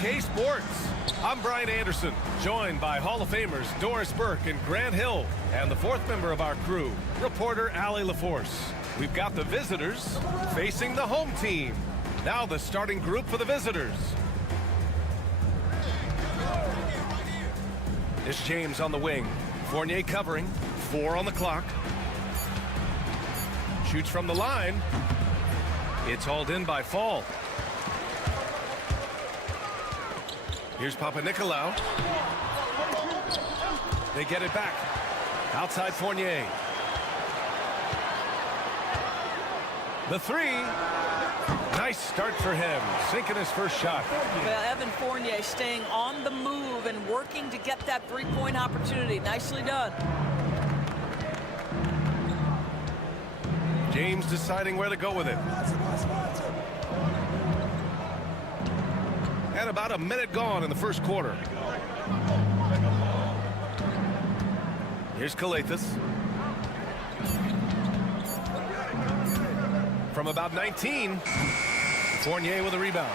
OK Sports. I'm Brian Anderson, joined by Hall of Famers Doris Burke and Grant Hill, and the fourth member of our crew, reporter Allie LaForce. We've got the visitors facing the home team. Now the starting group for the visitors. It's James on the wing. Fournier covering. 4 on the clock. Shoots from the line. It's hauled in by Fall. Here's Papanikolaou. They get it back. Outside Fournier. The three. Nice start for him. Sinking his first shot. Well, Evan Fournier staying on the move and working to get that three-point opportunity. Nicely done. James deciding where to go with it. And about a minute gone in the first quarter. Here's Calathes. From about 19, Fournier with a rebound.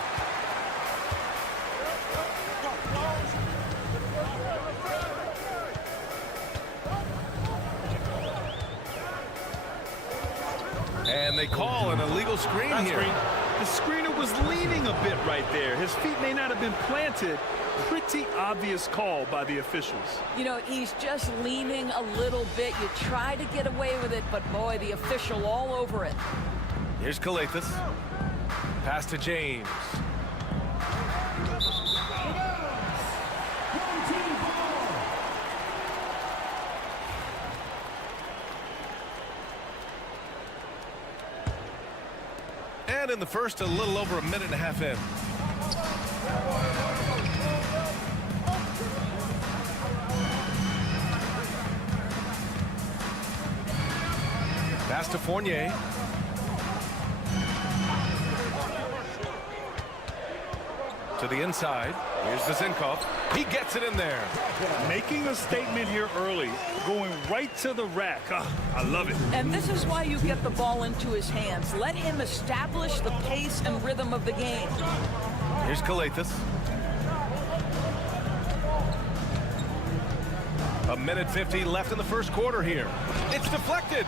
And they call an illegal screen here. The screener was leaning a bit right there. His feet may not have been planted. Pretty obvious call by the officials. You know, he's just leaning a little bit. You try to get away with it, but boy, the official all over it. Here's Calathes. Pass to James. And in the first, a little over a minute and a half in. Pass to Fournier. To the inside. Here's Vezinkov. He gets it in there. Making a statement here early. Going right to the rack. I love it. And this is why you get the ball into his hands. Let him establish the pace and rhythm of the game. Here's Calathes. A minute 50 left in the first quarter here. It's deflected.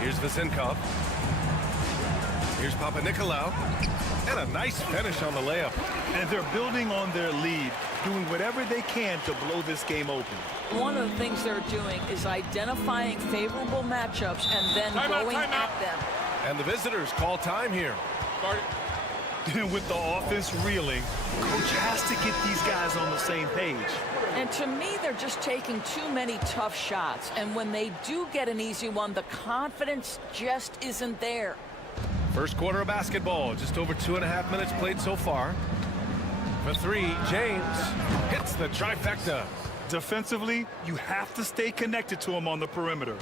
Here's Vezinkov. Here's Papanikolaou. And a nice finish on the layup. And they're building on their lead, doing whatever they can to blow this game open. One of the things they're doing is identifying favorable matchups and then going at them. And the visitors call time here. With the offense reeling, coach has to get these guys on the same page. And to me, they're just taking too many tough shots. And when they do get an easy one, the confidence just isn't there. First quarter of basketball, just over 2.5 minutes played so far. For three, James hits the trifecta. Defensively, you have to stay connected to him on the perimeter.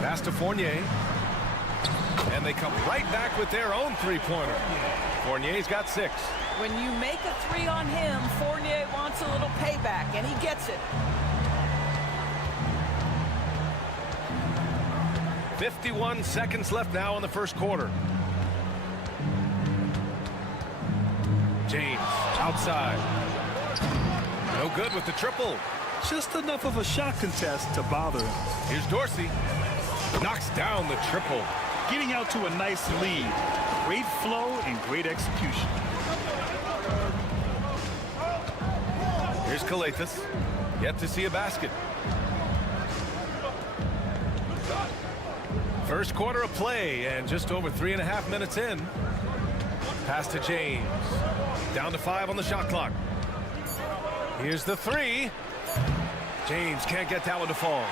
Pass to Fournier. And they come right back with their own three-pointer. Fournier's got 6. When you make a three on him, Fournier wants a little payback, and he gets it. 51 seconds left now in the first quarter. James outside. No good with the triple. Just enough of a shot contest to bother him. Here's Dorsey. Knocks down the triple. Getting out to a nice lead. Great flow and great execution. Here's Calathes. Yet to see a basket. First quarter of play and just over 3.5 minutes in. Pass to James. Down to 5 on the shot clock. Here's the three. James can't get that one to fall.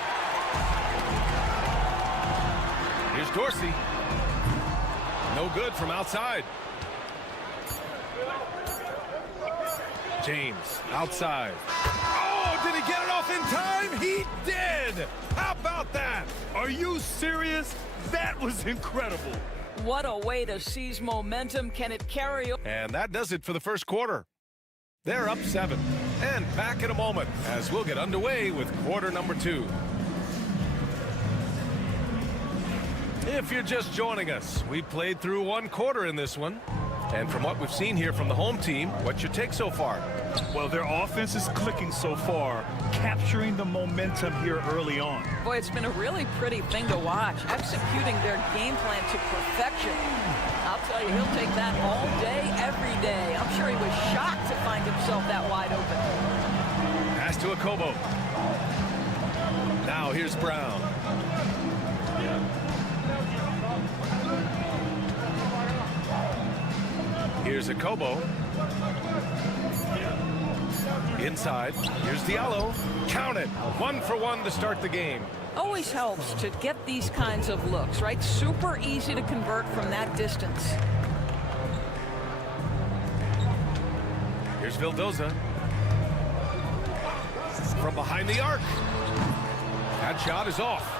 Here's Dorsey. No good from outside. James outside. Oh, did he get it off in time? He did. How about that? Are you serious? That was incredible. What a way to seize momentum. Can it carry? And that does it for the first quarter. They're up 7. And back in a moment as we'll get underway with quarter number 2. If you're just joining us, we played through 1 quarter in this one. And from what we've seen here from the home team, what's your take so far? Well, their offense is clicking so far, capturing the momentum here early on. Boy, it's been a really pretty thing to watch, executing their game plan to perfection. I'll tell you, he'll take that all day, every day. I'm sure he was shocked to find himself that wide open. Pass to Akobo. Now here's Brown. Here's Akobo. Inside. Here's Diallo. Count it. 1 for 1 to start the game. Always helps to get these kinds of looks, right? Super easy to convert from that distance. Here's Vildoza. From behind the arc. That shot is off.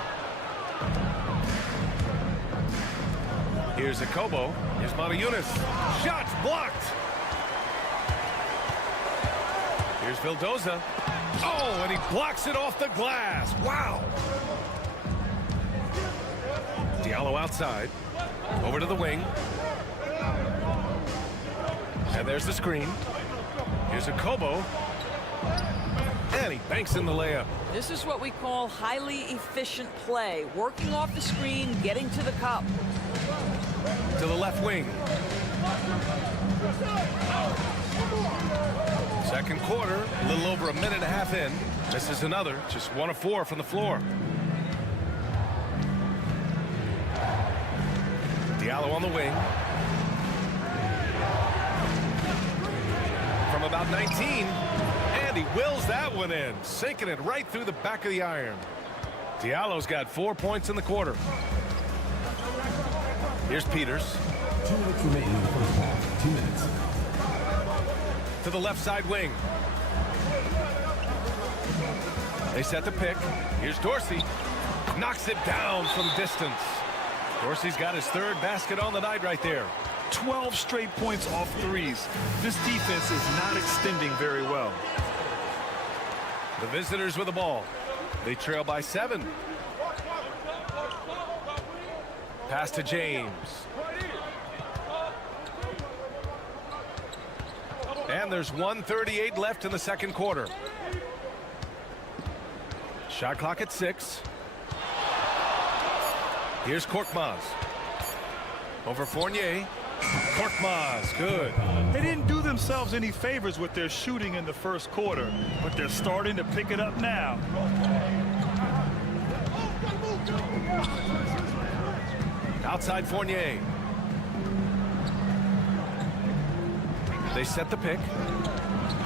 Here's Akobo. Here's Motiejunas. Shots blocked. Here's Vildoza. Oh, and he blocks it off the glass. Wow. Diallo outside. Over to the wing. And there's the screen. Here's Akobo. And he banks in the layup. This is what we call highly efficient play. Working off the screen, getting to the cup. To the left wing. Second quarter, a little over a minute and a half in. This is another, just 1 of 4 from the floor. Diallo on the wing. From about 19, and he wills that one in, sinking it right through the back of the iron. Diallo's got 4 points in the quarter. Here's Peters. 2 minutes remaining in the first half. 2 minutes. To the left side wing. They set the pick. Here's Dorsey. Knocks it down from distance. Dorsey's got his 3rd basket on the night right there. 12 straight points off threes. This defense is not extending very well. The visitors with the ball. They trail by 7. Pass to James. And there's 1:38 left in the second quarter. Shot clock at 6. Here's Korkmaz. Over Fournier. Korkmaz, good. They didn't do themselves any favors with their shooting in the first quarter, but they're starting to pick it up now. Outside Fournier. They set the pick.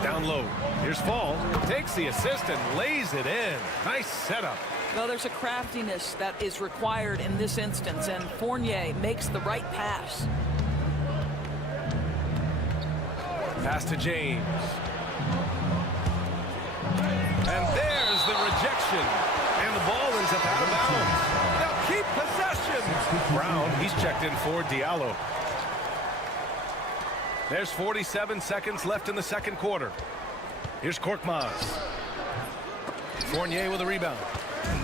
Down low. Here's Fall. Takes the assist and lays it in. Nice setup. Well, there's a craftiness that is required in this instance, and Fournier makes the right pass. Pass to James. And there's the rejection. And the ball ends up out of bounds. They'll keep possession. Brown, he's checked in for Diallo. There's 47 seconds left in the second quarter. Here's Korkmaz. Fournier with a rebound.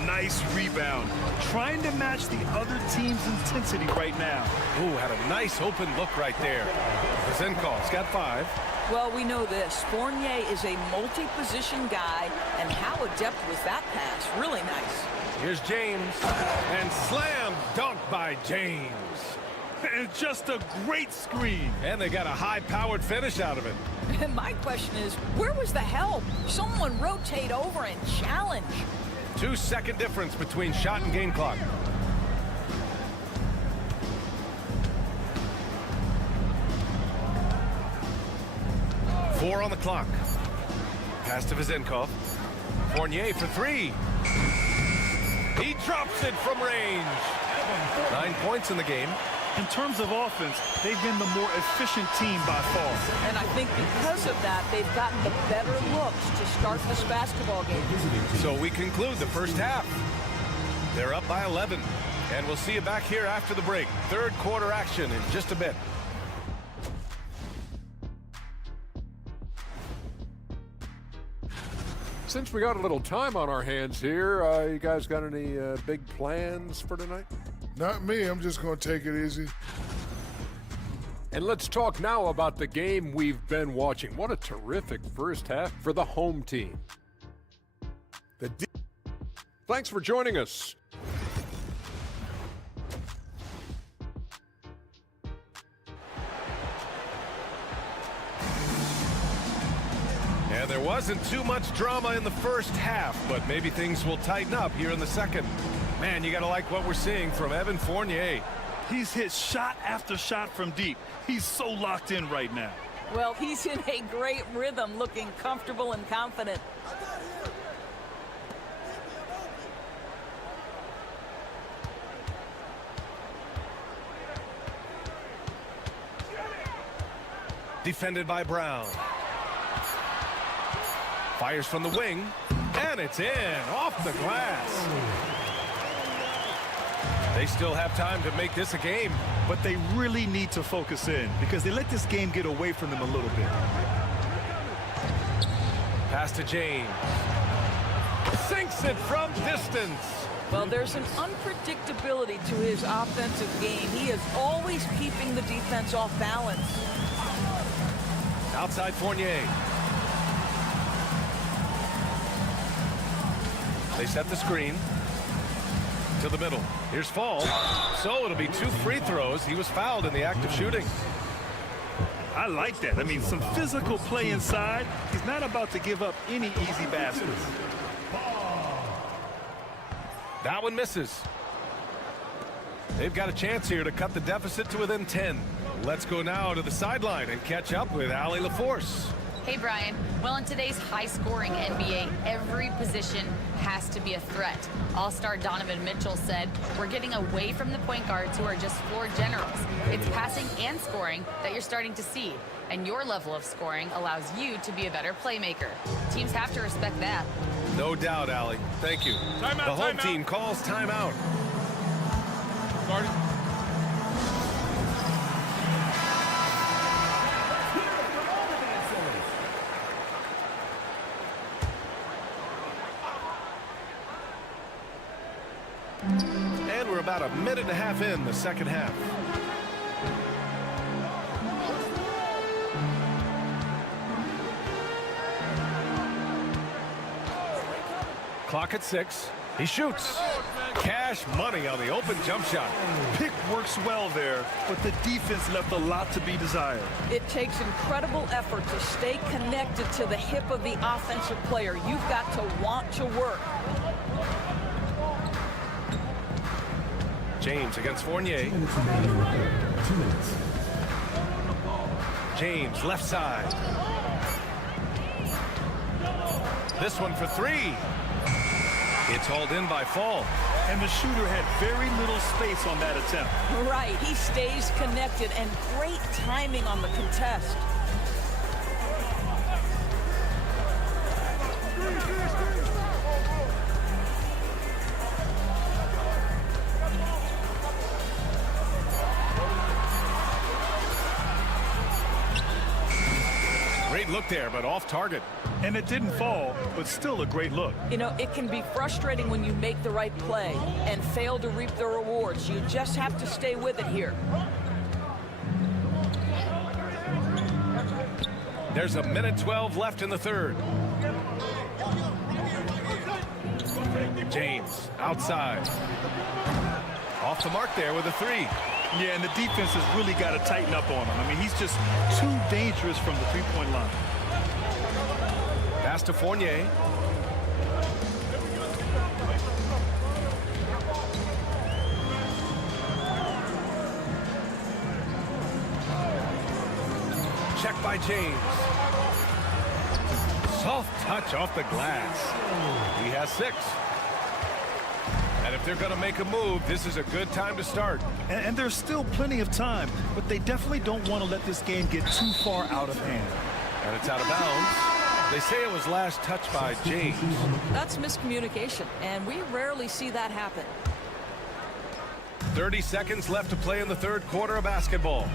Nice rebound. Trying to match the other team's intensity right now. Ooh, had a nice open look right there. Zenkov's got 5. Well, we know this. Fournier is a multi-position guy, and how adept was that pass? Really nice. Here's James. And slam dunk by James. And just a great screen. And they got a high-powered finish out of it. And my question is, where was the help? Someone rotate over and challenge. 2-second difference between shot and game clock. Four on the clock. Pass to Vezenkov. Fournier for 3. He drops it from range. 9 points in the game. In terms of offense, they've been the more efficient team by far. And I think because of that, they've gotten the better looks to start this basketball game. So we conclude the first half. They're up by 11. And we'll see you back here after the break. Third quarter action in just a bit. Since we got a little time on our hands here, you guys got any big plans for tonight? Not me. I'm just going to take it easy. And let's talk now about the game we've been watching. What a terrific first half for the home team. Thanks for joining us. And there wasn't too much drama in the first half, but maybe things will tighten up here in the second. Man, you got to like what we're seeing from Evan Fournier. He's hit shot after shot from deep. He's so locked in right now. Well, he's in a great rhythm, looking comfortable and confident. Defended by Brown. Fires from the wing, and it's in, off the glass. They still have time to make this a game. But they really need to focus in because they let this game get away from them a little bit. Pass to James. Sinks it from distance. Well, there's an unpredictability to his offensive game. He is always keeping the defense off balance. Outside Fournier. They set the screen to the middle. Here's Fall. So it'll be 2 free throws. He was fouled in the act of shooting. I like that. I mean, some physical play inside. He's not about to give up any easy baskets. That one misses. They've got a chance here to cut the deficit to within 10. Let's go now to the sideline and catch up with Allie LaForce. Hey, Brian. Well, in today's high-scoring NBA, every position has to be a threat. All-star Donovan Mitchell said, we're getting away from the point guards who are just floor generals. It's passing and scoring that you're starting to see, and your level of scoring allows you to be a better playmaker. Teams have to respect that. No doubt, Allie. Thank you. Timeout, the home timeout. team calls timeout. Starting. And we're about a minute and a half in the second half. Clock at 6. He shoots. Cash money on the open jump shot. Pick works well there, but the defense left a lot to be desired. It takes incredible effort to stay connected to the hip of the offensive player. You've got to want to work. James against Fournier. 2 minutes. 2 minutes. James, left side. This one for 3. It's hauled in by Fall. And the shooter had very little space on that attempt. Right, he stays connected, and great timing on the contest. Great look there, but off target. And it didn't fall, but still a great look. You know, it can be frustrating when you make the right play and fail to reap the rewards. You just have to stay with it here. There's a minute 12 left in the third. James, outside. Off the mark there with a 3. Yeah, and the defense has really got to tighten up on him. I mean, he's just too dangerous from the three-point line. Pass to Fournier. Check by James. Soft touch off the glass. He has 6. And if they're going to make a move, this is a good time to start. And there's still plenty of time, but they definitely don't want to let this game get too far out of hand. And it's out of bounds. They say it was last touched by James. That's miscommunication, and we rarely see that happen. 30 seconds left to play in the third quarter of basketball.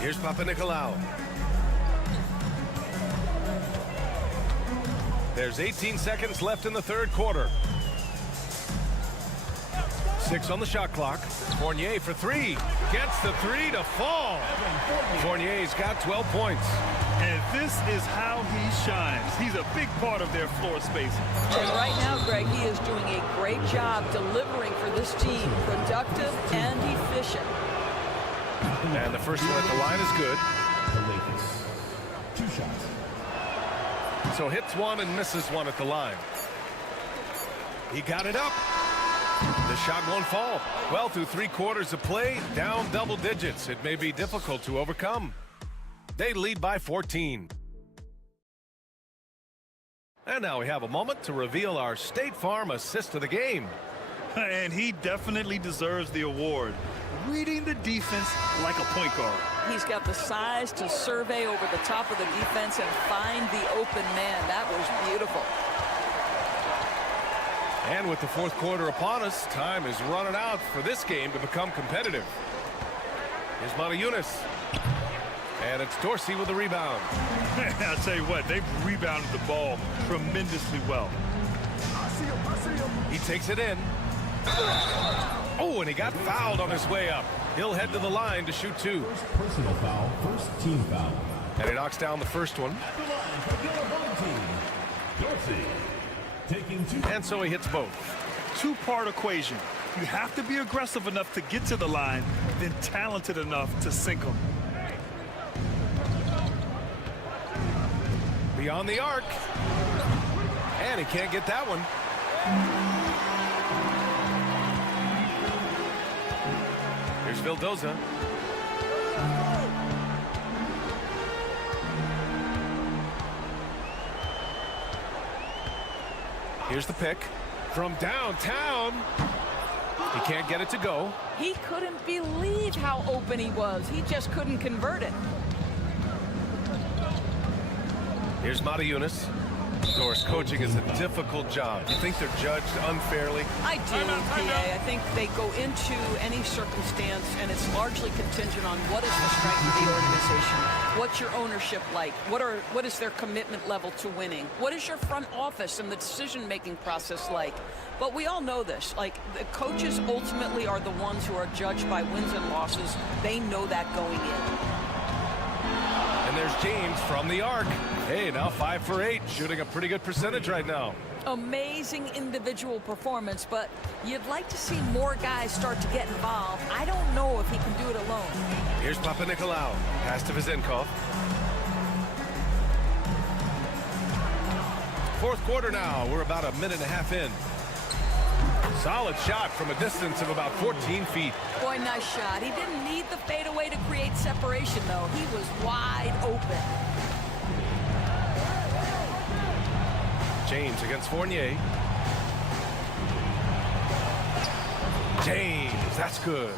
Here's Papanikolaou. There's 18 seconds left in the third quarter. 6 on the shot clock. Fournier for 3. Gets the 3 to fall. Fournier's got 12 points. And this is how he shines. He's a big part of their floor spacing. And right now, Greg, he is doing a great job delivering for this team. Productive and efficient. And the first one at the line is good. The Lakers. 2 shots. So hits one and misses one at the line. He got it up. The shot won't fall. Well, through 3 quarters of play, down double digits. It may be difficult to overcome. They lead by 14. And now we have a moment to reveal our State Farm assist of the game. And he definitely deserves the award. Reading the defense like a point guard. He's got the size to survey over the top of the defense and find the open man. That was beautiful. And with the fourth quarter upon us, time is running out for this game to become competitive. Here's Montejunas. And it's Dorsey with the rebound. I'll tell you what, they've rebounded the ball tremendously well. He takes it in. Oh, and he got fouled on his way up. He'll head to the line to shoot 2. Personal foul, first team foul. And he knocks down the first one. At the line for the opposing team, Dorsey. Taking 2. And so he hits both. 2-part equation. You have to be aggressive enough to get to the line, then talented enough to sink them. Beyond the arc. And he can't get that one. Here's Vildoza. Here's the pick from downtown. He can't get it to go. He couldn't believe how open he was. He just couldn't convert it. Here's Montejunas. Of course, coaching is a difficult job. You think they're judged unfairly? I do, PA. I think they go into any circumstance, and it's largely contingent on what is the strength of the organization. What's your ownership like? What is their commitment level to winning? What is your front office and the decision-making process like? But we all know this. Like, the coaches ultimately are the ones who are judged by wins and losses. They know that going in. And there's James from the arc. Hey, now 5 for 8, shooting a pretty good percentage right now. Amazing individual performance, but you'd like to see more guys start to get involved. I don't know if he can do it alone. Here's Papanikolaou. Pass to Vezenkov. Fourth quarter now. We're about a minute and a half in. Solid shot from a distance of about 14 feet. Boy, nice shot. He didn't need the fadeaway to create separation, though. He was wide open. James against Fournier. James, that's good.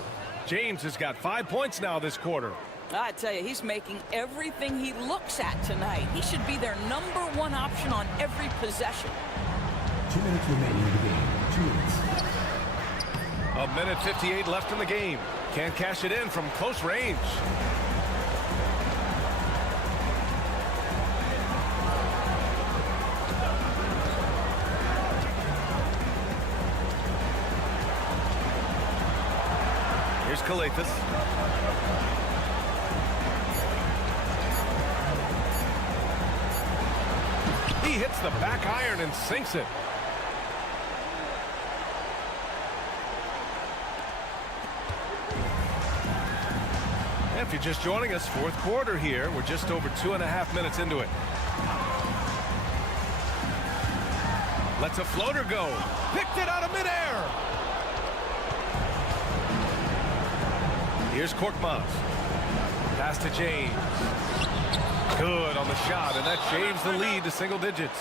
James has got 5 points now this quarter. I tell you, he's making everything he looks at tonight. He should be their #1 option on every possession. 2 minutes remaining in the game. 2 minutes. A minute 58 left in the game. Can't cash it in from close range. Here's Kalathis. He hits the back iron and sinks it. If you're just joining us, fourth quarter here. We're just over 2.5 minutes into it. Lets a floater go. Picked it out of midair. Here's Korkmaz. Pass to James. Good on the shot, and that shaves the lead to single digits.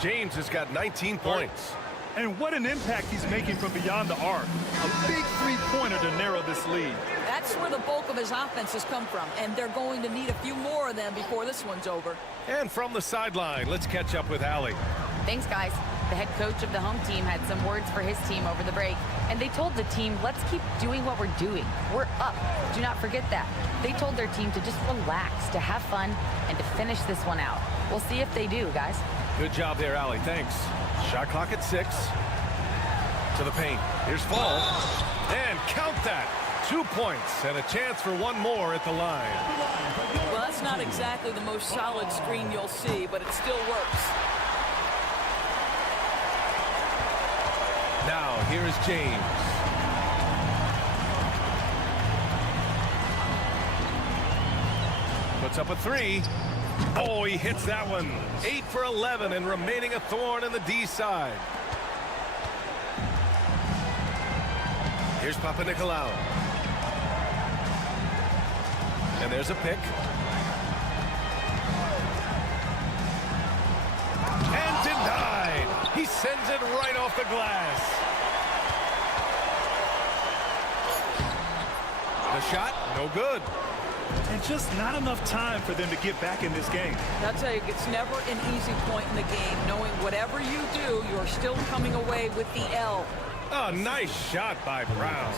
James has got 19 points. And what an impact he's making from beyond the arc. A big three-pointer to narrow this lead. That's where the bulk of his offense has come from, and they're going to need a few more of them before this one's over. And from the sideline, let's catch up with Allie. Thanks, guys. The head coach of the home team had some words for his team over the break, and they told the team, let's keep doing what we're doing. We're up. Do not forget that. They told their team to just relax, to have fun, and to finish this one out. We'll see if they do, guys. Good job there, Allie. Thanks. Shot clock at 6. To the paint. Here's Fall. And count that. 2 points and a chance for one more at the line. Well, that's not exactly the most solid screen you'll see, but it still works. Now, here is James. Puts up a 3. Oh, he hits that one. 8 for 11 and remaining a thorn in the D side. Here's Papanikolaou. And there's a pick. And denied. He sends it right off the glass. The shot, no good. And just not enough time for them to get back in this game. I'll tell you, it's never an easy point in the game, knowing whatever you do, you're still coming away with the L. Oh, nice shot by Brown.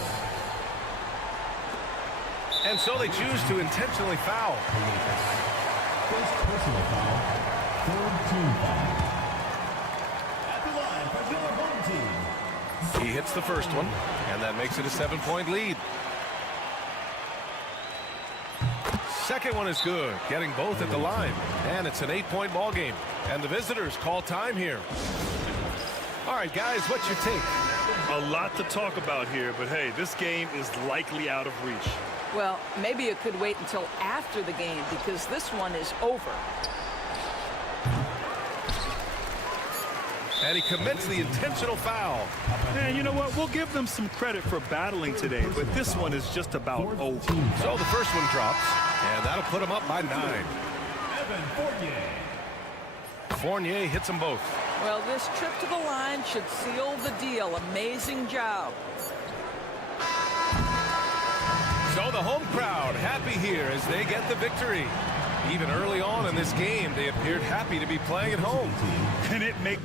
And so they choose to intentionally foul. First personal foul. Third team foul. At the line for the home team. He hits the first one, and that makes it a 7-point lead. Second one is good, getting both at the line. And it's an 8-point ball game. And the visitors call time here. All right, guys, what's your take? A lot to talk about here, but hey, this game is likely out of reach. Well, maybe it could wait until after the game because this one is over. And he commits the intentional foul. And you know what? We'll give them some credit for battling today, but this one is just about over. So the first one drops, and that'll put him up by 9. Evan Fournier. Fournier hits them both. Well, this trip to the line should seal the deal. Amazing job. So the home crowd happy here as they get the victory. Even early on in this game, they appeared happy to be playing at home. Can it make...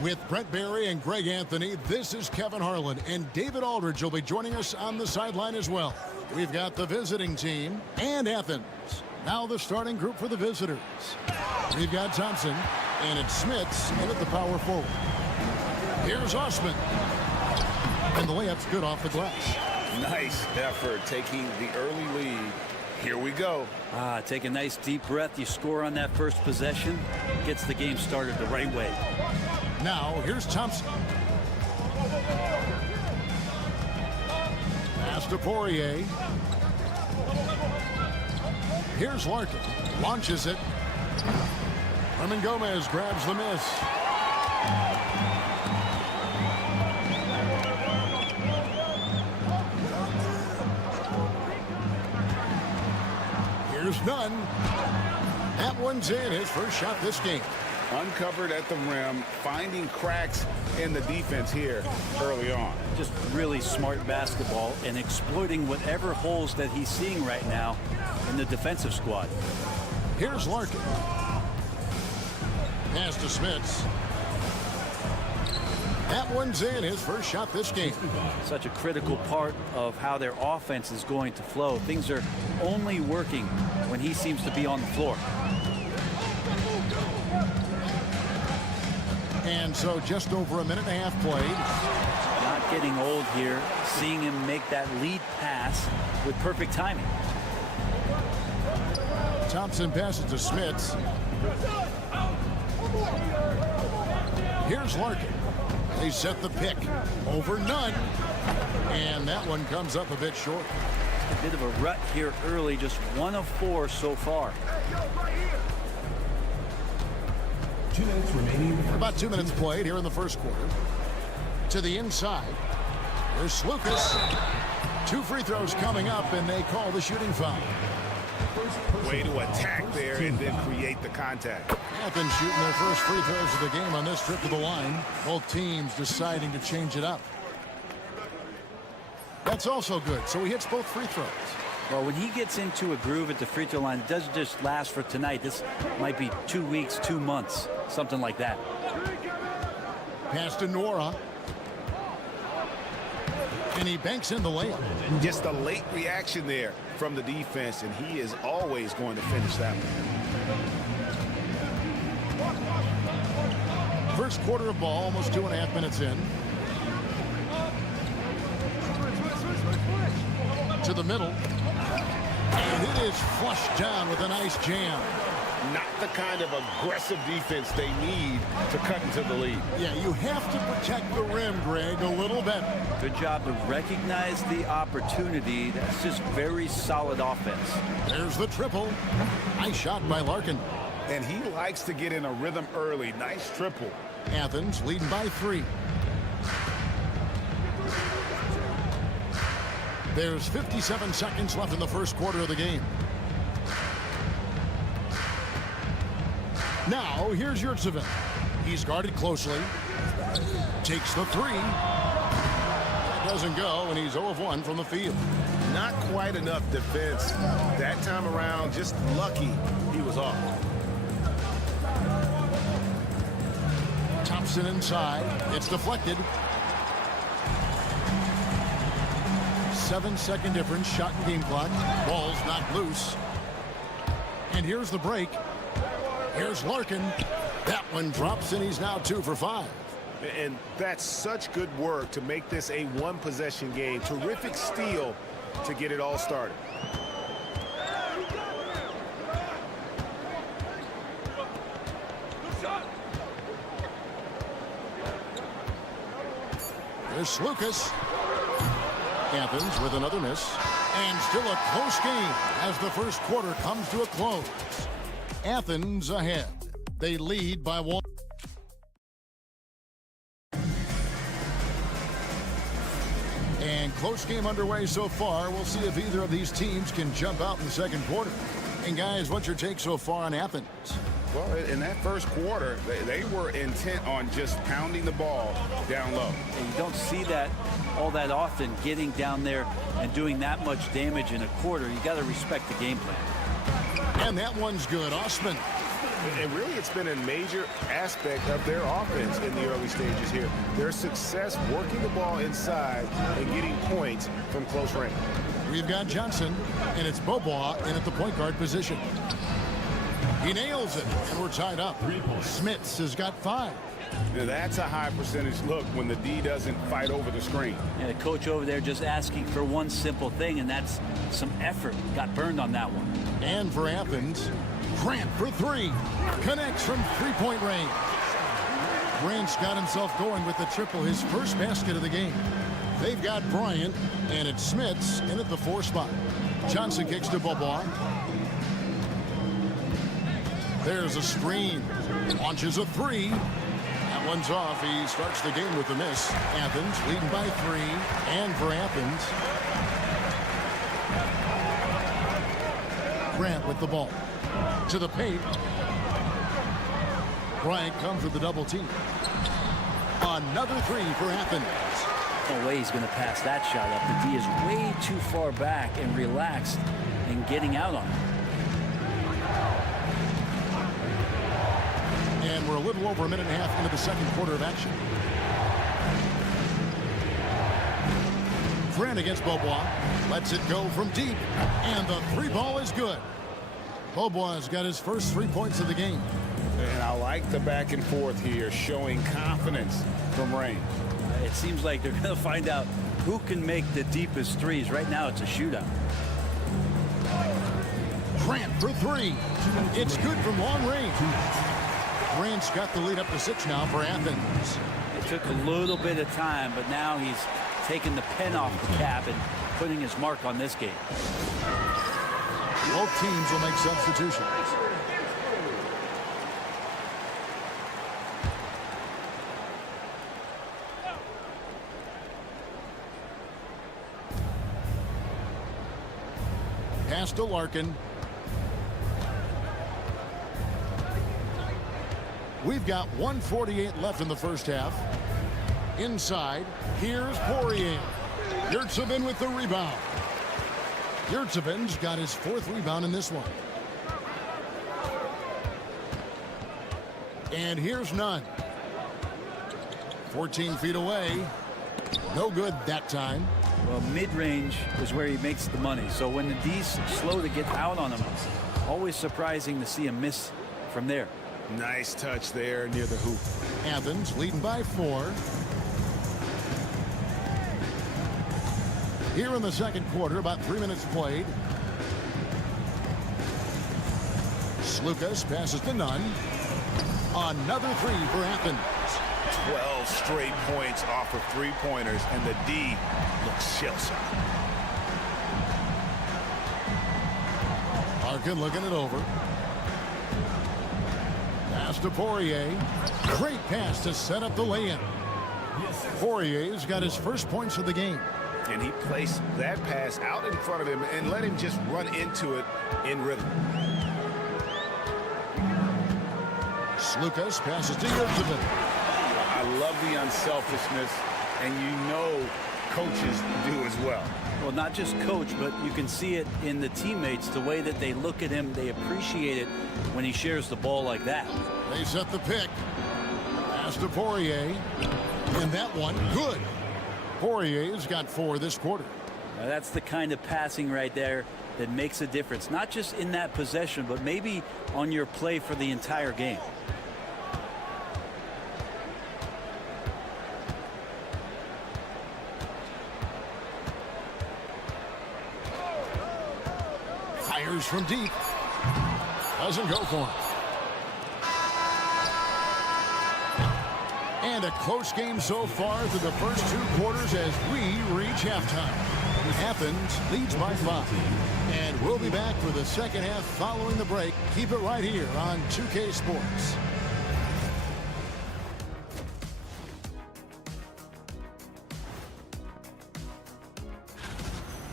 With Brent Barry and Greg Anthony, this is Kevin Harlan, and David Aldridge will be joining us on the sideline as well. We've got the visiting team and Athens. Now the starting group for the visitors. We've got Thompson, and it's Smits in at the power forward. Here's Osman. And the layup's good off the glass. Nice effort taking the early lead. Here we go. Take a nice deep breath. You score on that first possession. Gets the game started the right way. Now, here's Thompson. Pass to Poirier. Here's Larkin. Launches it. Herman Gomez grabs the miss. Here's Nunn. That one's in, his first shot this game. Uncovered at the rim, finding cracks in the defense here early on. Just really smart basketball and exploiting whatever holes that he's seeing right now in the defensive squad. Here's Larkin. Pass to Smits. That one's in, his first shot this game. Such a critical part of how their offense is going to flow. Things are only working when he seems to be on the floor. And so just over a minute and a half played. Not getting old here, seeing him make that lead pass with perfect timing. Thompson passes to Smits. Here's Larkin. They set the pick. Over none. And that one comes up a bit short. A bit of a rut here early, just 1 of 4 so far. 2 minutes remaining. About 2 minutes played here in the first quarter. To the inside. There's Lucas. 2 free throws coming up, and they call the shooting foul. Way to attack there and then create the contact. Athens shooting their first free throws of the game on this trip to the line. Both teams deciding to change it up. That's also good, so he hits both free throws. Well, when he gets into a groove at the free throw line, it doesn't just last for tonight. This might be 2 weeks, 2 months, something like that. Pass to Nora. And he banks in the layup. Just a late reaction there from the defense, and he is always going to finish that one. First quarter of ball, almost 2.5 minutes in. To the middle. And it is flushed down with a nice jam. Not the kind of aggressive defense they need to cut into the lead. Yeah, you have to protect the rim, Greg, a little better. Good job to recognize the opportunity. That's just very solid offense. There's the triple. Nice shot by Larkin. And he likes to get in a rhythm early. Nice triple. Athens leading by 3. There's 57 seconds left in the first quarter of the game. Now, here's Yurtseven. He's guarded closely. Takes the 3. Doesn't go, and he's 0 of 1 from the field. Not quite enough defense. That time around, just lucky he was off. Thompson inside. It's deflected. 7-second difference. Shot and game clock. Ball's knocked loose. And here's the break. Here's Larkin. That one drops, and he's now 2 for 5. And that's such good work to make this a one-possession game. Terrific steal to get it all started. There's Lucas. Athens with another miss. And still a close game as the first quarter comes to a close. Athens ahead. They lead by 1. And close game underway so far. We'll see if either of these teams can jump out in the second quarter. And guys, what's your take so far on Athens? Well, in that first quarter, they were intent on just pounding the ball down low. And you don't see that all that often, getting down there and doing that much damage in a quarter. You got to respect the game plan. And that one's good. Osman. And really, it's been a major aspect of their offense in the early stages here. Their success working the ball inside and getting points from close range. We've got Johnson, and it's Bobois in at the point guard position. He nails it, and we're tied up. Smits has got 5. Now that's a high percentage look when the D doesn't fight over the screen. And the coach over there just asking for one simple thing, and that's some effort. Got burned on that one. And for Athens, Grant for 3. Connects from 3-point range. Grant's got himself going with the triple, his first basket of the game. They've got Bryant, and it's Smits in at the 4 spot. Johnson kicks to Bobois. There's a screen. Launches a 3. That one's off. He starts the game with a miss. Athens leading by 3. And for Athens, Grant with the ball. To the paint. Bryant comes with the double team. Another 3 for Athens. No way he's going to pass that shot up. The D is way too far back and relaxed and getting out on it. And we're a little over a minute and a half into the second quarter of action. Grant against Bobois. Lets it go from deep. And the 3 ball is good. Bobois got his first 3 points of the game. And I like the back and forth here, showing confidence from range. It seems like they're going to find out who can make the deepest threes. Right now, it's a shootout. Grant for three. It's good from long range. Grant's got the lead up to 6 now for Athens. It took a little bit of time, but now he's taking the pen off the cap and putting his mark on this game. Both teams will make substitutions. Pass to Larkin. We've got 1:48 left in the first half. Inside, here's Poirier. Yurtsevin with the rebound. Yurtsevin's got his 4th rebound in this one. And here's Nunn. 14 feet away. No good that time. Well, mid-range is where he makes the money. So when the D's slow to get out on him, always surprising to see him miss from there. Nice touch there near the hoop. Athens leading by 4. Here in the second quarter, about 3 minutes played. Slukas passes to Nunn. Another 3 for Athens. 12 straight points off of 3-pointers, and the D looks shell-shocked. Larkin looking it over. Pass to Poirier. Great pass to set up the lay-in. Poirier's got his first points of the game. And he placed that pass out in front of him and let him just run into it in rhythm. Slukas passes to Yurtsevin. I love the unselfishness, and you know coaches do as well. Well, not just coach, but you can see it in the teammates, the way that they look at him. They appreciate it when he shares the ball like that. They set the pick. Pass to Poirier. And that one, good. Poirier's got 4 this quarter. Now that's the kind of passing right there that makes a difference, not just in that possession, but maybe on your play for the entire game. Fires from deep. Doesn't go for him. And a close game so far through the first 2 quarters as we reach halftime. Athens leads by 5. And we'll be back for the second half following the break. Keep it right here on 2K Sports.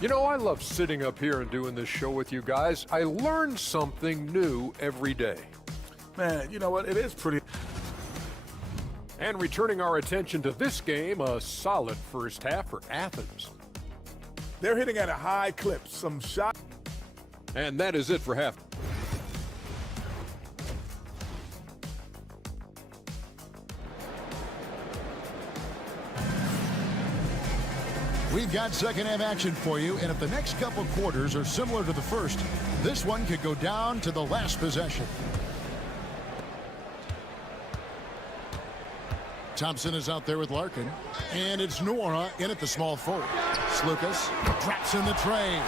You know, I love sitting up here and doing this show with you guys. I learn something new every day. Man, you know what? It is pretty. And returning our attention to this game, a solid first half for Athens. They're hitting at a high clip. Some shot. And that is it for half. We've got second half action for you, and if the next couple quarters are similar to the first, this one could go down to the last possession. Thompson is out there with Larkin, and it's Nora in at the small forward. Slukas drops in the tray.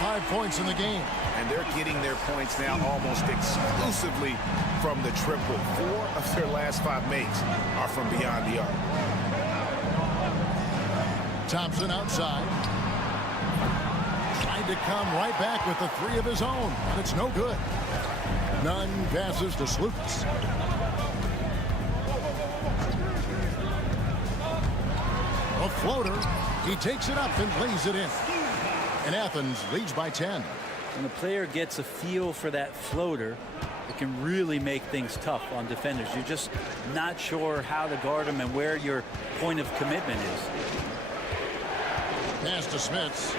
5 points in the game. And they're getting their points now almost exclusively from the triple. 4 of their last 5 makes are from beyond the arc. Thompson outside. Tried to come right back with the 3 of his own, but it's no good. Nunn passes to Slukas. A floater. He takes it up and lays it in. And Athens leads by 10. When a player gets a feel for that floater, it can really make things tough on defenders. You're just not sure how to guard them and where your point of commitment is. Pass to Smits.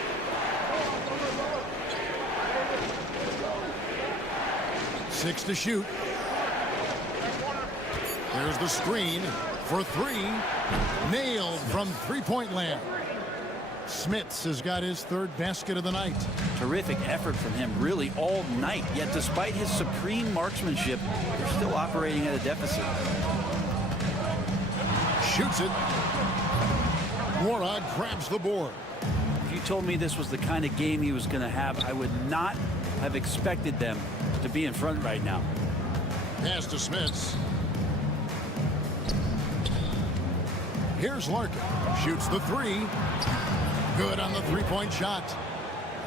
Six to shoot. There's the screen for 3. Nailed from three-point land. Smits has got his 3rd basket of the night. Terrific effort from him really all night. Yet despite his supreme marksmanship, they're still operating at a deficit. Shoots it. Morag grabs the board. If you told me this was the kind of game he was going to have, I would not have expected them to be in front right now. Pass to Smits. Here's Larkin. Shoots the three. Good on the three-point shot.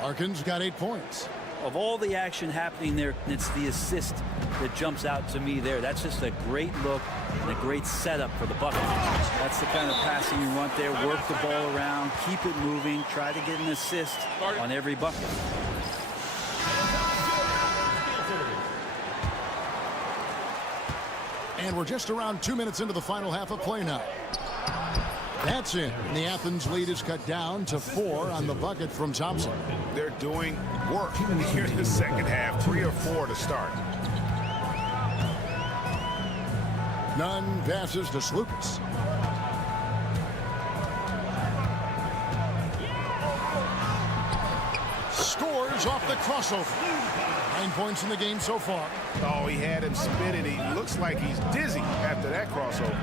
Larkin's got 8 points. Of all the action happening there, it's the assist that jumps out to me there. That's just a great look and a great setup for the bucket. That's the kind of passing you want there. Work the ball around, keep it moving, try to get an assist on every bucket. And we're just around 2 minutes into the final half of play now. That's it. And the Athens lead is cut down to 4 on the bucket from Thompson. They're doing work here in the second half. 3 or 4 to start. Nunn passes to Slukas. Scores off the crossover. 9 points in the game so far. Oh, he had him spinning. He looks like he's dizzy after that crossover.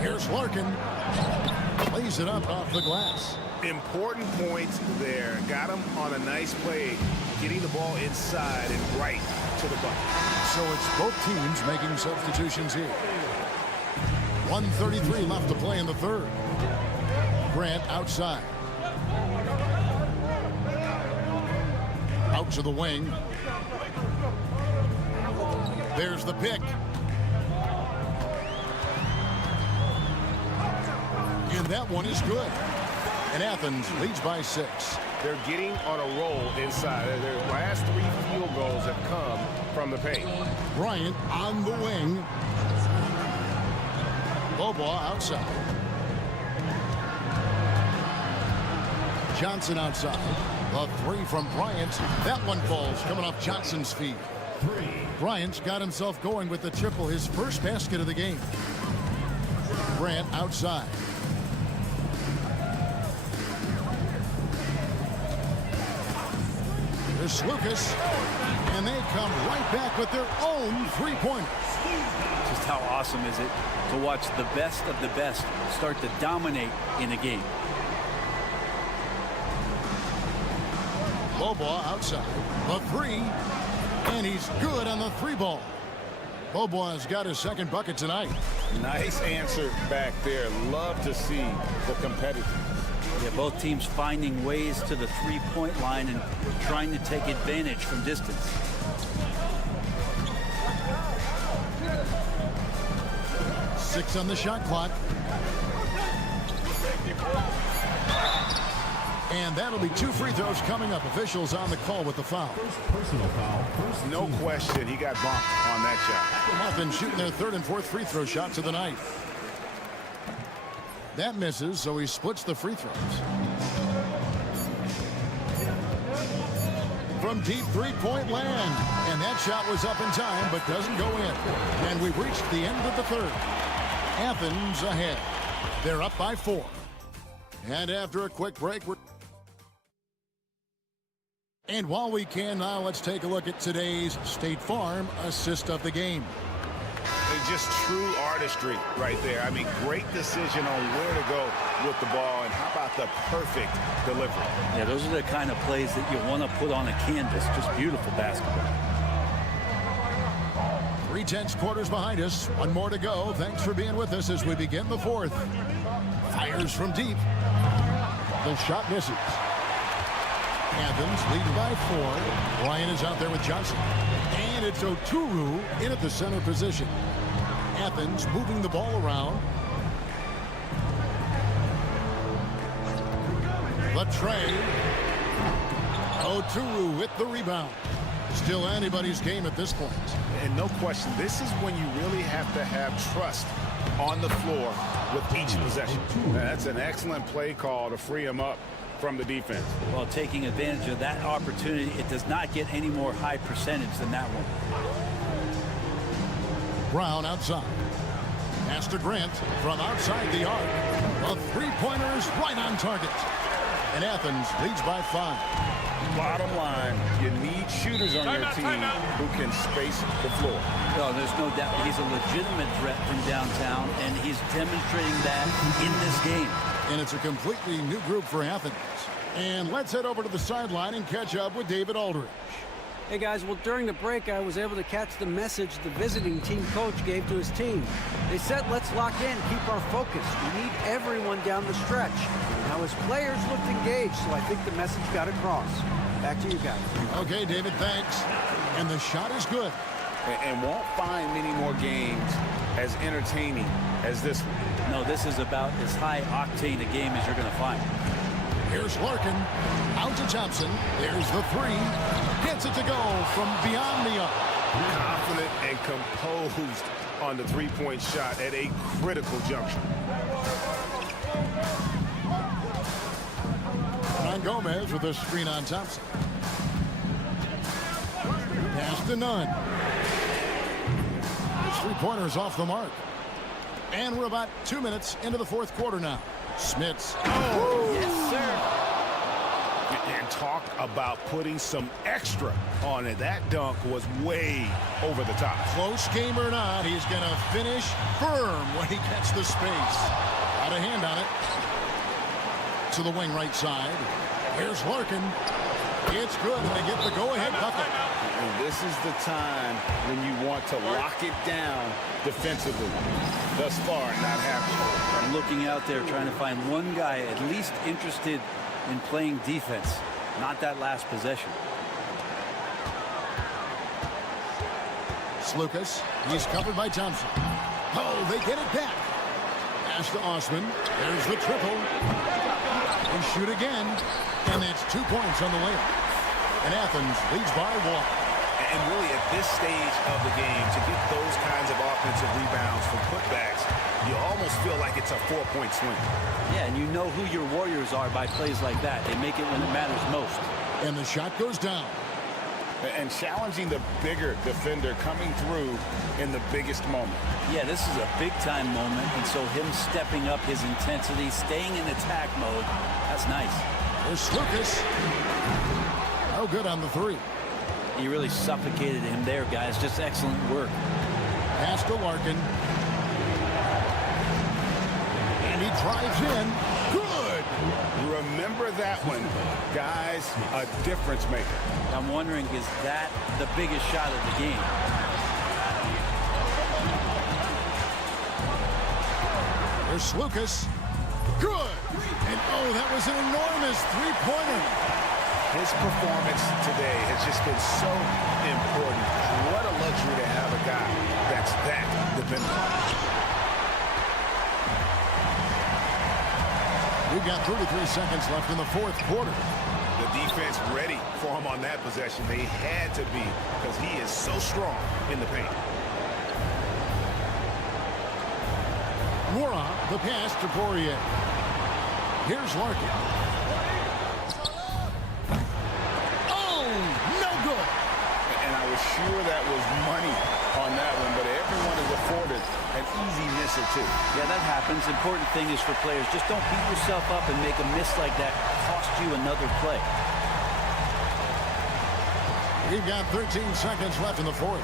Here's Larkin. Plays it up off the glass. Important points there. Got him on a nice play, getting the ball inside and right to the bucket. So it's both teams making substitutions here. 1:33 left to play in the third. Grant outside. Out to the wing. There's the pick. And that one is good. And Athens leads by 6. They're getting on a roll inside. Their last 3 field goals have come from the paint. Bryant on the wing. Bobo outside. Johnson outside. A 3 from Bryant. That one falls coming off Johnson's feet. Bryant's got himself going with the triple, his first basket of the game. Grant outside. There's Lucas, and they come right back with their own three-pointer. Just how awesome is it to watch the best of the best start to dominate in a game. Bobo outside. The 3, and he's good on the 3 ball. Bobo has got his second bucket tonight. Nice answer back there. Love to see the competitiveness. Yeah, both teams finding ways to the three-point line and trying to take advantage from distance. Six on the shot clock. And that'll be 2 free throws coming up. Officials on the call with the foul. Personal foul. No question, he got bumped on that shot. Athens shooting their 3rd and 4th free throw shots of the night. That misses, so he splits the free throws. From deep three-point land. And that shot was up in time, but doesn't go in. And we've reached the end of the third. Athens ahead. They're up by 4. And after a quick break, and while we can now, let's take a look at today's State Farm assist of the game. It's just true artistry right there. I mean, great decision on where to go with the ball, and how about the perfect delivery? Yeah, those are the kind of plays that you want to put on a canvas. Just beautiful basketball. 3/10 quarters behind us. 1 more to go. Thanks for being with us as we begin the 4th. Fires from deep. The shot misses. Athens leads by 4. Ryan is out there with Johnson. And it's Oturu in at the center position. Athens moving the ball around. The trade. Oturu with the rebound. Still anybody's game at this point. And no question, this is when you really have to have trust on the floor with each possession. That's an excellent play call to free him up from the defense. Well, taking advantage of that opportunity, it does not get any more high percentage than that one. Brown outside. Pass to Grant from outside the arc. A three-pointer is right on target. And Athens leads by 5. Bottom line, you need shooters on your team who can space the floor. No, there's no doubt he's a legitimate threat from downtown, and he's demonstrating that in this game. And it's a completely new group for Athens. And let's head over to the sideline and catch up with David Aldridge. Hey guys, well during the break I was able to catch the message the visiting team coach gave to his team. They said let's lock in, keep our focus. We need everyone down the stretch. Now his players looked engaged, so I think the message got across. Back to you guys. Okay, David, thanks. And the shot is good. And won't find many more games as entertaining as this one. No, this is about as high octane a game as you're going to find. Here's Larkin. Out to Thompson. There's the three. Gets it to go from beyond the arc. Confident and composed on the three-point shot at a critical juncture. Ron Gomez with a screen on Thompson. Pass to Nunn. His three-pointers off the mark. And we're about 2 minutes into the fourth quarter now. Smits. Oh, yes, sir. And talk about putting some extra on it. That dunk was way over the top. Close game or not, he's going to finish firm when he gets the space. Got a hand on it. To the wing right side. Here's Larkin. It's good, and they get the go-ahead bucket. And this is the time when you want to lock it down defensively. Thus far, not happening. I'm looking out there trying to find one guy at least interested in playing defense, not that last possession. Lucas, he's covered by Thompson. Oh, they get it back. Pass to Osman. There's the triple. They shoot again, and that's 2 points on the layup. And Athens leads by 1. And really, at this stage of the game, to get those kinds of offensive rebounds from putbacks, you almost feel like it's a 4-point swing. Yeah, and you know who your Warriors are by plays like that. They make it when it matters most. And the shot goes down. And challenging the bigger defender coming through in the biggest moment. Yeah, this is a big-time moment, and so him stepping up his intensity, staying in attack mode, that's nice. There's Lucas. No good on the three. He really suffocated him there, guys. Just excellent work. Pass to Larkin. And he drives in. Good! Remember that one, guys, a difference maker. I'm wondering, is that the biggest shot of the game? There's Lucas. Good! And oh, that was an enormous three-pointer. His performance today has just been so important. What a luxury to have a guy that's that dependable. We've got 33 seconds left in the fourth quarter. The defense ready for him on that possession. They had to be, because he is so strong in the paint. Mora, the pass to Poirier. Here's Larkin. Oh, no good. And I was sure that was money on that one, but everyone is afforded an easy miss or two. Yeah, that happens. Important thing is for players, just don't beat yourself up and make a miss like that cost you another play. We've got 13 seconds left in the fourth.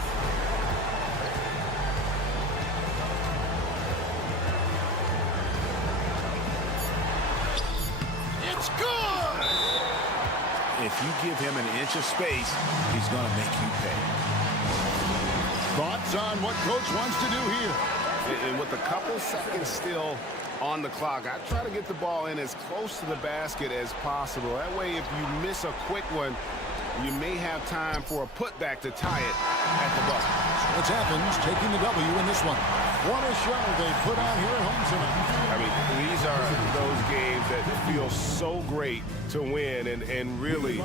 It's good! If you give him an inch of space, he's going to make you pay. Thoughts on what Coach wants to do here? And with a couple seconds still on the clock, I try to get the ball in as close to the basket as possible. That way, if you miss a quick one, you may have time for a putback to tie it at the buzzer. So it's Athens taking the W in this one. What a show they put on here at home tonight. I mean, these are those games that feel so great to win and really...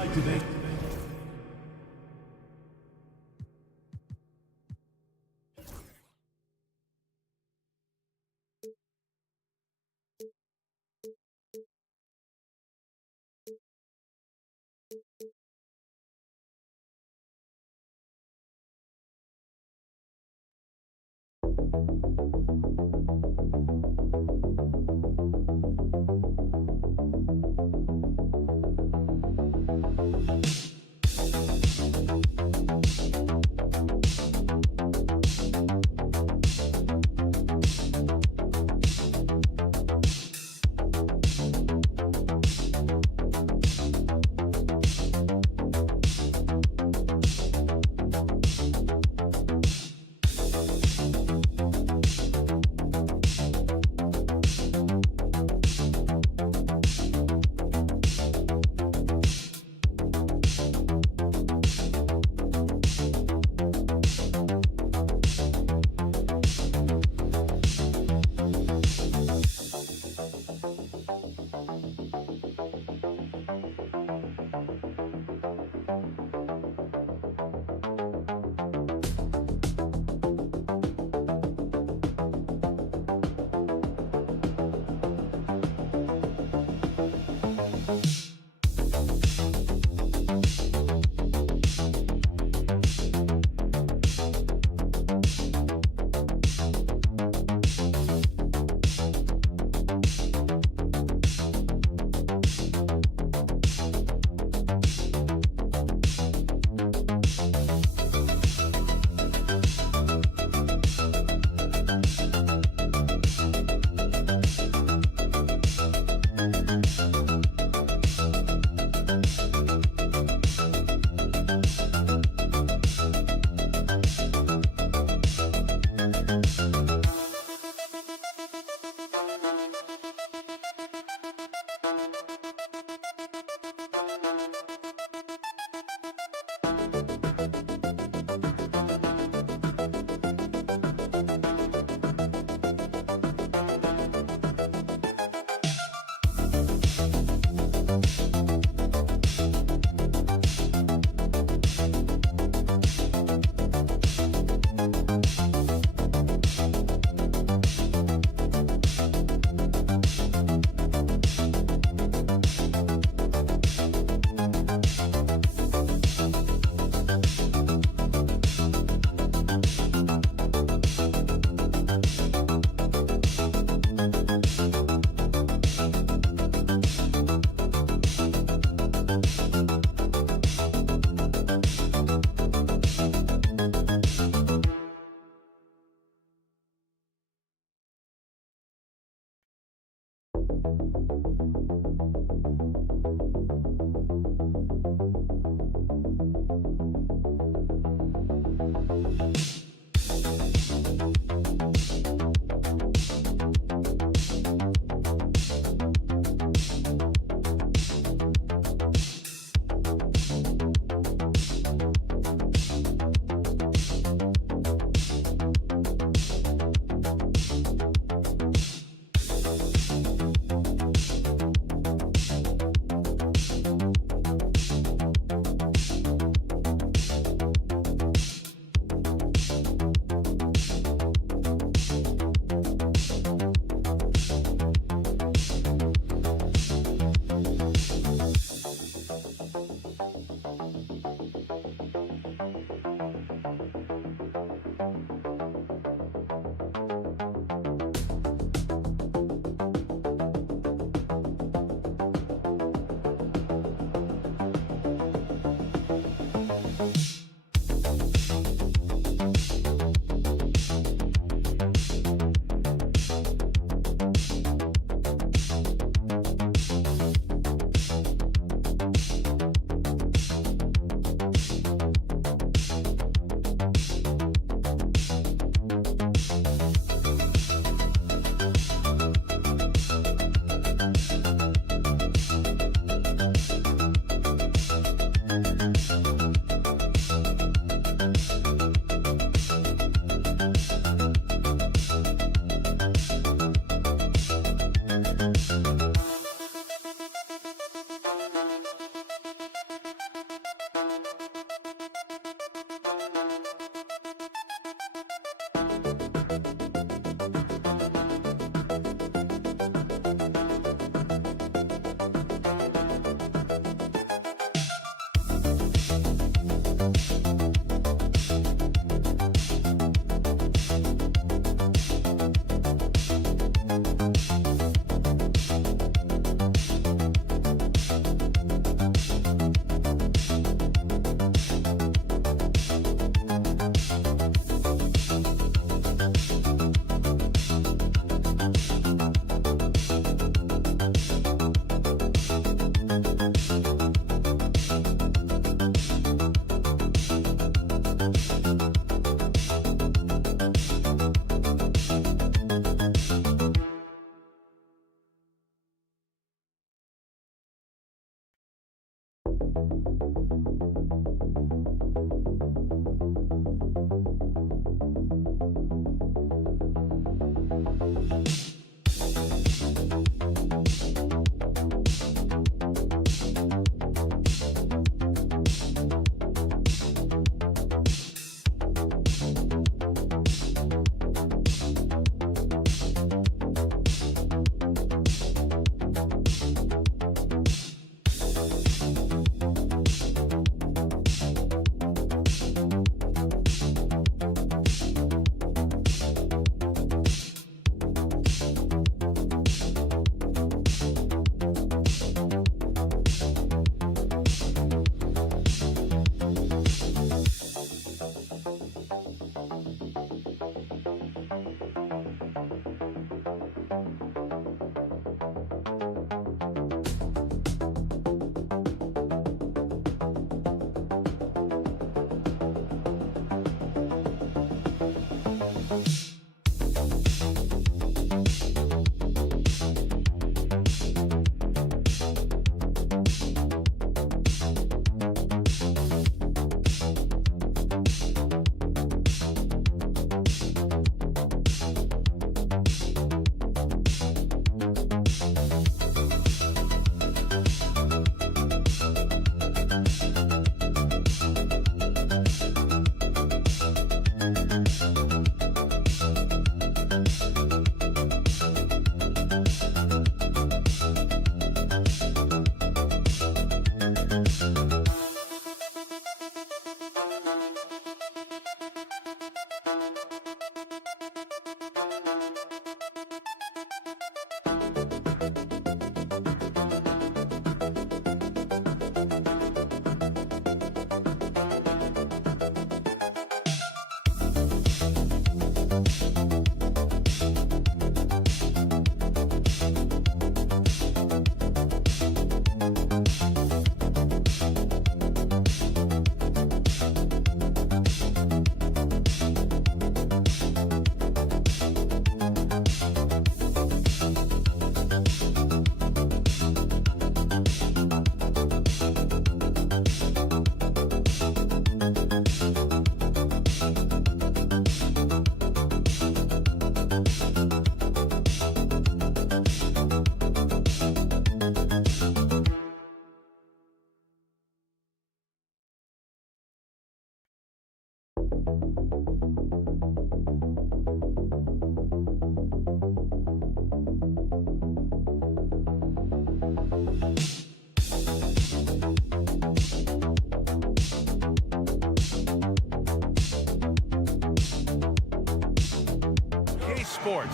Sports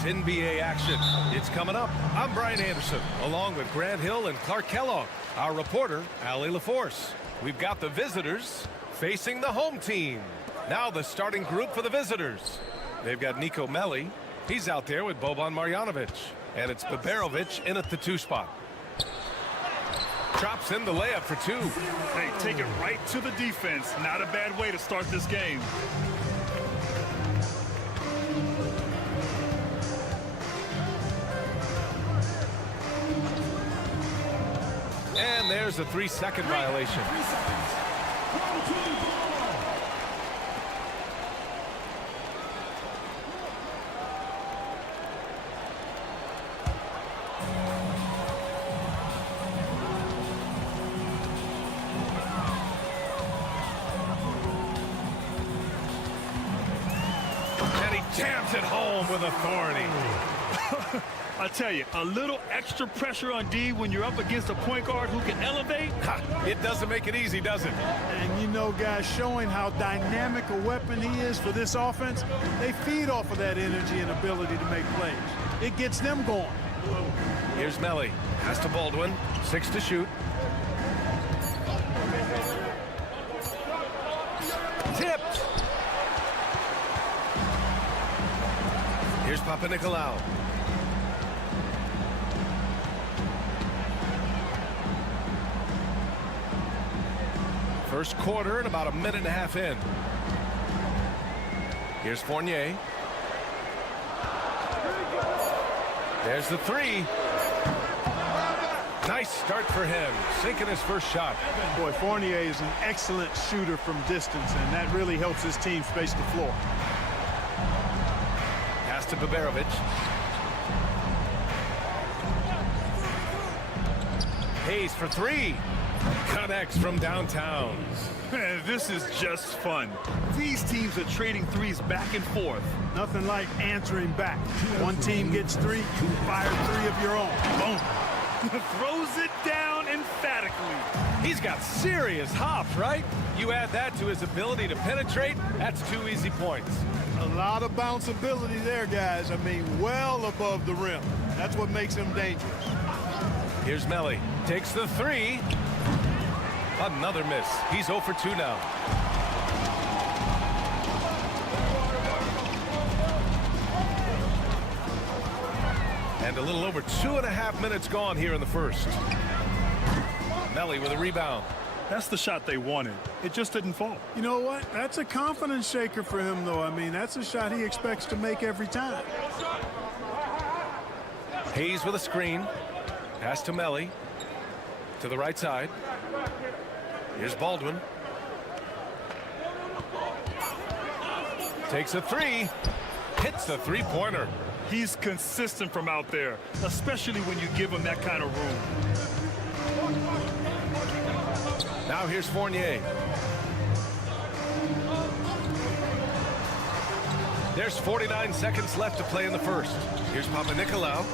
NBA action. It's coming up. I'm Brian Anderson, along with Grant Hill and Clark Kellogg. Our reporter, Allie LaForce. We've got the visitors facing the home team. Now the starting group for the visitors. They've got Nico Melli. He's out there with Boban Marjanovic. And it's Baberovic in at the 2 spot. Drops in the layup for 2. Hey, take it right to the defense. Not a bad way to start this game. And there's a 3-second violation. And he jams it home with authority. I tell you, a little extra pressure on D when you're up against a point guard who can elevate. It doesn't make it easy, does it? And you know, guys, showing how dynamic a weapon he is for this offense, they feed off of that energy and ability to make plays. It gets them going. Here's Melli. Pass to Baldwin. 6 to shoot. Tipped. Here's Papanikolaou. First quarter and about a minute and a half in. Here's Fournier. There's the 3. Nice start for him, sinking his first shot. Boy, Fournier is an excellent shooter from distance, and that really helps his team space the floor. Pass to Baberovic. Hayes for 3. Connects from downtown. Man, this is just fun. These teams are trading threes back and forth. Nothing like answering back. One team gets 3, you fire 3 of your own. Boom. Throws it down emphatically. He's got serious hops, right? You add that to his ability to penetrate, that's 2 easy points. A lot of bounceability there, guys. I mean, well above the rim. That's what makes him dangerous. Here's Melli. Takes the 3. Another miss. He's 0 for 2 now. And a little over 2.5 minutes gone here in the first. Melli with a rebound. That's the shot they wanted. It just didn't fall. You know what? That's a confidence shaker for him, though. I mean, that's a shot he expects to make every time. Hayes with a screen. Pass to Melli. To the right side. Here's Baldwin. Takes a 3. Hits the 3-pointer. He's consistent from out there, especially when you give him that kind of room. Now here's Fournier. There's 49 seconds left to play in the first. Here's Papanikolaou.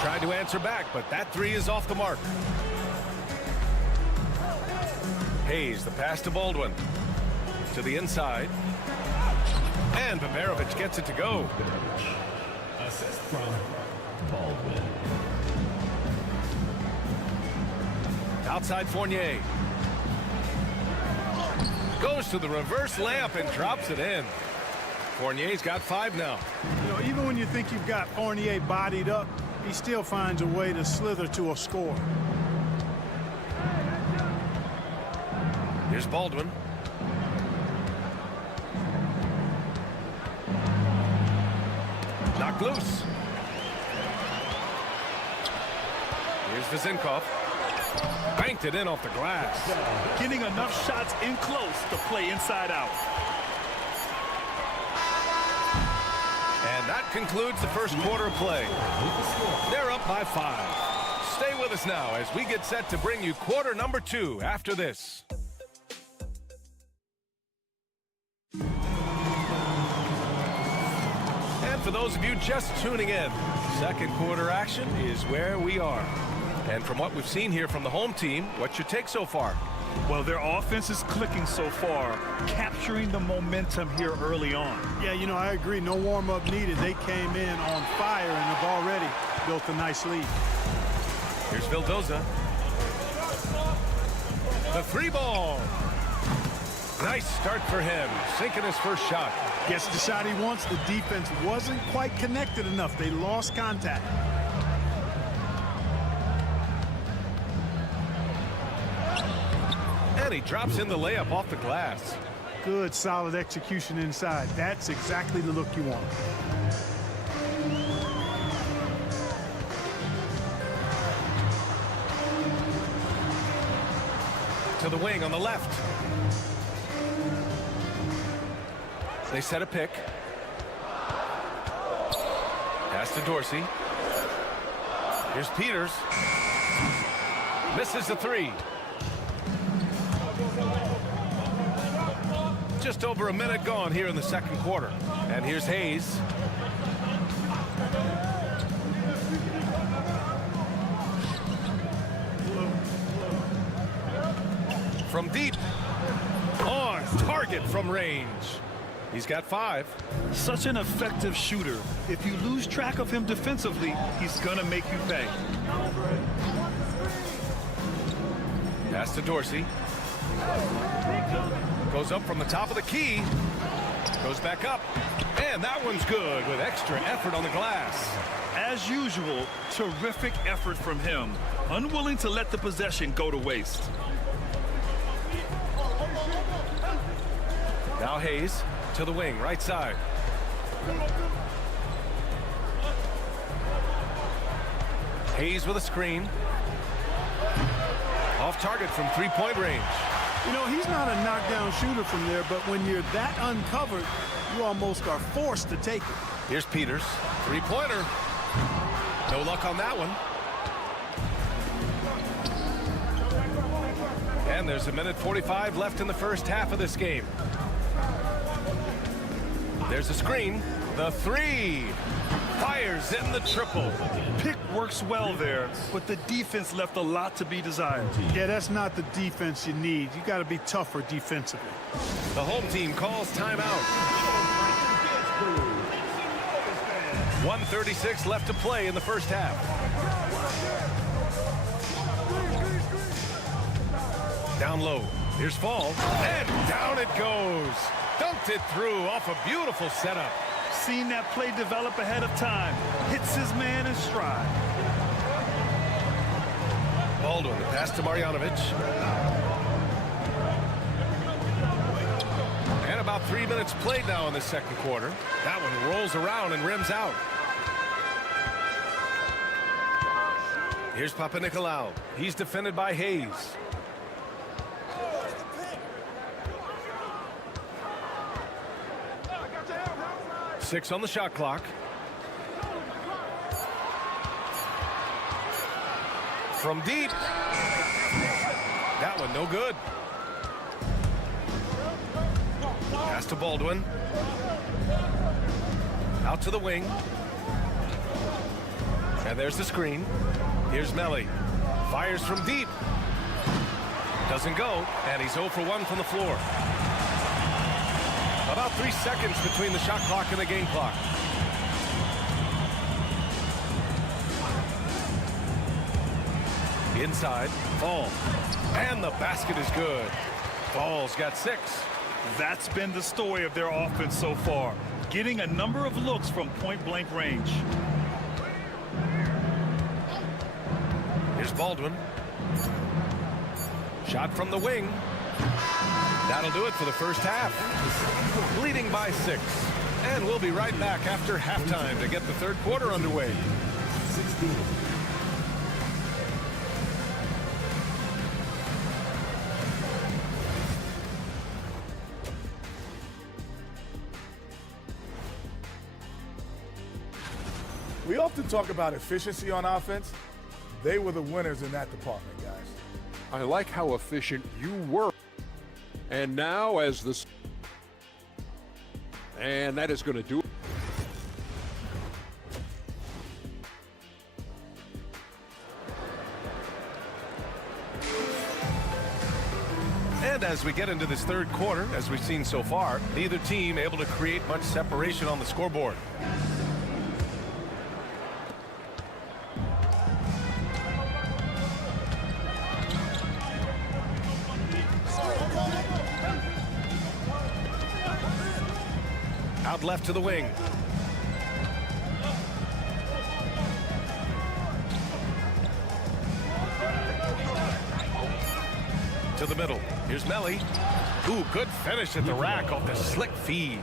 Trying to answer back, but that 3 is off the mark. Hayes, the pass to Baldwin. To the inside. And Baberovic gets it to go. Assist from Baldwin. Outside Fournier. Goes to the reverse layup and drops it in. Fournier's got 5 now. You know, even when you think you've got Fournier bodied up, he still finds a way to slither to a score. Here's Baldwin. Knocked loose. Here's Vezinkov. Banked it in off the glass. Getting enough shots in close to play inside out. And that concludes the first quarter of play. They're up by 5. Stay with us now as we get set to bring you quarter number 2 after this. And for those of you just tuning in, second quarter action is where we are. And from what we've seen here from the home team, what's your take so far? Well, their offense is clicking so far, capturing the momentum here early on. Yeah, you know, I agree. No warm-up needed. They came in on fire and have already built a nice lead. Here's Vildoza. The three ball. Nice start for him, sinking his first shot. Gets the shot he wants. The defense wasn't quite connected enough. They lost contact. And he drops in the layup off the glass. Good, solid execution inside. That's exactly the look you want. To the wing on the left. They set a pick. Pass to Dorsey. Here's Peters. Misses the three. Just over a minute gone here in the second quarter. And here's Hayes. From deep. On target from range. He's got 5. Such an effective shooter. If you lose track of him defensively, he's going to make you pay. Pass to Dorsey. Goes up from the top of the key. Goes back up. And that one's good with extra effort on the glass. As usual, terrific effort from him. Unwilling to let the possession go to waste. Now Hayes to the wing, right side. Hayes with a screen. Off target from three-point range. You know, he's not a knockdown shooter from there, but when you're that uncovered, you almost are forced to take it. Here's Peters. Three-pointer. No luck on that one. And there's 1:45 left in the first half of this game. There's a screen. The three. Fires in the triple. Pick works well there, but the defense left a lot to be desired. Yeah, that's not the defense you need. You got to be tougher defensively. The home team calls timeout. 1:36 left to play in the first half. Down low. Here's Fall. And down it goes. Dunked it through off a beautiful setup. Seen that play develop ahead of time. Hits his man in stride. Baldwin, the pass to Marjanovic. And about 3 minutes played now in the second quarter. That one rolls around and rims out. Here's Papanikolaou. He's defended by Hayes. Six on the shot clock. From deep. That one no good. Pass to Baldwin. Out to the wing. And there's the screen. Here's Melly. Fires from deep. Doesn't go. And he's 0 for 1 from the floor. About 3 seconds between the shot clock and the game clock. Inside, Fall. And the basket is good. Fall's got 6. That's been the story of their offense so far. Getting a number of looks from point-blank range. Here's Baldwin. Shot from the wing. That'll do it for the first half. Leading by 6. And we'll be right back after halftime to get the third quarter underway. 16. We often talk about efficiency on offense. They were the winners in that department, guys. I like how efficient you were. And now as the And that is going to do it. And as we get into this third quarter, as we've seen so far, neither team able to create much separation on the scoreboard. Out left to the wing. To the middle. Here's Melly. Ooh, good finish at the rack off the slick feed.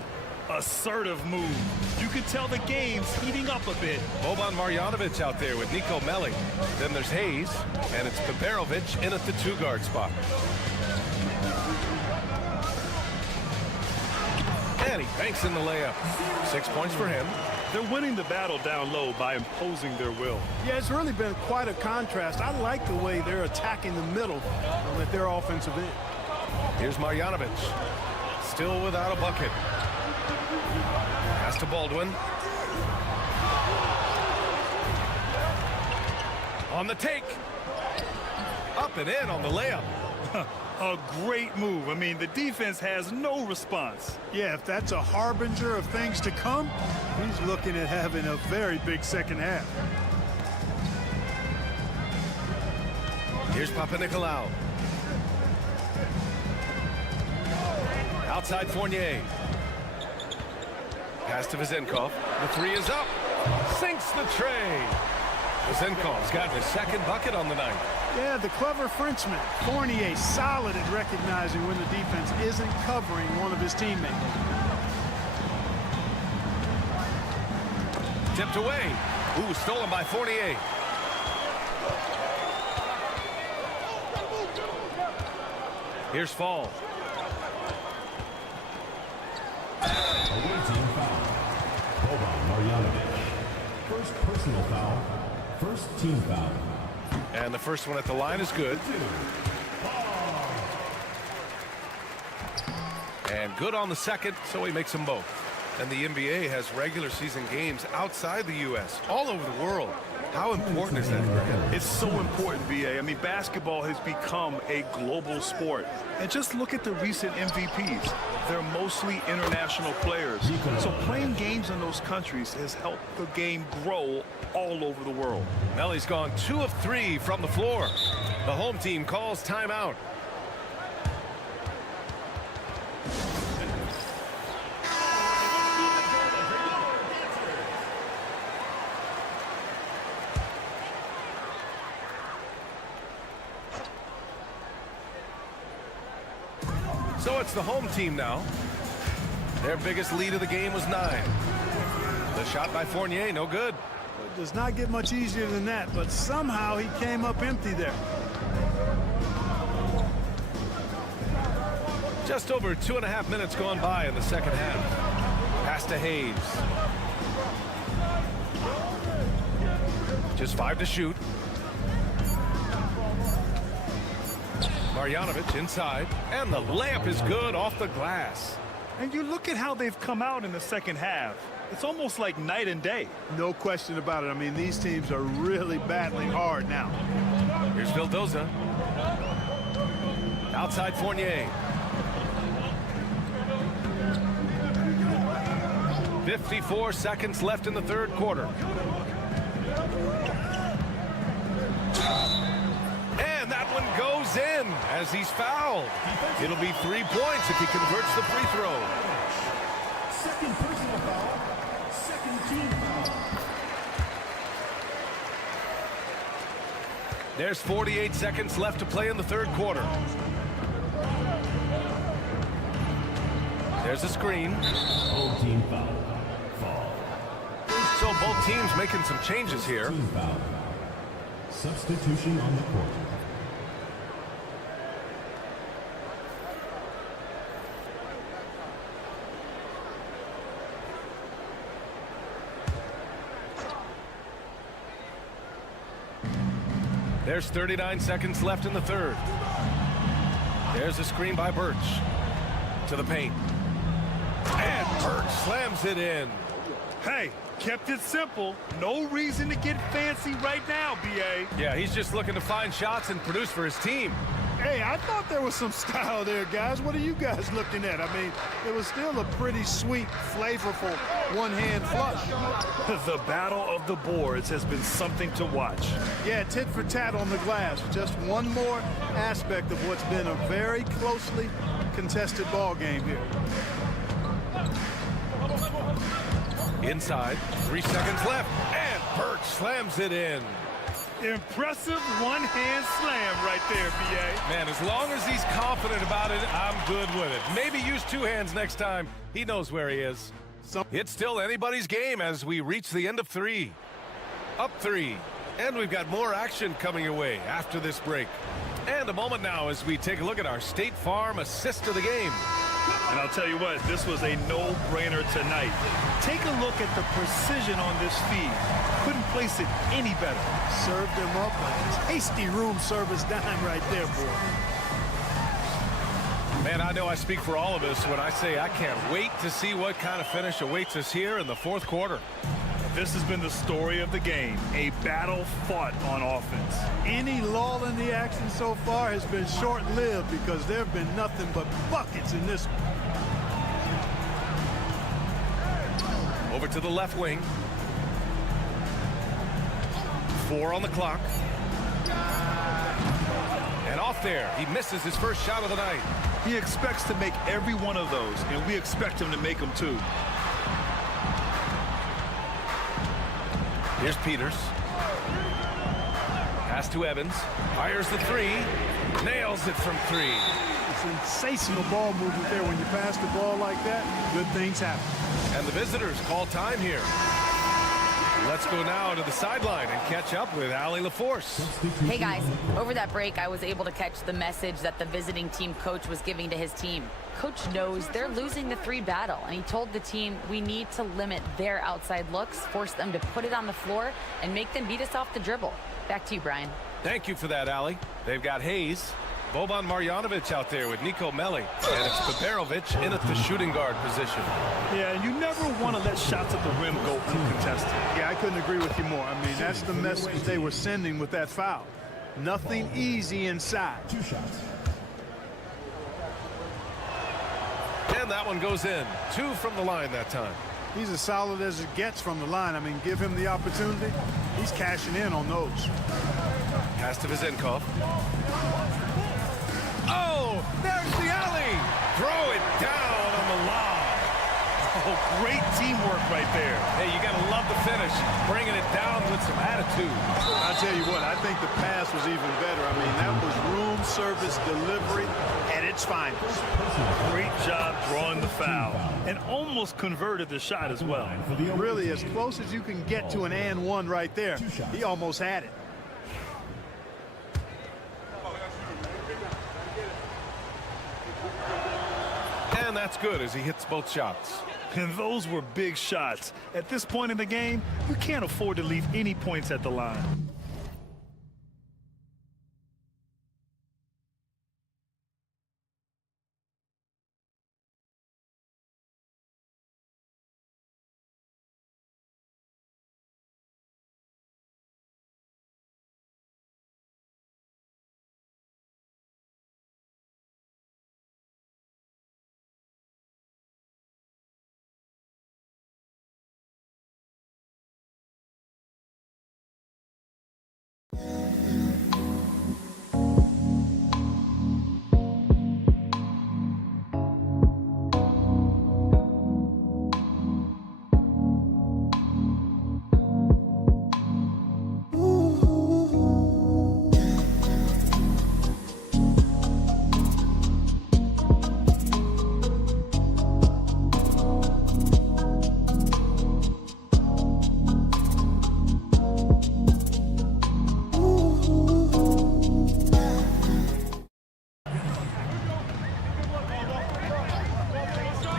Assertive move. You can tell the game's heating up a bit. Boban Marjanovic out there with Nico Melli. Then there's Hayes, and it's Peperovic in at the two-guard spot. And he banks in the layup. 6 points for him. They're winning the battle down low by imposing their will. Yeah, it's really been quite a contrast. I like the way they're attacking the middle with their offensive end. Here's Marjanovic. Still without a bucket. Pass to Baldwin. On the take. Up and in on the layup. A great move. I mean, the defense has no response. Yeah, if that's a harbinger of things to come, he's looking at having a very big second half. Here's Papanikolaou. Outside Fournier. Pass to Vezenkov. The three is up. Sinks the tray. Vezenkov's got his second bucket on the night. Yeah, the clever Frenchman. Fournier solid at recognizing when the defense isn't covering one of his teammates. Tipped away. Ooh, stolen by Fournier. Here's Fall. Away team foul. Boban Marjanovic. First personal foul. First team foul. And the first one at the line is good. And good on the second, so he makes them both. And the NBA has regular season games outside the U.S., all over the world. How important is that for him? It's so important, BA. I mean, basketball has become a global sport. And just look at the recent MVPs. They're mostly international players. So playing games in those countries has helped the game grow all over the world. Melly's gone 2 of 3 from the floor. The home team calls timeout. So it's the home team now. Their biggest lead of the game was 9. The shot by Fournier, no good. It does not get much easier than that, but somehow he came up empty there. Just over 2.5 minutes gone by in the second half. Pass to Hayes. Just 5 to shoot. Marjanovic inside, and the layup is good off the glass. And you look at how they've come out in the second half. It's almost like night and day. No question about it. I mean, these teams are really battling hard now. Here's Vildoza. Outside Fournier. 54 seconds left in the third quarter. And that one goes in as he's fouled. It'll be 3 points if he converts the free throw. Second personal foul. Second team foul. There's 48 seconds left to play in the third quarter. There's a screen. Home team foul. Fall. So both teams making some changes here. Team foul. Substitution on the court. There's 39 seconds left in the third. There's a screen by Birch. To the paint. And Birch slams it in. Hey, kept it simple. No reason to get fancy right now, B.A. Yeah, he's just looking to find shots and produce for his team. Hey, I thought there was some style there, guys. What are you guys looking at? I mean, it was still a pretty sweet, flavorful one-hand flush. The battle of the boards has been something to watch. Yeah, tit for tat on the glass. Just one more aspect of what's been a very closely contested ball game here. Inside, 3 seconds left, and Burke slams it in. Impressive one-hand slam right there, B.A. Man, as long as he's confident about it, I'm good with it. Maybe use 2 hands next time. He knows where he is. It's still anybody's game as we reach the end of 3. Up 3. And we've got more action coming your way after this break. And a moment now as we take a look at our State Farm assist of the game. And I'll tell you what, this was a no-brainer tonight. Take a look at the precision on this feed. Couldn't place it any better. Served him up a tasty room service dime right there, boy. Man, I know I speak for all of us when I say I can't wait to see what kind of finish awaits us here in the 4th quarter. This has been the story of the game, a battle fought on offense. Any lull in the action so far has been short-lived because there have been nothing but buckets in this one. Over to the left wing. 4 on the clock. And off there, he misses his first shot of the night. He expects to make every one of those, and we expect him to make them too. Here's Peters. Pass to Evans. Fires the 3. Nails it from 3. Sensational ball movement there. When you pass the ball like that, good things happen. And the visitors call time here. Let's go now to the sideline and catch up with Allie LaForce. Hey guys, over that break I was able to catch the message that the visiting team coach was giving to his team. Coach knows they're losing the 3 battle, and he told the team we need to limit their outside looks, force them to put it on the floor, and make them beat us off the dribble. Back to you, Brian. Thank you for that, Allie. They've got Hayes, Boban Marjanovic out there with Nico Melli, and it's Peperovic in at the shooting guard position. Yeah, and you never want to let shots at the rim go uncontested. Yeah, I couldn't agree with you more. I mean, that's the message they were sending with that foul. Nothing easy inside. 2 shots. And that one goes in. 2 from the line that time. He's as solid as it gets from the line. I mean, give him the opportunity. He's cashing in on those. Pass to Vizenkov. Oh, there's the alley. Throw it down on the lob. Oh, great teamwork right there. Hey, you got to love the finish. Bringing it down with some attitude. I'll tell you what, I think the pass was even better. I mean, that was room service delivery at its finest. Great job drawing the foul. And almost converted the shot as well. Really, as close as you can get to an and one right there. He almost had it. And that's good as he hits both shots. And those were big shots. At this point in the game, you can't afford to leave any points at the line.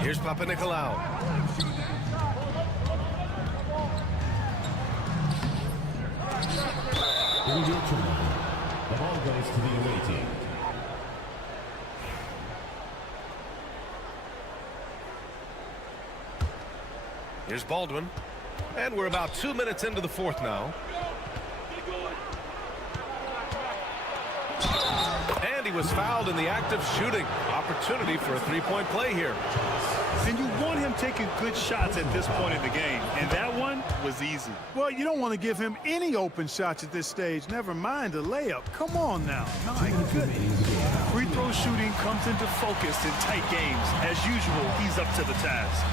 Here's Papanikolaou. The ball goes to the away team. Here's Baldwin. And we're about 2 minutes into the fourth now. And he was fouled in the act of shooting. Opportunity for a three-point play here. And you want him taking good shots at this point in the game. And that one was easy. Well, you don't want to give him any open shots at this stage. Never mind a layup. Come on now. My goodness. Free throw shooting comes into focus in tight games. As usual, he's up to the task.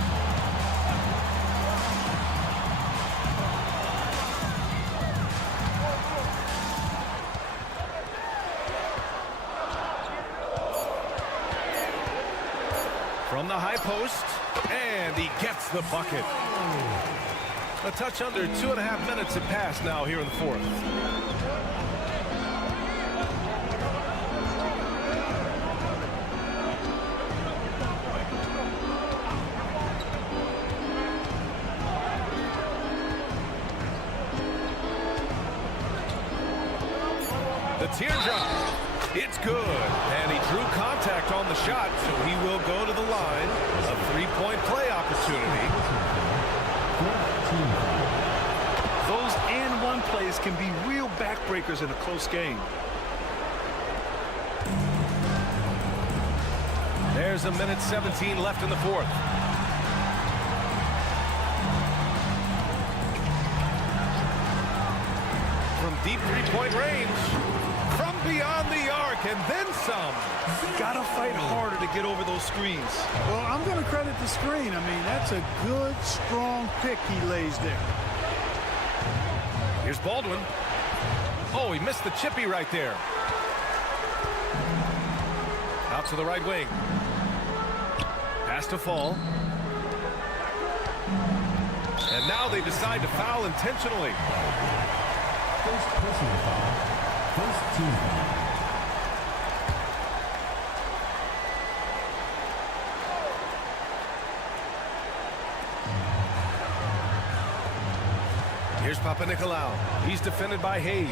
From the high post, and he gets the bucket. A touch under 2.5 minutes have passed now here in the fourth. The teardrop. It's good, and he drew contact on the shot, so he will go to the line. A three-point play opportunity. Those and one plays can be real backbreakers in a close game. There's a minute 17 left in the fourth. From deep three-point range. From beyond the arc, and then some. Gotta fight harder to get over those screens. Well, I'm going to credit the screen. I mean, that's a good, strong pick he lays there. Here's Baldwin. Oh, he missed the chippy right there. Out to the right wing. Pass to fall. And now they decide to foul intentionally. First personal foul. First team foul. Here's Papanikolaou. He's defended by Hayes.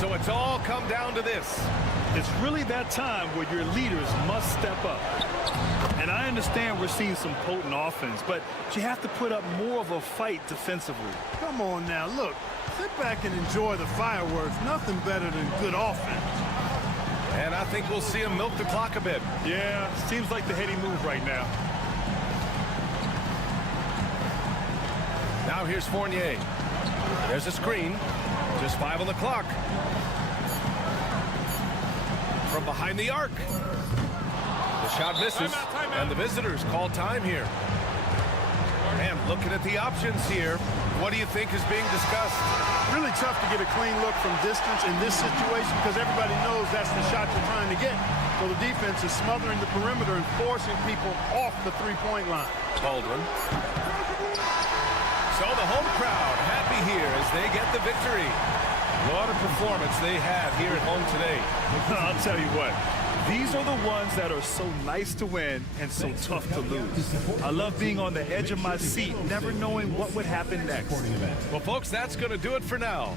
So it's all come down to this. It's really that time where your leaders must step up. And I understand we're seeing some potent offense, but you have to put up more of a fight defensively. Come on now, look. Sit back and enjoy the fireworks. Nothing better than good offense. And I think we'll see him milk the clock a bit. Yeah, seems like the heady move right now. Now here's Fournier. There's a screen. Just 5 on the clock. From behind the arc. The shot misses, and the visitors call time here. And looking at the options here, what do you think is being discussed? Really tough to get a clean look from distance in this situation because everybody knows that's the shot you're trying to get. So the defense is smothering the perimeter and forcing people off the three-point line. Baldwin. So the home crowd happy here as they get the victory. What a performance they have here at home today. I'll tell you what. These are the ones that are so nice to win and so tough to lose. I love being on the edge of my seat, never knowing what would happen next. Well, folks, that's going to do it for now.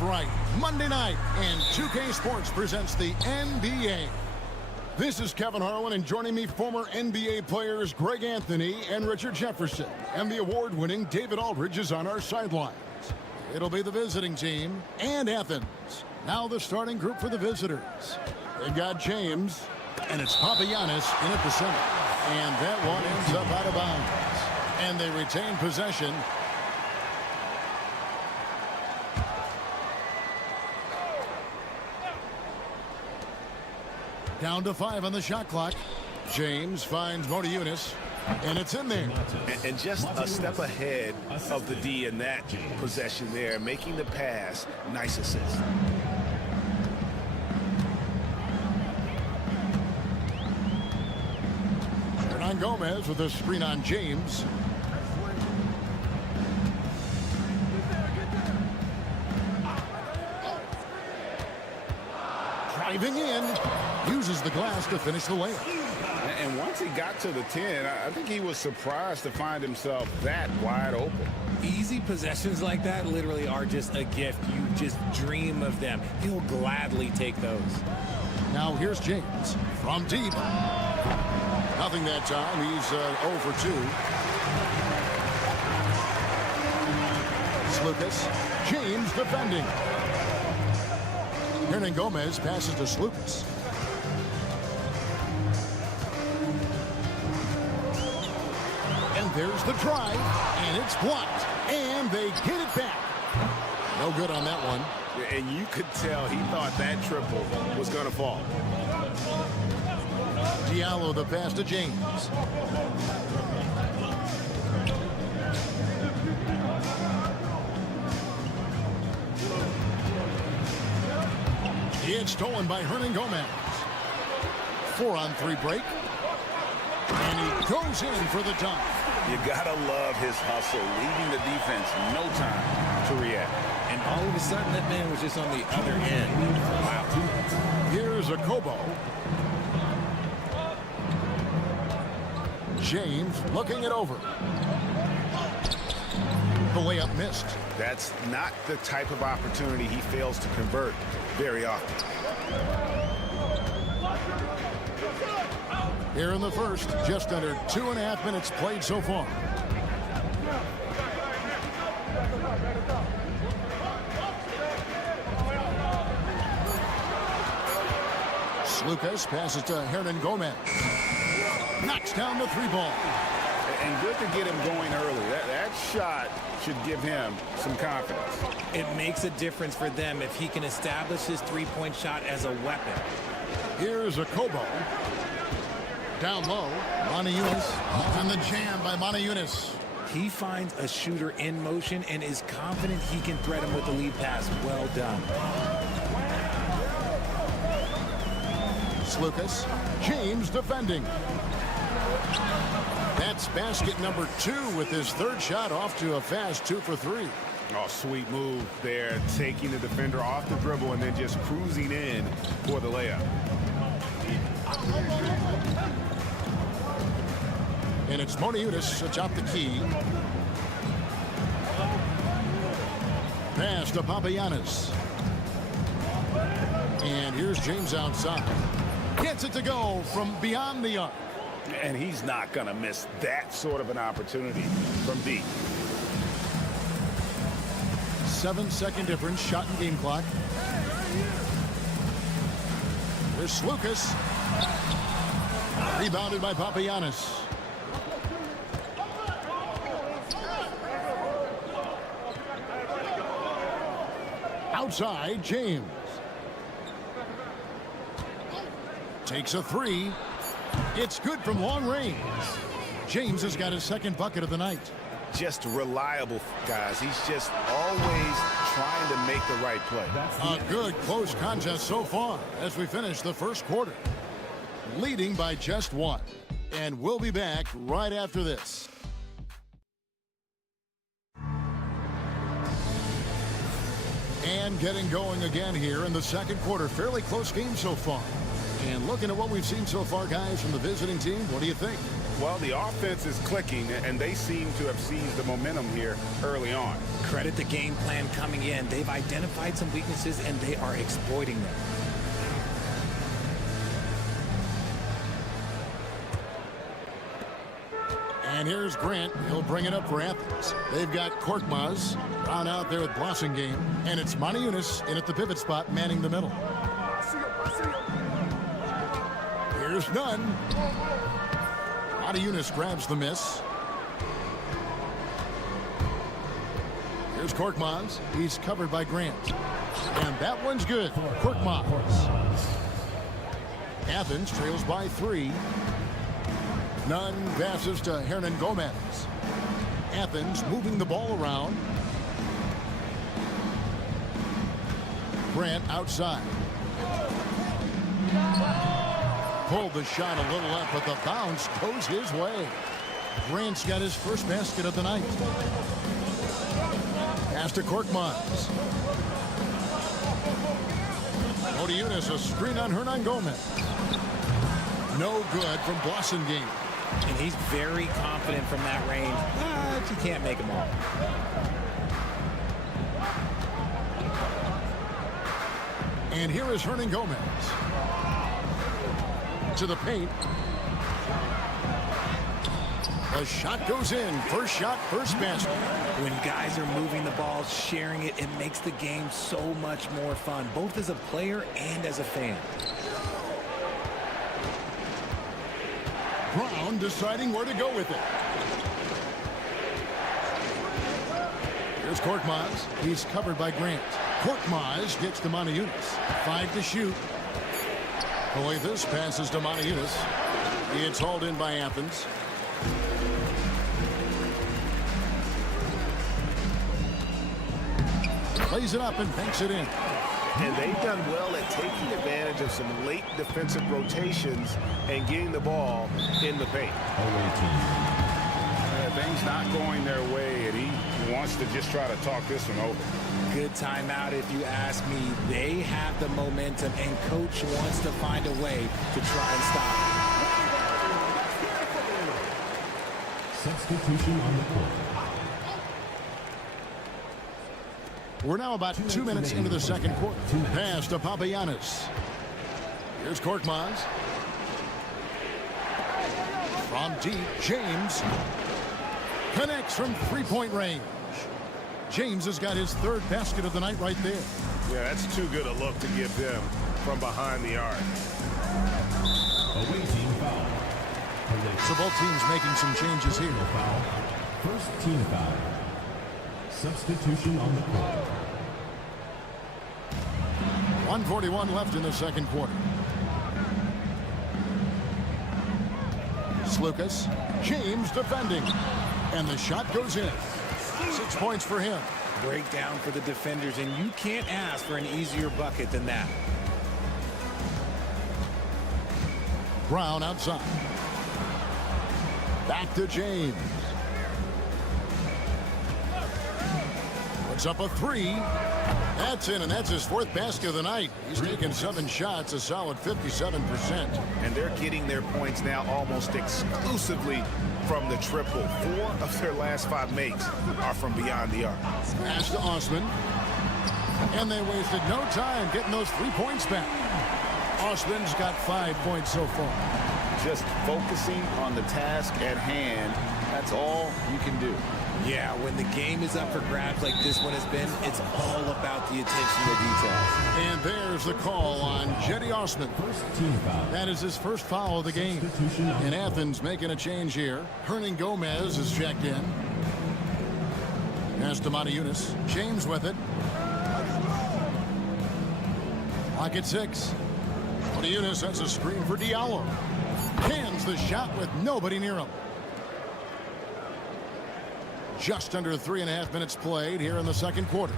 Right, Monday night, and 2K Sports presents the NBA. This is Kevin Harlan, and joining me, former NBA players Greg Anthony and Richard Jefferson, and the award-winning David Aldridge is on our sidelines. It'll be the visiting team and Athens. Now the starting group for the visitors. They've got James, and it's Papagiannis in at the center. And that one ends up out of bounds. And they retain possession. Down to 5 on the shot clock. James finds Monaco, and it's in there. And just a step ahead of the D in that possession there, making the pass. Nice assist. Hernan Gomez with a screen on James. Driving in, uses the glass to finish the layup. And once he got to the 10, I think he was surprised to find himself that wide open. Easy possessions like that literally are just a gift. You just dream of them. He'll gladly take those. Now here's James from deep. Nothing that time. He's 0 for 2. Lucas. James defending. Hernan Gomez passes to Slukas. And there's the drive, and it's blocked, and they get it back. No good on that one. And you could tell he thought that triple was going to fall. Diallo the pass to James. It's stolen by Hernan Gomez. 4-on-3 break. And he goes in for the dunk. You gotta love his hustle, leaving the defense no time to react. And all of a sudden, that man was just on the other end. Wow. Here's a Kobo. James looking it over. The layup missed. That's not the type of opportunity he fails to convert very often. Here in the first, just under 2.5 minutes played so far. Lucas passes to Hernan Gomez. Knocks down the 3 ball. And good to get him going early. That shot should give him some confidence. It makes a difference for them if he can establish his 3-point shot as a weapon. Here's a Kobo. Down low, Montejunas. And the jam by Montejunas. He finds a shooter in motion and is confident he can thread him with the lead pass. Well done. Lucas. James defending. That's basket number 2 with his 3rd shot, off to a fast 2 for 3. Oh, sweet move there, taking the defender off the dribble and then just cruising in for the layup. And it's Montejunas atop the key. Pass to Papagiannis. And here's James outside. Gets it to go from beyond the arc. And he's not going to miss that sort of an opportunity from deep. 7-second difference, shot and game clock. There's Lucas. Rebounded by Papagiannis. Outside, James. Takes a 3. It's good from long range. James has got his 2nd bucket of the night. Just reliable, guys. He's just always trying to make the right play. A good close contest so far as we finish the first quarter. Leading by just 1. And we'll be back right after this. And getting going again here in the 2nd quarter. Fairly close game so far. And looking at what we've seen so far, guys, from the visiting team, what do you think? Well, the offense is clicking, and they seem to have seized the momentum here early on. Credit the game plan coming in. They've identified some weaknesses, and they are exploiting them. And here's Grant. He'll bring it up for Athens. They've got Korkmaz down out there with Blossingame. And it's Montejunas in at the pivot spot, manning the middle. Here's none. Montejunas grabs the miss. Here's Korkmaz. He's covered by Grant. And that one's good. Korkmaz. Athens trails by 3. Nunn passes to Hernan Gomez. Athens moving the ball around. Grant outside. Pulled the shot a little up, but the bounce goes his way. Grant's got his first basket of the night. Pass to Korkmaz. Montejunas, a screen on Hernan Gomez. No good from Blossingame. And he's very confident from that range, but you can't make him all. And here is Hernan Gomez. To the paint. The shot goes in. First shot, first basket. When guys are moving the ball, sharing it, it makes the game so much more fun, both as a player and as a fan. Brown deciding where to go with it. Here's Korkmaz. He's covered by Grant. Korkmaz gets to Montejunas. 5 to shoot. Coathus passes to Montejunas. It's hauled in by Athens. Plays it up and banks it in. And they've done well at taking advantage of some late defensive rotations and getting the ball in the paint. Things not going their way, and he wants to just try to talk this one over. Good timeout if you ask me. They have the momentum, and coach wants to find a way to try and stop it. Substitution on the court. We're now about 2 minutes into the second quarter. Pass to Papagiannis. Here's Korkmaz. From deep, James connects from three-point range. James has got his third basket of the night right there. Yeah, that's too good a look to give them from behind the arc. Away team foul. So both teams making some changes here. Foul. First team foul. Substitution on the court. 1:41 left in the second quarter. Slukas. James defending. And the shot goes in. 6 points for him. Breakdown for the defenders, and you can't ask for an easier bucket than that. Brown outside. Back to James. Puts up a three. That's in, and that's his fourth basket of the night. He's taken 7 shots, a solid 57%. And they're getting their points now almost exclusively from the triple. 4 of their last 5 makes are from beyond the arc. Pass to Osman. And they wasted no time getting those 3 points back. Osman's got 5 points so far. Just focusing on the task at hand. That's all you can do. Yeah, when the game is up for grabs like this one has been, it's all about the attention to details. And there's the call on Jetty Osman. First team foul. That is his first foul of the game. And Athens making a change here. Hernan Gomez is checked in. Pass to Matajunas. James with it. Lock at 6. Matajunas has a screen for Diallo. Cans the shot with nobody near him. Just under 3.5 minutes played here in the second quarter.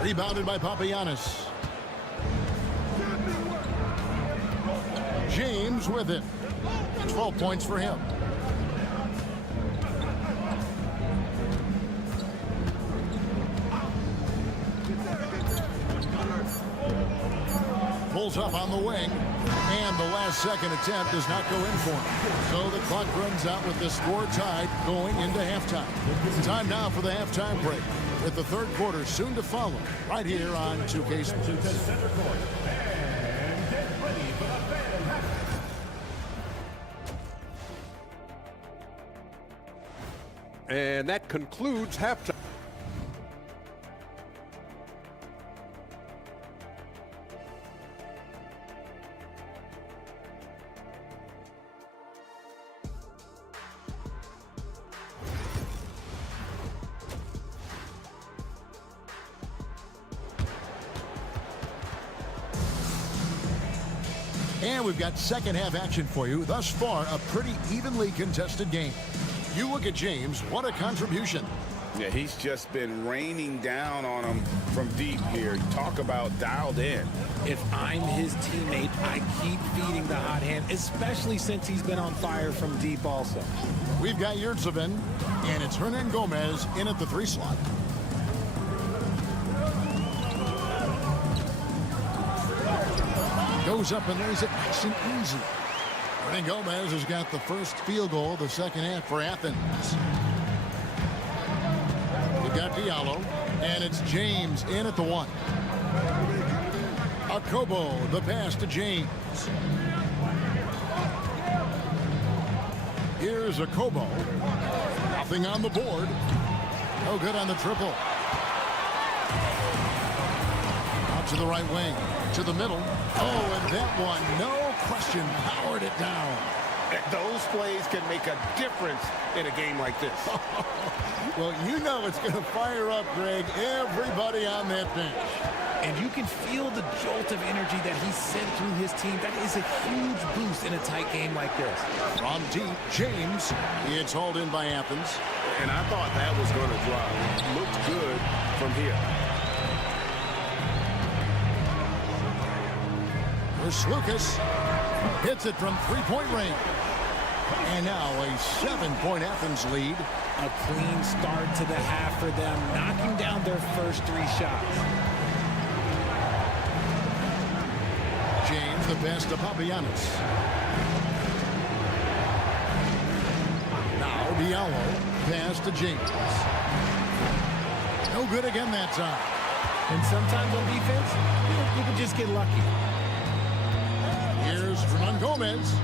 Rebounded by Papagiannis. James with it. 12 points for him. Pulls up on the wing, and the last second attempt does not go in for him. So the clock runs out with the score tied going into halftime. Time now for the halftime break, with the third quarter soon to follow, right here on 2K Sports. And that concludes halftime. And we've got second half action for you. Thus far, a pretty evenly contested game. You look at James, what a contribution. Yeah, he's just been raining down on him from deep here. Talk about dialed in. If I'm his teammate, I keep feeding the hot hand, especially since he's been on fire from deep also. We've got Yurtsevin, and it's Hernan Gomez in at the 3 slot. Goes up and lays it nice and easy. Hernan Gomez has got the first field goal of the second half for Athens. We've got Diallo, and it's James in at the 1. Akobo, the pass to James. Here's Akobo. Nothing on the board. No good on the triple. Out to the right wing. To the middle. Oh, and that one, no question, powered it down. Those plays can make a difference in a game like this. Well, you know it's going to fire up, Greg, everybody on that bench. And you can feel the jolt of energy that he sent through his team. That is a huge boost in a tight game like this. From deep, James. It's hauled in by Athens. And I thought that was going to drop. Looked good from here. Here's Lucas. Hits it from three-point range. And now a 7-point Athens lead. A clean start to the half for them, knocking down their first 3 shots. James, the pass to Papagiannis. Now Diallo, pass to James. No good again that time. And sometimes on defense, you can just get lucky. Here's Hernan Gomez.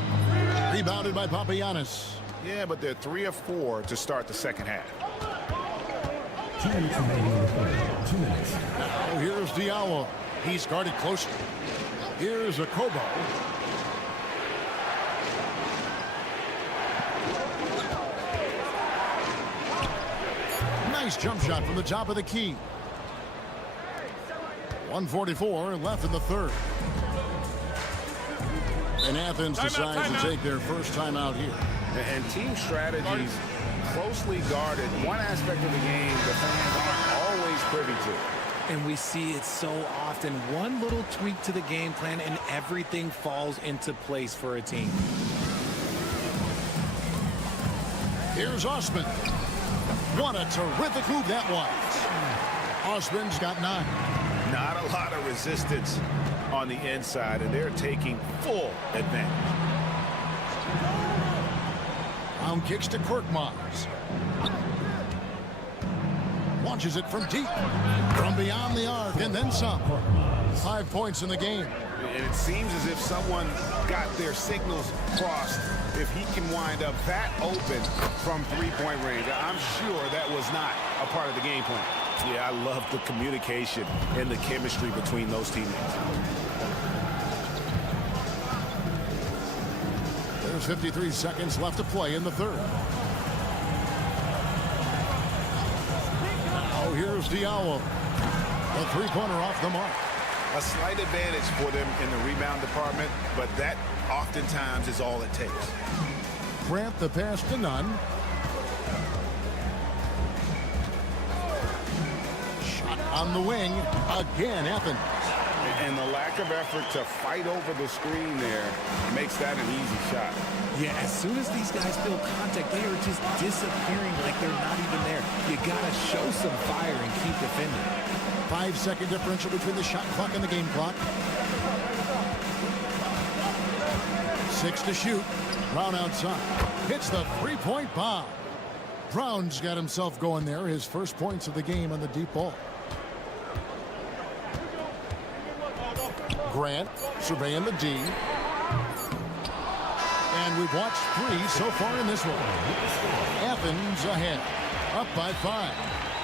Rebounded by Papagiannis. Yeah, but they're 3 of 4 to start the second half. 2 minutes remaining in the third. 2 minutes. Now here's Diallo. He's guarded closely. Here's a Kobo. Nice jump shot from the top of the key. 1:44 left in the third. And Athens decides to take their first time out here. And team strategies closely guarded. One aspect of the game the fans aren't always privy to. And we see it so often. One little tweak to the game plan and everything falls into place for a team. Here's Osman. What a terrific move that was. Osman's got 9. Not a lot of resistance on the inside, and they're taking full advantage. Round kicks to Korkmaz. Launches it from deep. From beyond the arc, and then some. 5 points in the game. And it seems as if someone got their signals crossed. If he can wind up that open from three-point range, I'm sure that was not a part of the game plan. Yeah, I love the communication and the chemistry between those teammates. There's 53 seconds left to play in the third. Now here's Diallo. The three-pointer off the mark. A slight advantage for them in the rebound department, but that oftentimes is all it takes. Grant the pass to Nunn. Shot on the wing. Again, Athens. And the lack of effort to fight over the screen there makes that an easy shot. Yeah, as soon as these guys feel contact, they are just disappearing like they're not even there. You gotta show some fire and keep defending. 5-second differential between the shot clock and the game clock. 6 to shoot. Brown outside. Hits the three-point bomb. Brown's got himself going there. His first points of the game on the deep ball. Grant surveying the D. And we've watched 3 so far in this one. Athens ahead. Up by 5.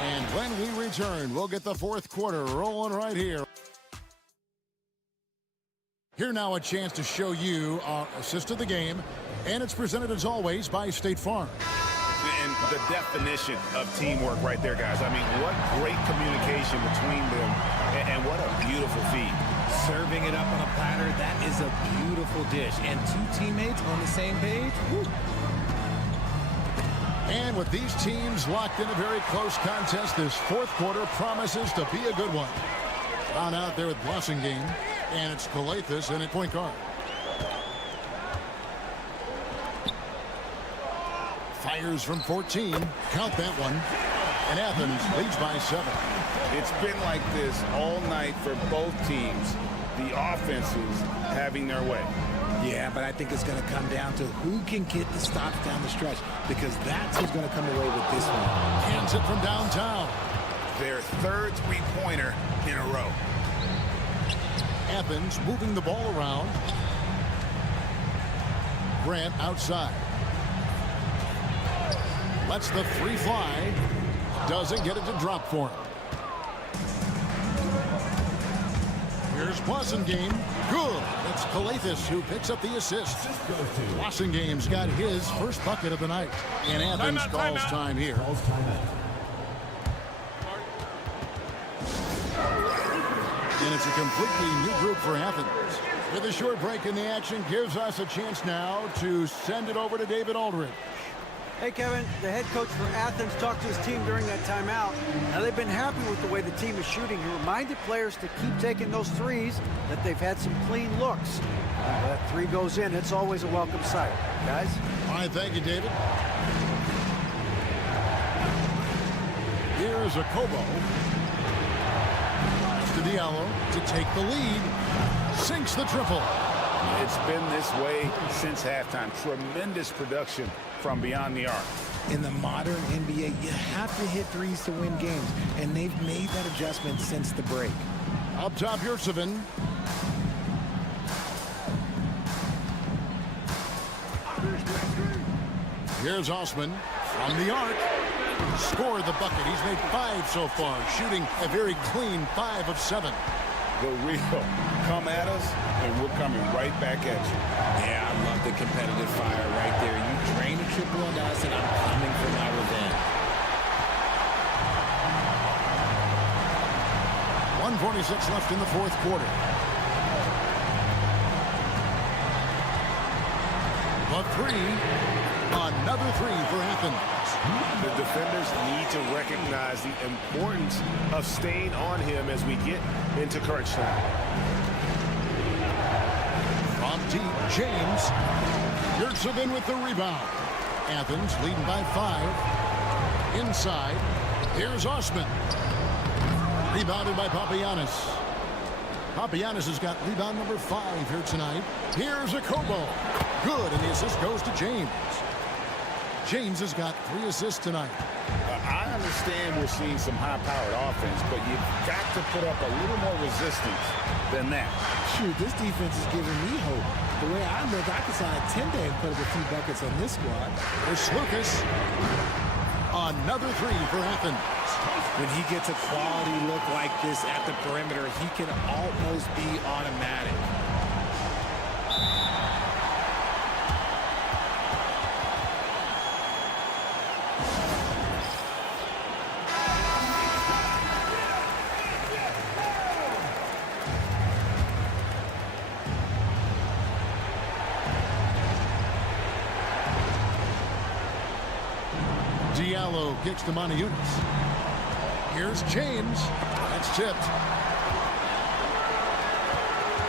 And when we return, we'll get the fourth quarter rolling right here. Here now a chance to show you our assist of the game. And it's presented as always by State Farm. And the definition of teamwork right there, guys. I mean, what great communication between them. And what a beautiful feed. Serving it up on a platter, that is a beautiful dish. And 2 teammates on the same page. Woo. And with these teams locked in a very close contest, this fourth quarter promises to be a good one. Down out there with Blossingame, and it's Calathis in at point guard. Fires from 14. Count that one. And Athens leads by 7. It's been like this all night for both teams. The offenses having their way. Yeah, but I think it's going to come down to who can get the stops down the stretch, because that's who's going to come away with this one. Hands it from downtown. Their third three-pointer in a row. Athens moving the ball around. Grant outside. Lets the 3 fly. Doesn't get it to drop for him. Here's Blasingame. Good. It's Kalathis who picks up the assist. Blasingame got his first bucket of the night. And Athens calls time here. And it's a completely new group for Athens. With a short break in the action, gives us a chance now to send it over to David Aldridge. Hey, Kevin, the head coach for Athens talked to his team during that timeout. Now, they've been happy with the way the team is shooting. He reminded players to keep taking those threes, that they've had some clean looks. And when that three goes in, it's always a welcome sight. Guys? All right, thank you, David. Here's a Kobo. To Diallo to take the lead. Sinks the triple. It's been this way since halftime. Tremendous production from beyond the arc. In the modern NBA, you have to hit threes to win games, and they've made that adjustment since the break. Up top, Yurtsevin. Here's Osman from the arc. Scored the bucket. He's made 5 so far, shooting a very clean 5 of 7. The real come at us, and we're coming right back at you. Yeah, I love the competitive fire right there. You drain a triple on us, and I'm coming for my revenge. 1:46 left in the fourth quarter. The three. Another three for Athens. The defenders need to recognize the importance of staying on him as we get into crunch time. From deep, James. Yurtsevin with the rebound. Athens leading by 5. Inside. Here's Osman. Rebounded by Papagiannis. Papagiannis has got rebound number 5 here tonight. Here's a Kobo. Good, and the assist goes to James. James has got 3 assists tonight. I understand we're seeing some high-powered offense, but you've got to put up a little more resistance than that. Shoot, this defense is giving me hope. The way I look, I can sign a 10-day and put up a few buckets on this squad. There's Lucas. Another 3 for Athens. When he gets a quality look like this at the perimeter, he can almost be automatic. Diallo kicks to Monteunitas. Here's James. That's tipped.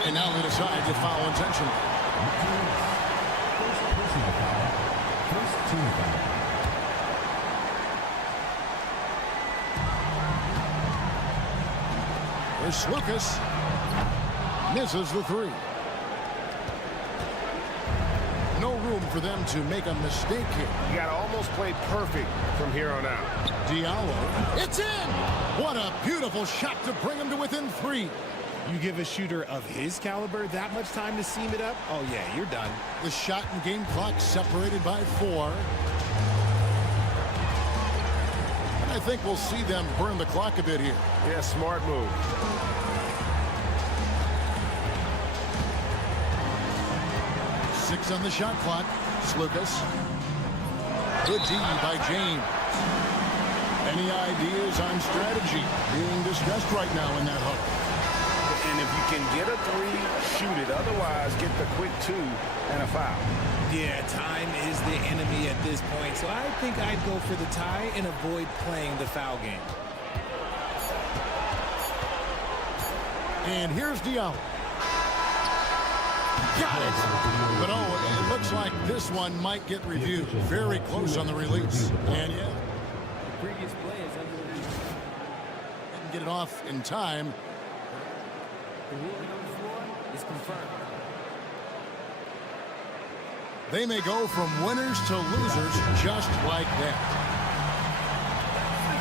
And now they decide to foul intentionally. There's Lucas. Misses the 3. No room for them to make a mistake here. You got to almost play perfect from here on out. Diallo. It's in! What a beautiful shot to bring him to within 3. You give a shooter of his caliber that much time to seam it up? Oh, yeah, you're done. The shot and game clock separated by 4. And I think we'll see them burn the clock a bit here. Yeah, smart move. Six on the shot clock. Slukas. Good D by James. Any ideas on strategy being discussed right now in that hook? And if you can get a 3, shoot it. Otherwise, get the quick 2 and a foul. Yeah, time is the enemy at this point. So I think I'd go for the tie and avoid playing the foul game. And here's Diallo. Got it. But oh, it looks like this one might get reviewed. Very close on the release. And yeah. Previous play is under review. Didn't get it off in time. The ruling on the floor is confirmed. They may go from winners to losers just like that.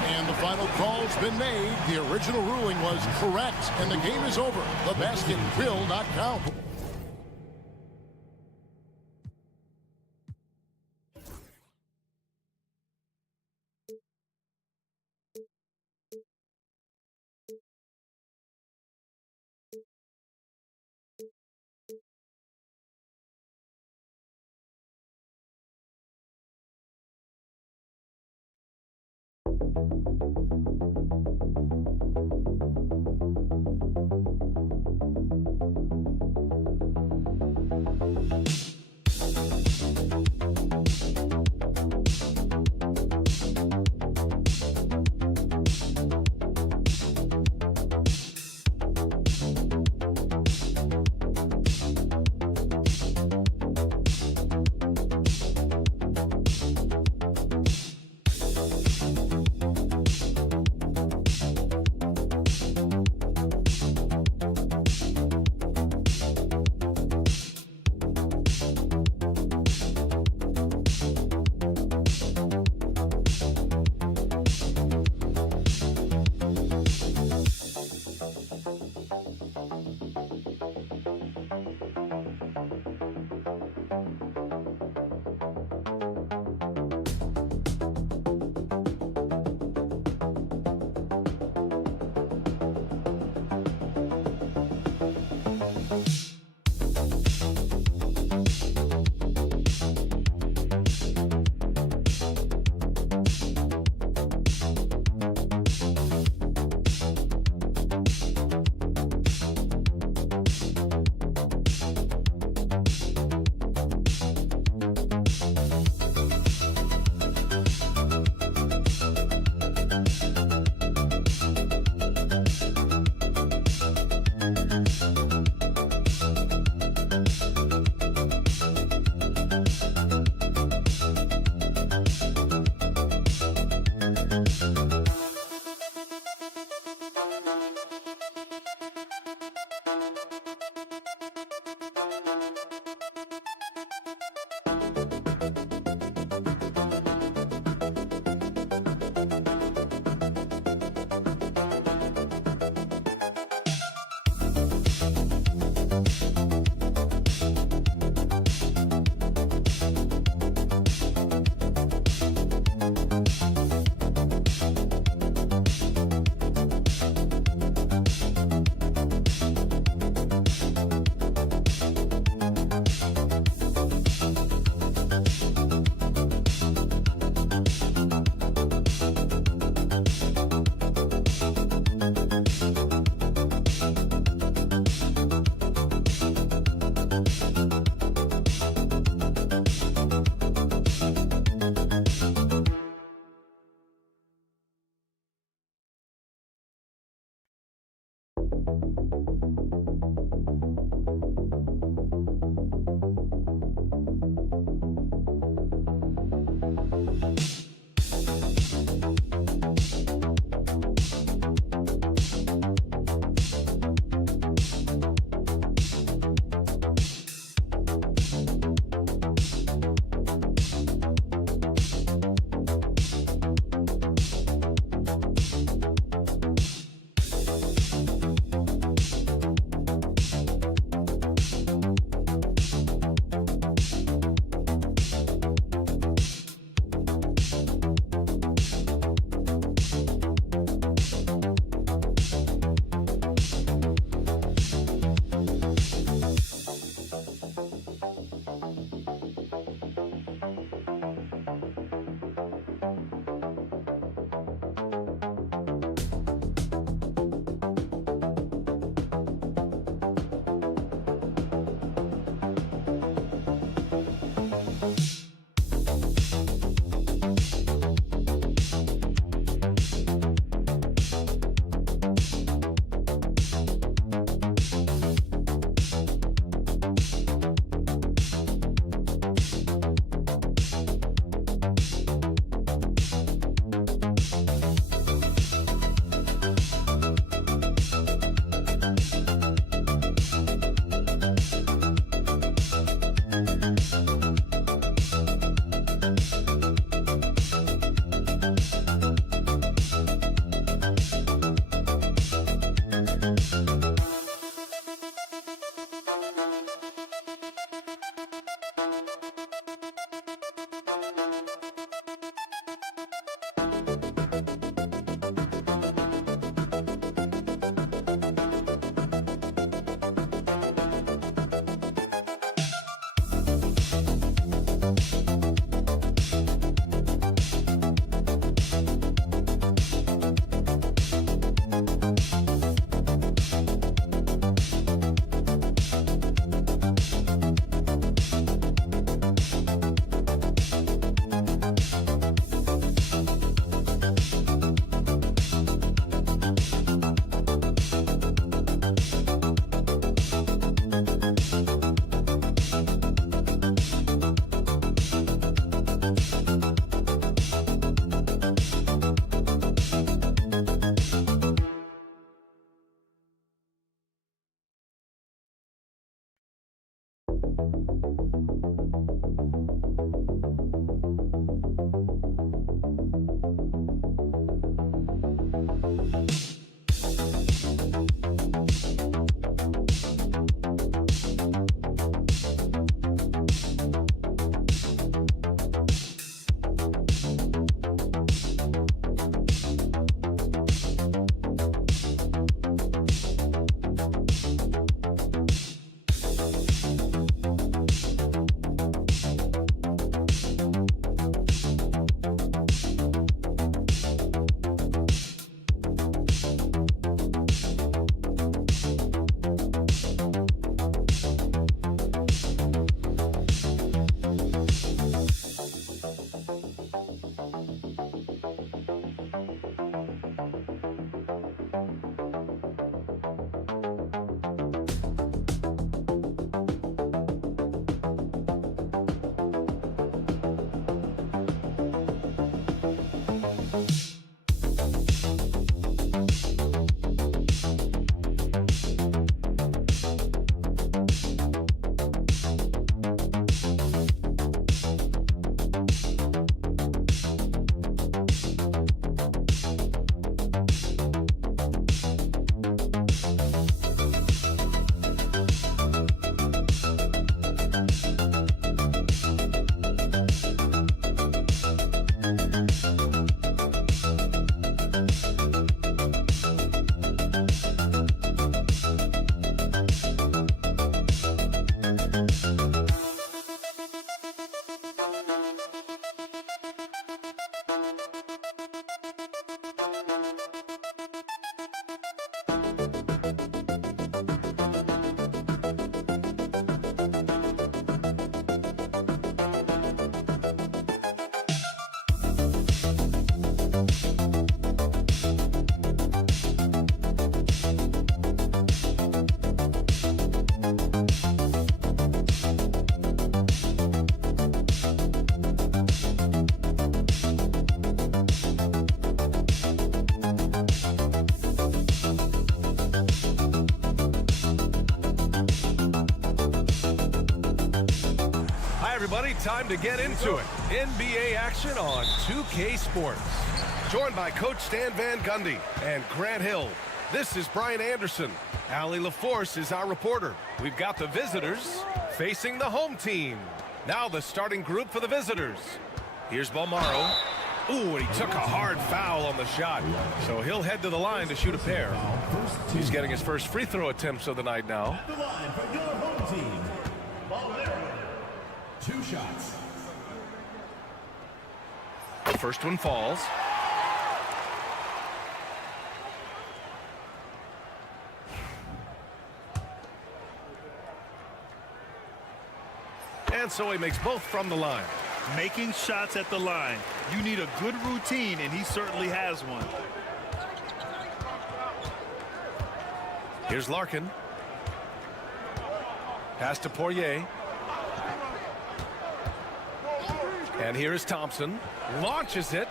And the final call's been made. The original ruling was correct, and the game is over. The basket will not count. everybody, time to get into it. NBA action on 2K Sports. Joined by Coach Stan Van Gundy and Grant Hill. This is Brian Anderson. Allie LaForce is our reporter. We've got the visitors facing the home team. Now the starting group for the visitors. Here's Balmaro. Ooh, and he took a hard foul on the shot. So he'll head to the line to shoot a pair. He's getting his first free throw attempts of the night now. The line for your home team. Balmaro. 2 shots. The first one falls. And so he makes both from the line. Making shots at the line. You need a good routine, and he certainly has one. Here's Larkin. Pass to Poirier. And here is Thompson. Launches it.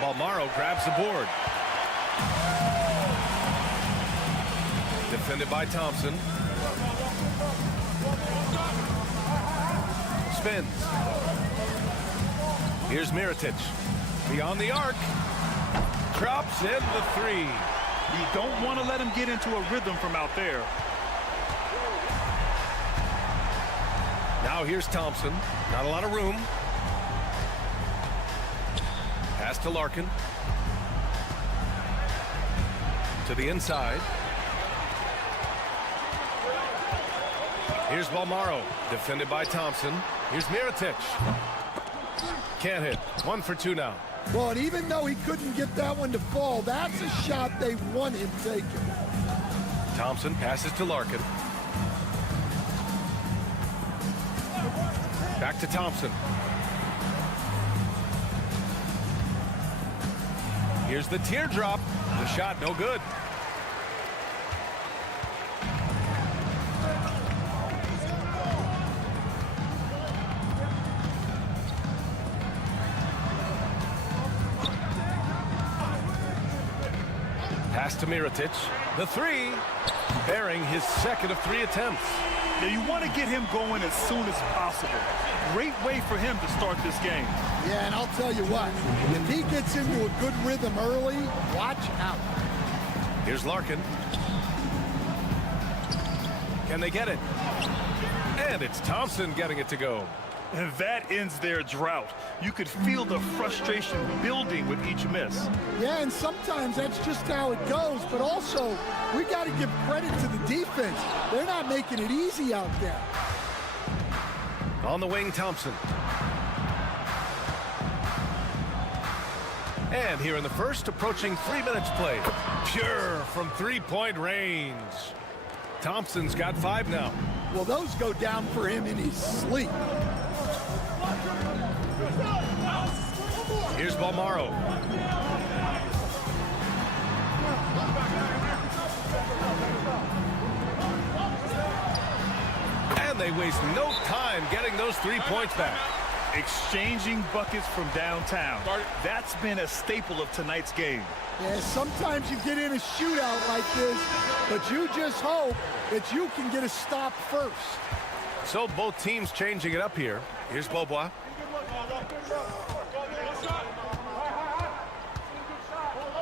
Balmaro grabs the board. Defended by Thompson. Spins. Here's Mirotic. Beyond the arc. Drops in the 3. You don't want to let him get into a rhythm from out there. Now here's Thompson. Not a lot of room. Pass to Larkin. To the inside. Here's Balmaro. Defended by Thompson. Here's Mirotic. Can't hit. 1 for 2 now. Well, and even though he couldn't get that one to fall, that's a shot they want him taking. Thompson passes to Larkin. Back to Thompson. Here's the teardrop. The shot no good. Pass to Mirotic. The 3, bearing his second of 3 attempts. Now you want to get him going as soon as possible. Great way for him to start this game. Yeah, and I'll tell you what, if he gets into a good rhythm early, watch out. Here's Larkin. Can they get it? And it's Thompson getting it to go. And that ends their drought. You could feel the frustration building with each miss. Yeah, and sometimes that's just how it goes, but also we got to give credit to the defense. They're not making it easy out there. On the wing, Thompson. And here in the first, approaching 3 minutes played. Pure from 3-point range. Thompson's got 5 now. Well, those go down for him in his sleep. Here's Balmaro. And they waste no time getting those 3 points back. Exchanging buckets from downtown. That's been a staple of tonight's game. Yeah, sometimes you get in a shootout like this, but you just hope that you can get a stop first. So both teams changing it up here. Here's Beaubois.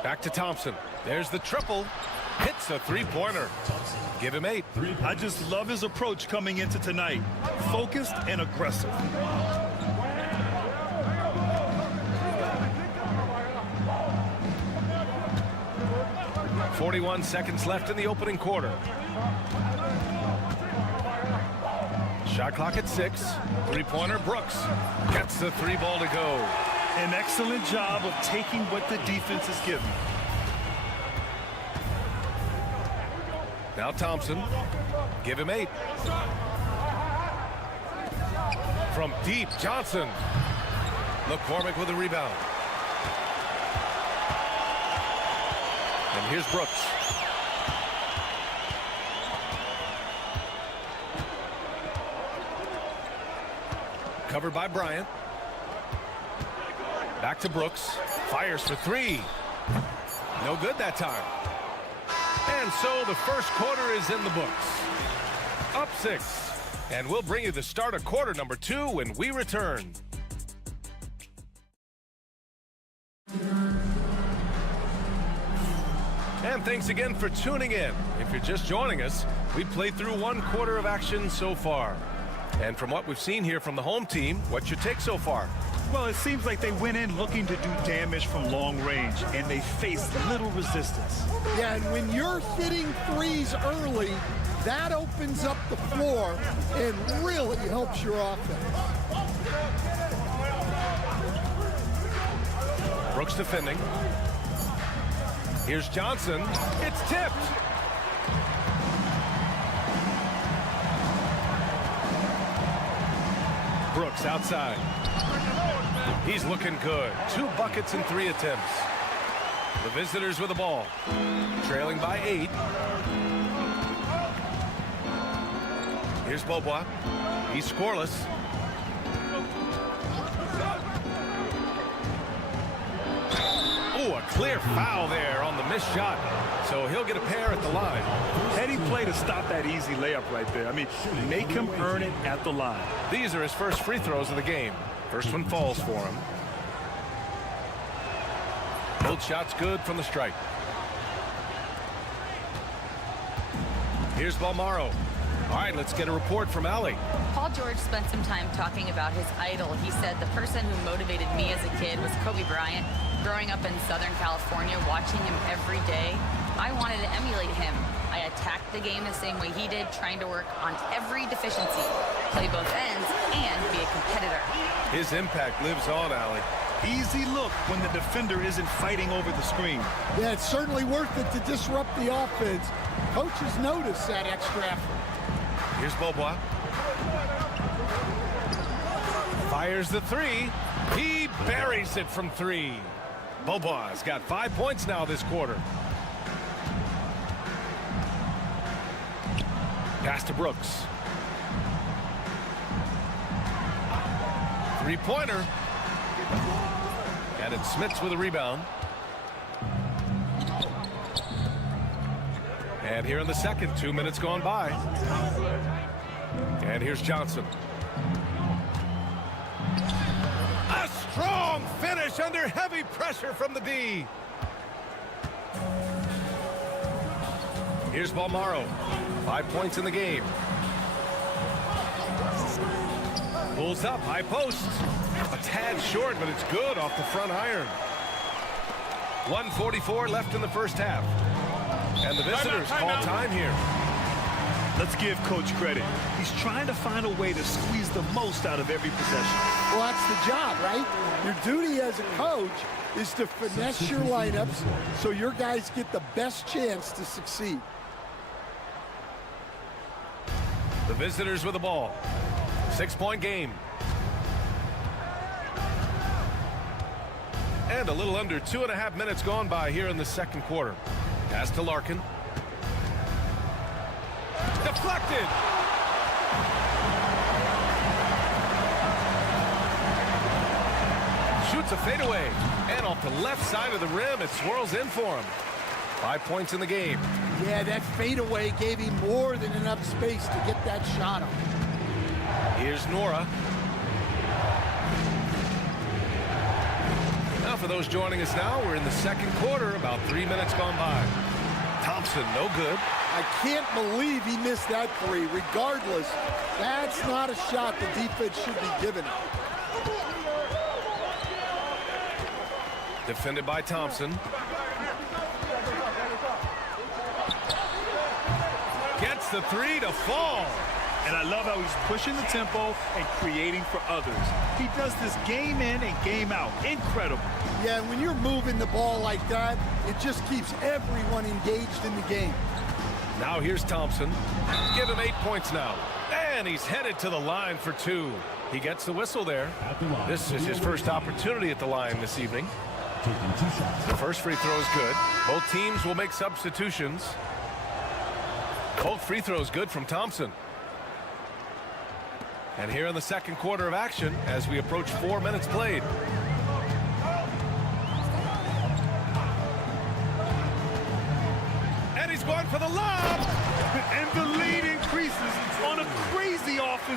Back to Thompson. There's the triple. Hits a 3-pointer. Give him 8. I just love his approach coming into tonight. Focused and aggressive. .41 seconds left in the opening quarter. Shot clock at 6. 3-pointer, Brooks. Gets the 3 ball to go. An excellent job of taking what the defense is giving. Now Thompson. Give him 8. From deep, Johnson. McCormick with a rebound. And here's Brooks. Covered by Bryant. Back to Brooks. Fires for 3. No good that time. And so the first quarter is in the books. Up 6. And we'll bring you the start of quarter number 2 when we return. And thanks again for tuning in. If you're just joining us, we played through 1 quarter of action so far. And from what we've seen here from the home team, what's your take so far? Well, it seems like they went in looking to do damage from long range, and they faced little resistance. Yeah, and when you're hitting threes early, that opens up the floor and really helps your offense. Brooks defending. Here's Johnson. It's tipped. Brooks outside. He's looking good. 2 buckets in 3 attempts. The visitors with the ball. Trailing by 8. Here's Beaubois. He's scoreless. Oh, a clear foul there on the missed shot. So he'll get a pair at the line. Heady play to stop that easy layup right there. I mean, make him earn it at the line. These are his first free throws of the game. First one falls for him. Both shots good from the stripe. Here's Balmaro. All right, let's get a report from Allie. Paul George spent some time talking about his idol. He said, the person who motivated me as a kid was Kobe Bryant. Growing up in Southern California, watching him every day, I wanted to emulate him. I attacked the game the same way he did, trying to work on every deficiency, play both ends, and be a competitor. His impact lives on, Allie. Easy look when the defender isn't fighting over the screen. Yeah, it's certainly worth it to disrupt the offense. Coaches notice that extra effort. Here's Beaubois. Fires the 3. He buries it from 3. Beaubois got 5 points now this quarter. Pass to Brooks. 3-pointer. And it's Smits with a rebound. And here in the second, 2 minutes gone by. And here's Johnson. A strong finish under heavy pressure from the D. Here's Balmaro. 5 points in the game. Pulls up, high post. A tad short, but it's good off the front iron. 1:44 left in the first half. And the visitors call time here. Let's give Coach credit. He's trying to find a way to squeeze the most out of every possession. Well, that's the job, right? Your duty as a coach is to finesse your lineups so your guys get the best chance to succeed. The visitors with the ball. 6-point game. And a little under 2.5 minutes gone by here in the second quarter. Pass to Larkin. Deflected. Shoots a fadeaway. And off the left side of the rim, it swirls in for him. 5 points in the game. Yeah, that fadeaway gave him more than enough space to get that shot up. Here's Nora. Now for those joining us now, we're in the second quarter, about 3 minutes gone by. Thompson, no good. I can't believe he missed that 3. Regardless, that's not a shot the defense should be giving. Defended by Thompson. Gets the 3 to fall. And I love how he's pushing the tempo and creating for others. He does this game in and game out. Incredible. Yeah, when you're moving the ball like that, it just keeps everyone engaged in the game. Now here's Thompson. Give him 8 points now. And he's headed to the line for 2. He gets the whistle there. This is his first opportunity at the line this evening. The first free throw is good. Both teams will make substitutions. Both free throws good from Thompson. And here in the second quarter of action as we approach 4 minutes played. And he's going for the lob. And the lead increases on a crazy offense.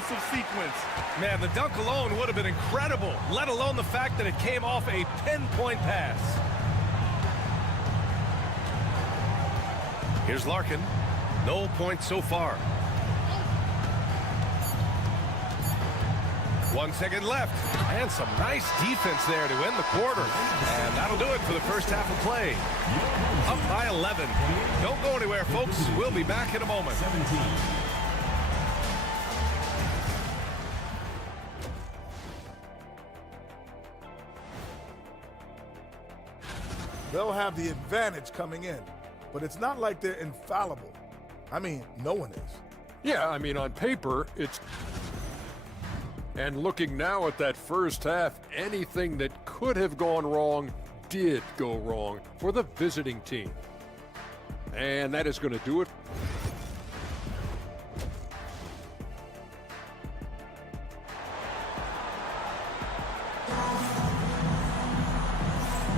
confidence. Man, the dunk alone would have been incredible, let alone the fact that it came off a pinpoint pass. Here's Larkin. No points so far. 1 second left. And some nice defense there to end the quarter. And that'll do it for the first half of play. Up by 11. Don't go anywhere, folks. We'll be back in a moment. They'll have the advantage coming in, but it's not like they're infallible. I mean, no one is. Yeah, I mean, on paper, it's... And looking now at that first half, anything that could have gone wrong did go wrong for the visiting team. And that is going to do it.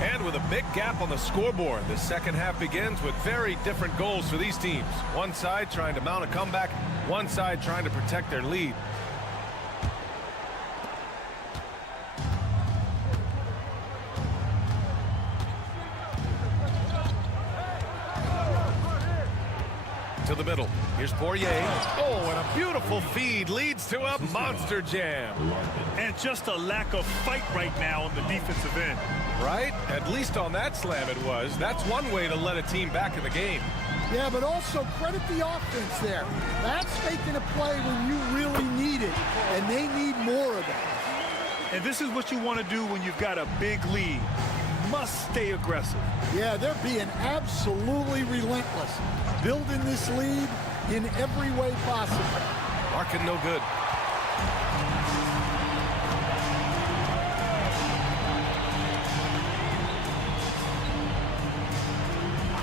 And with a big gap on the scoreboard, the second half begins with very different goals for these teams. One side trying to mount a comeback, one side trying to protect their lead. To the middle. Here's Poirier. Oh, and a beautiful feed leads to a monster jam. And just a lack of fight right now on the defensive end. Right? At least on that slam it was. That's one way to let a team back in the game. Yeah, but also credit the offense there. That's making a play when you really need it, and they need more of that. And this is what you want to do when you've got a big lead. Must stay aggressive. Yeah, they're being absolutely relentless, building this lead in every way possible. Larkin no good.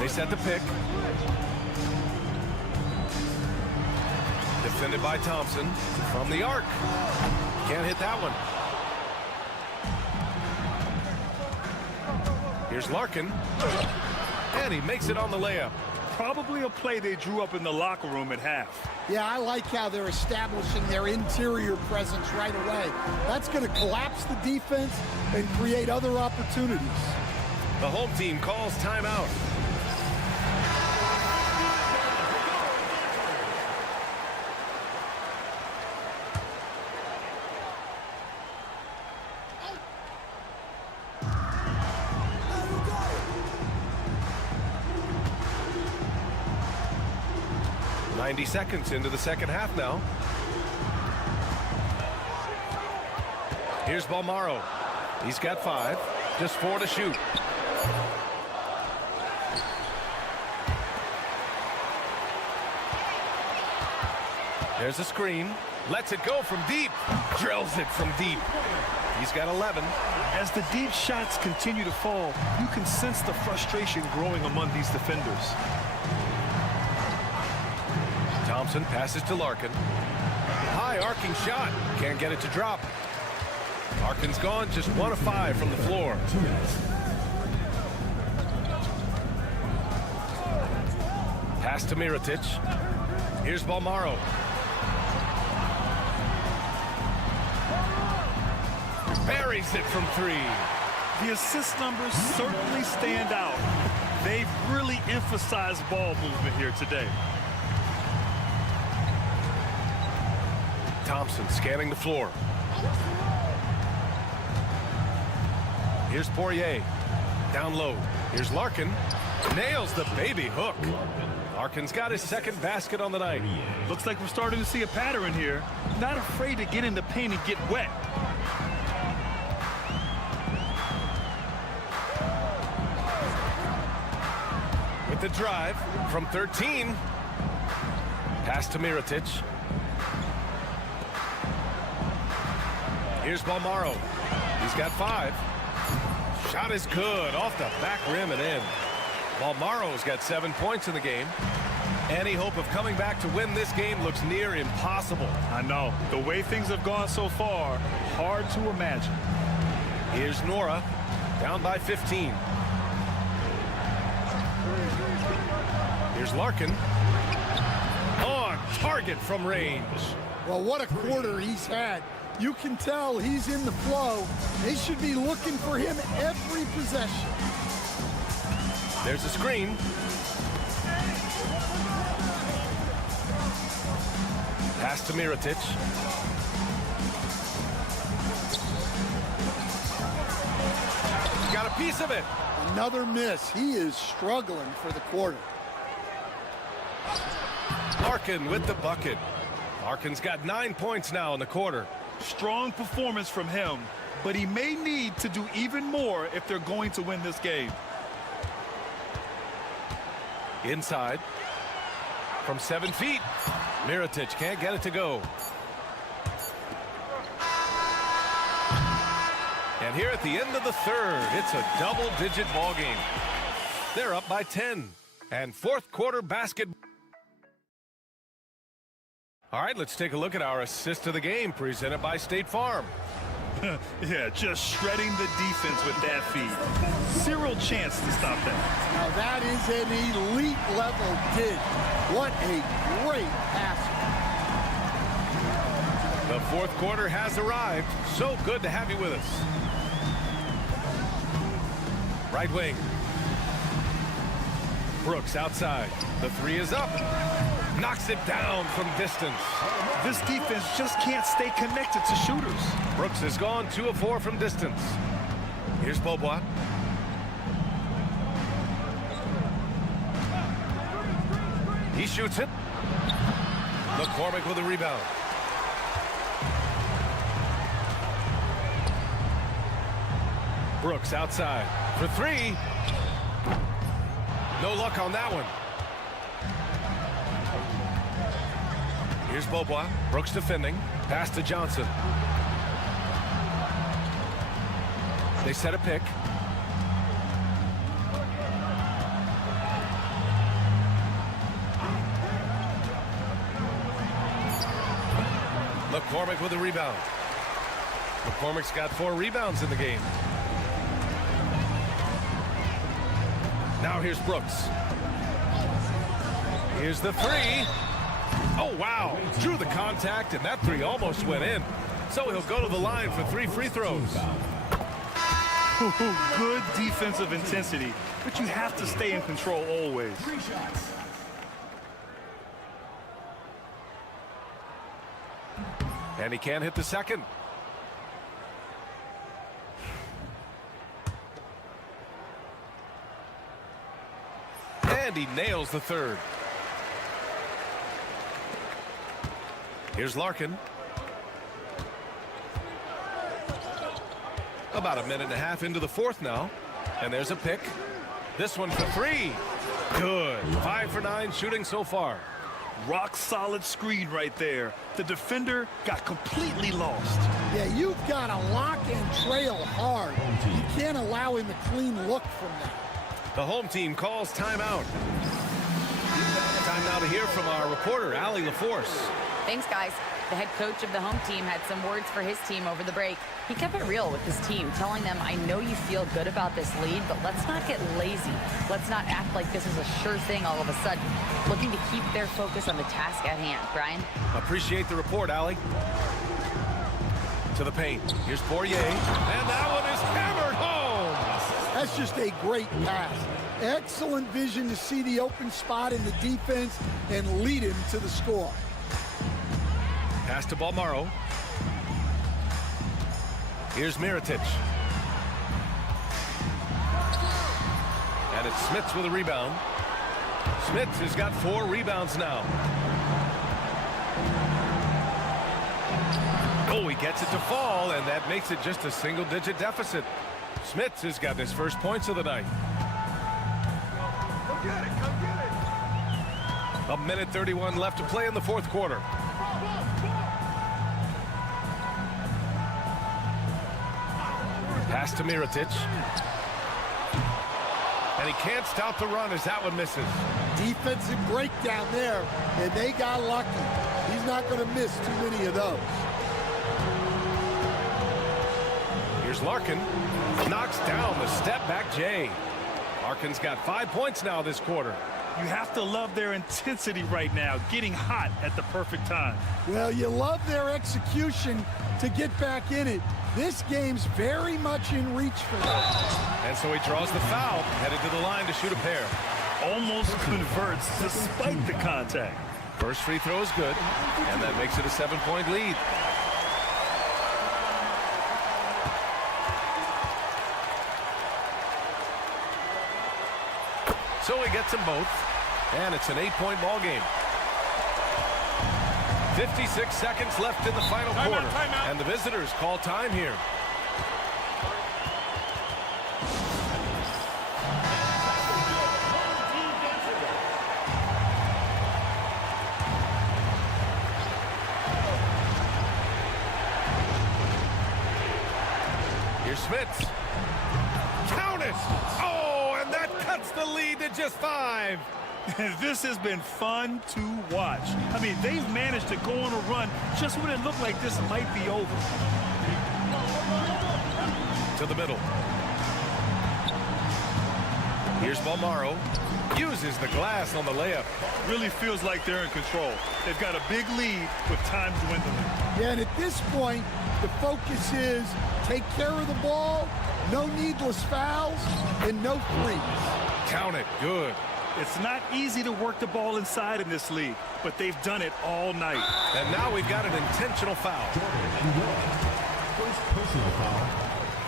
They set the pick. Defended by Thompson from the arc. Can't hit that one. Here's Larkin. And he makes it on the layup. Probably a play they drew up in the locker room at half. Yeah, I like how they're establishing their interior presence right away. That's going to collapse the defense and create other opportunities. The home team calls timeout. Seconds into the second half now. Here's Balmaro. He's got 5, just 4 to shoot. There's a screen. Lets it go from deep. Drills it from deep. He's got 11. As the deep shots continue to fall, you can sense the frustration growing among these defenders. Thompson passes to Larkin. High arcing shot. Can't get it to drop. Larkin's gone, just 1 of 5 from the floor. Pass to Mirotic. Here's Balmaro. Buries it from 3. The assist numbers certainly stand out. They've really emphasized ball movement here today. Thompson scanning the floor. Here's Poirier. Down low. Here's Larkin. Nails the baby hook. Larkin's got his second basket on the night. Looks like we're starting to see a pattern here. Not afraid to get in the paint and get wet. With the drive from 13. Pass to Mirotic. Here's Balmaro. He's got 5. Shot is good. Off the back rim and in. Balmaro's got 7 points in the game. Any hope of coming back to win this game looks near impossible. I know. The way things have gone so far, hard to imagine. Here's Nora. Down by 15. Here's Larkin. On target from range. Well, what a quarter he's had. You can tell he's in the flow. They should be looking for him every possession. There's a screen. Pass to Mirotic. Got a piece of it. Another miss. He is struggling for the quarter. Larkin with the bucket. Larkin's got 9 points now in the quarter. Strong performance from him, but he may need to do even more if they're going to win this game. Inside. From 7 feet. Mirotic can't get it to go. And here at the end of the third, it's a double-digit ball game. They're up by 10. And fourth quarter basket. All right, let's take a look at our assist of the game presented by State Farm. Yeah, just shredding the defense with that feed. Zero chance to stop that. Now that is an elite level dig. What a great pass. The fourth quarter has arrived. So good to have you with us. Right wing. Brooks outside. The three is up. Knocks it down from distance. This defense just can't stay connected to shooters. Brooks has gone 2 of 4 from distance. Here's Beaubois. He shoots it. McCormick with a rebound. Brooks outside for 3. No luck on that one. Here's Beaubois. Brooks defending. Pass to Johnson. They set a pick. McCormick with a rebound. McCormick's got 4 rebounds in the game. Now here's Brooks. Here's the 3. Oh, wow. Drew the contact, and that 3 almost went in. So he'll go to the line for 3 free throws. Good defensive intensity, but you have to stay in control always. And he can't hit the second. And he nails the third. Here's Larkin. About a minute and a half into the fourth now. And there's a pick. This one for 3. Good. 5 for 9 shooting so far. Rock solid screen right there. The defender got completely lost. Yeah, you've got to lock and trail hard. You can't allow him a clean look from that. The home team calls timeout. Time now to hear from our reporter, Allie LaForce. Thanks, guys. The head coach of the home team had some words for his team over the break. He kept it real with his team, telling them, I know you feel good about this lead, but let's not get lazy. Let's not act like this is a sure thing all of a sudden. Looking to keep their focus on the task at hand. Brian? Appreciate the report, Allie. To the paint. Here's Poirier. And that one is hammered home. That's just a great pass. Excellent vision to see the open spot in the defense and lead him to the score. Pass to Balmaro. Here's Mirotic. And it's Smits with a rebound. Smits has got 4 rebounds now. Oh, he gets it to fall, and that makes it just a single-digit deficit. Smits has got his first points of the night. Come get it, come get it. A minute 31 left to play in the fourth quarter. Pass to Mirotic. And he can't stop the run as that one misses. Defensive breakdown there, and they got lucky. He's not going to miss too many of those. Here's Larkin. Knocks down the step-back J. Larkin's got 5 points now this quarter. You have to love their intensity right now, getting hot at the perfect time. Well, you love their execution to get back in it. This game's very much in reach for them. And so he draws the foul, headed to the line to shoot a pair. Almost converts despite the contact. First free throw is good, and that makes it a 7-point lead. So he gets them both, and it's an 8-point ball game. 56 seconds left in the final quarter, and the visitors call time here. Here's Smits. Count it! Oh, and that cuts the lead to just 5. This has been fun to watch. I mean, they've managed to go on a run just when it looked like this might be over. To the middle. Here's Balmaro. Uses the glass on the layup. Really feels like they're in control. They've got a big lead with time dwindling. Yeah, and at this point, the focus is take care of the ball, no needless fouls, and no threes. Count it. Good. It's not easy to work the ball inside in this league, but they've done it all night. And now we've got an intentional foul. First personal foul.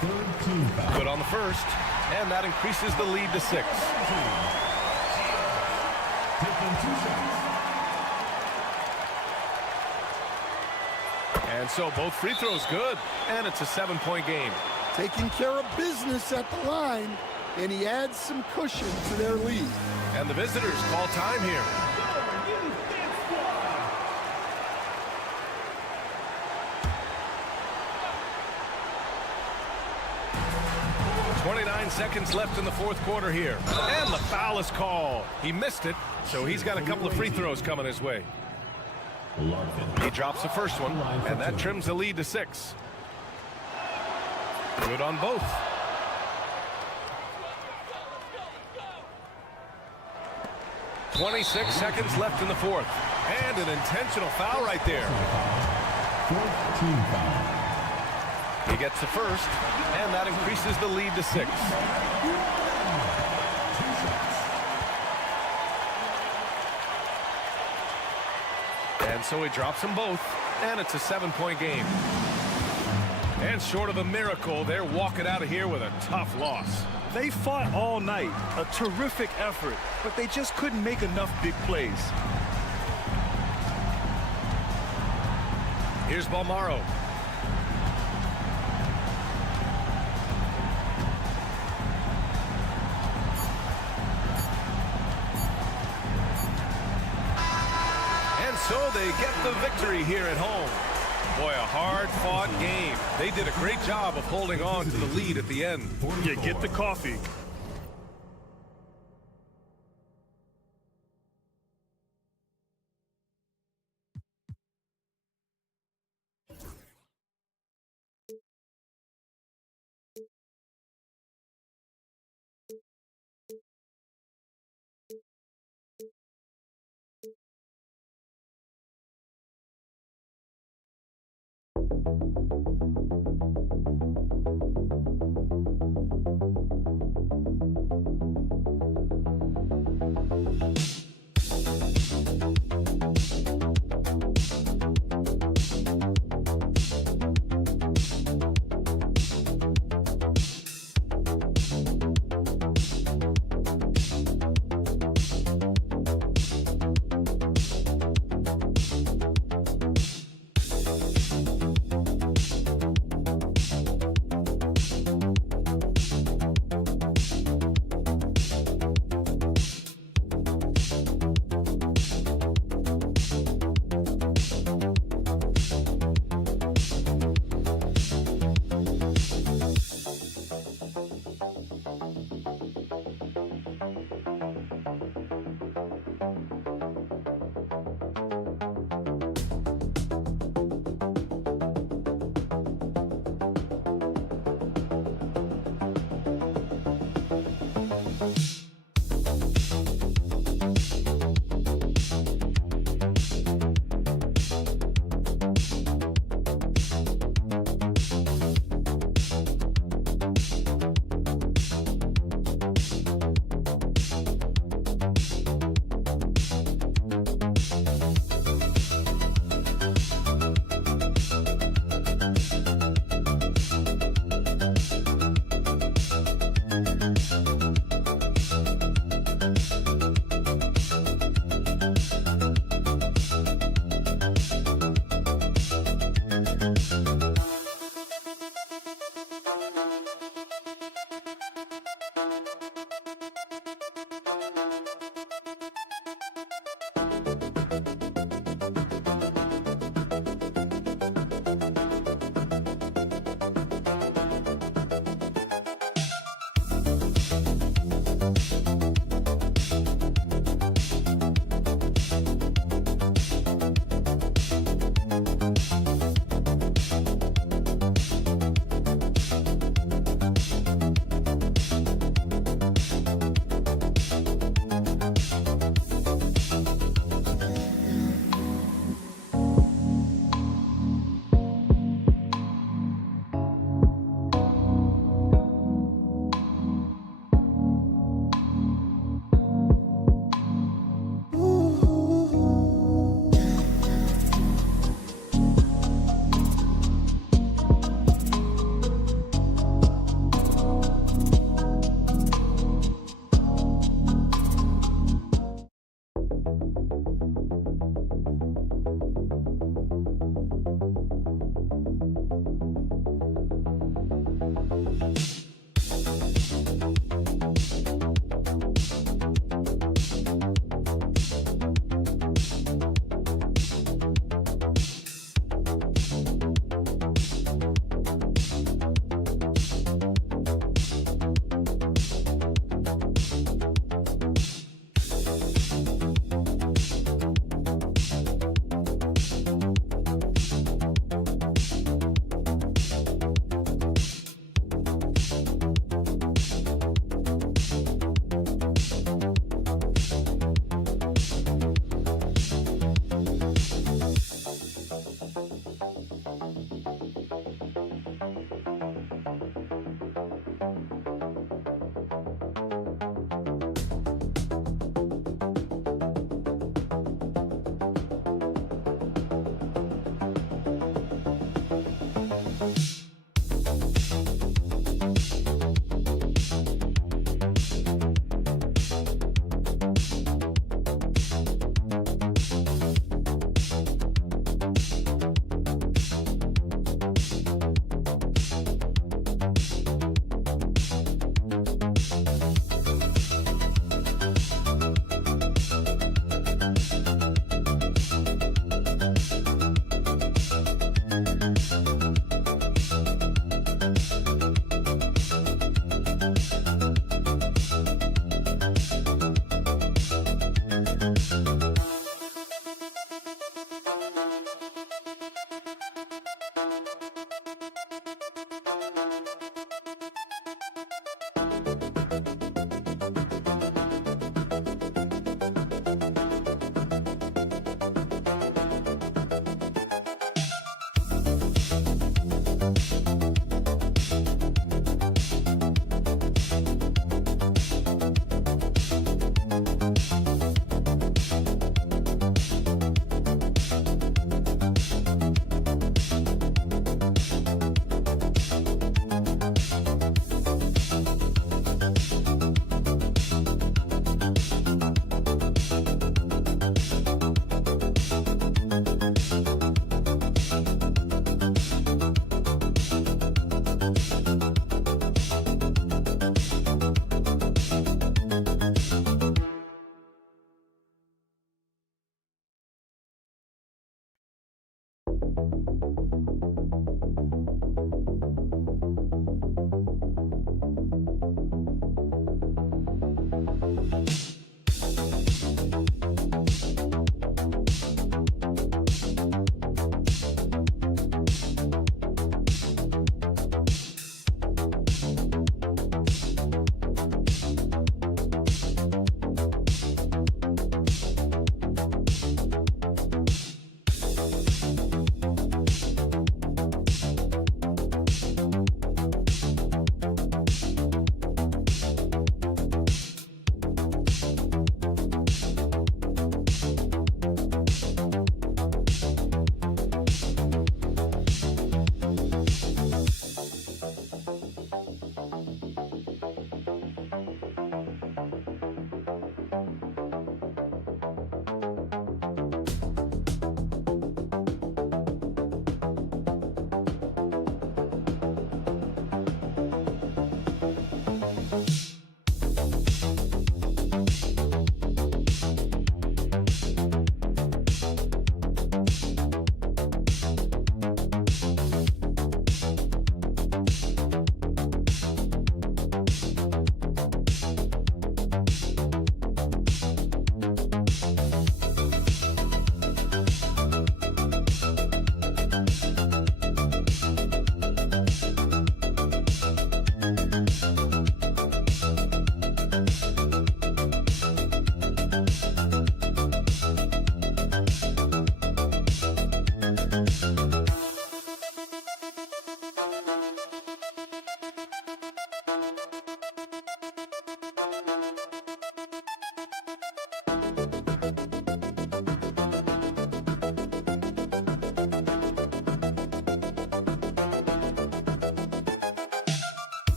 Third team foul. Good on the first, and that increases the lead to 6. Taking 2 shots. And so both free throws good, and it's a 7-point game. Taking care of business at the line, and he adds some cushion to their lead. And the visitors call time here. Seconds left in the fourth quarter here. And the foul is called. He missed it, so he's got a couple of free throws coming his way. He drops the first one, and that trims the lead to 6. Good on both. .26 seconds left in the fourth. And an intentional foul right there. Fourth team foul. He gets the first, and that increases the lead to 6. And so he drops them both, and it's a 7-point game. And short of a miracle, they're walking out of here with a tough loss. They fought all night, a terrific effort, but they just couldn't make enough big plays. Here's Balmaro. So they get the victory here at home. Boy, a hard-fought game. They did a great job of holding on to the lead at the end. Yeah, get the coffee.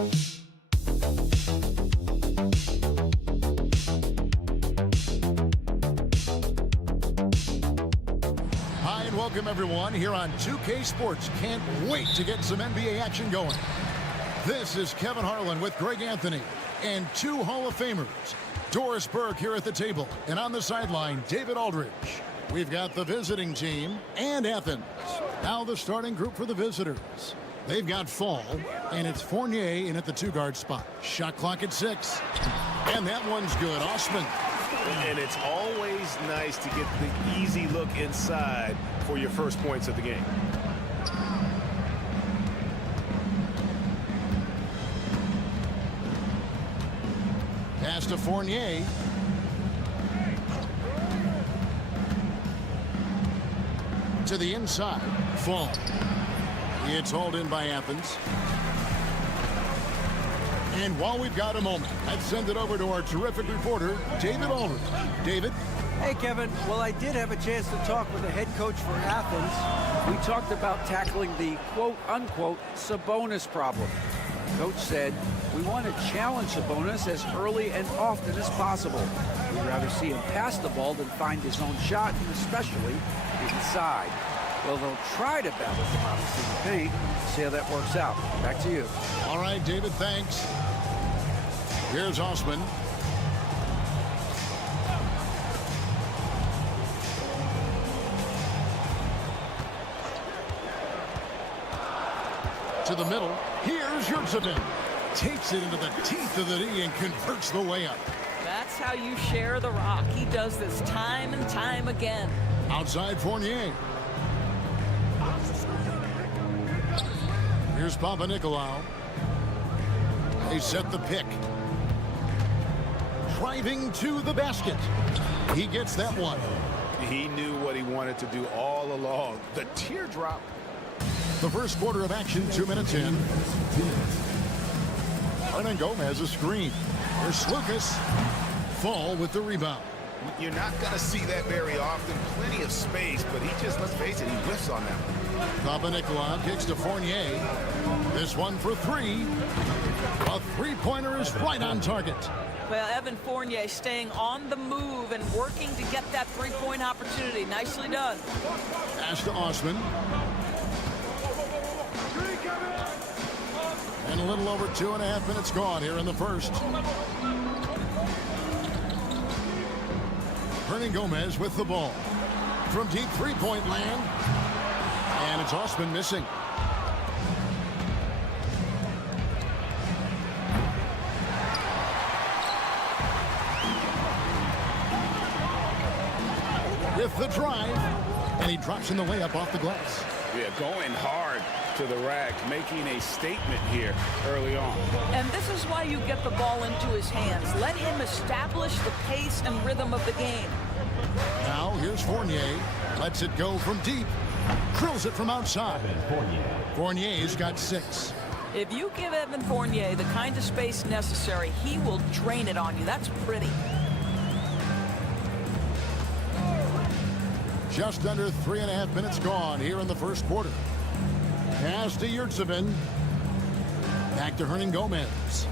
Hi, and welcome everyone here on 2K Sports. Can't wait to get some NBA action going. This is Kevin Harlan with Greg Anthony and two Hall of Famers. Doris Burke here at the table, and on the sideline, David Aldridge. We've got the visiting team and Athens. Now the starting group for the visitors. They've got Fall, and it's Fournier in at the two-guard spot. Shot clock at 6. And that one's good. Osman. And it's always nice to get the easy look inside for your first points of the game. Pass to Fournier. To the inside. Fall. It's hauled in by Athens. And while we've got a moment, let's send it over to our terrific reporter, David Aldridge. David? Hey, Kevin. Well, I did have a chance to talk with the head coach for Athens. We talked about tackling the quote-unquote Sabonis problem. Coach said, we want to challenge Sabonis as early and often as possible. We'd rather see him pass the ball than find his own shot, and especially inside. Well, they'll try to balance him out in the paint. See how that works out. Back to you. All right, David, thanks. Here's Osman. To the middle. Here's Yurtsevin. Takes it into the teeth of the D and converts the layup. That's how you share the rock. He does this time and time again. Outside Fournier. Here's Panathinaikos. They set the pick. Driving to the basket. He gets that one. He knew what he wanted to do all along. The teardrop. The first quarter of action, 2 minutes in. Hernan Gomez a screen. Here's Lucas. Fall with the rebound. You're not going to see that very often. Plenty of space, but he just, let's face it, he whiffs on that one. Panathinaikos kicks to Fournier. This one for 3. A three-pointer is right on target. Well, Evan Fournier staying on the move and working to get that three-point opportunity. Nicely done. Pass to Osman. And a little over 2.5 minutes gone here in the first. Hernan Gomez with the ball. From deep three-point land. And it's Osman missing. With the drive. And he drops in the layup off the glass. Yeah, going hard to the rack, making a statement here early on. And this is why you get the ball into his hands. Let him establish the pace and rhythm of the game. Now here's Fournier. Lets it go from deep. Drills it from outside. Fournier's got 6. If you give Evan Fournier the kind of space necessary, he will drain it on you. That's pretty. Just under 3.5 minutes gone here in the first quarter. Pass to Yurtsevin. Back to Hernan Gomez.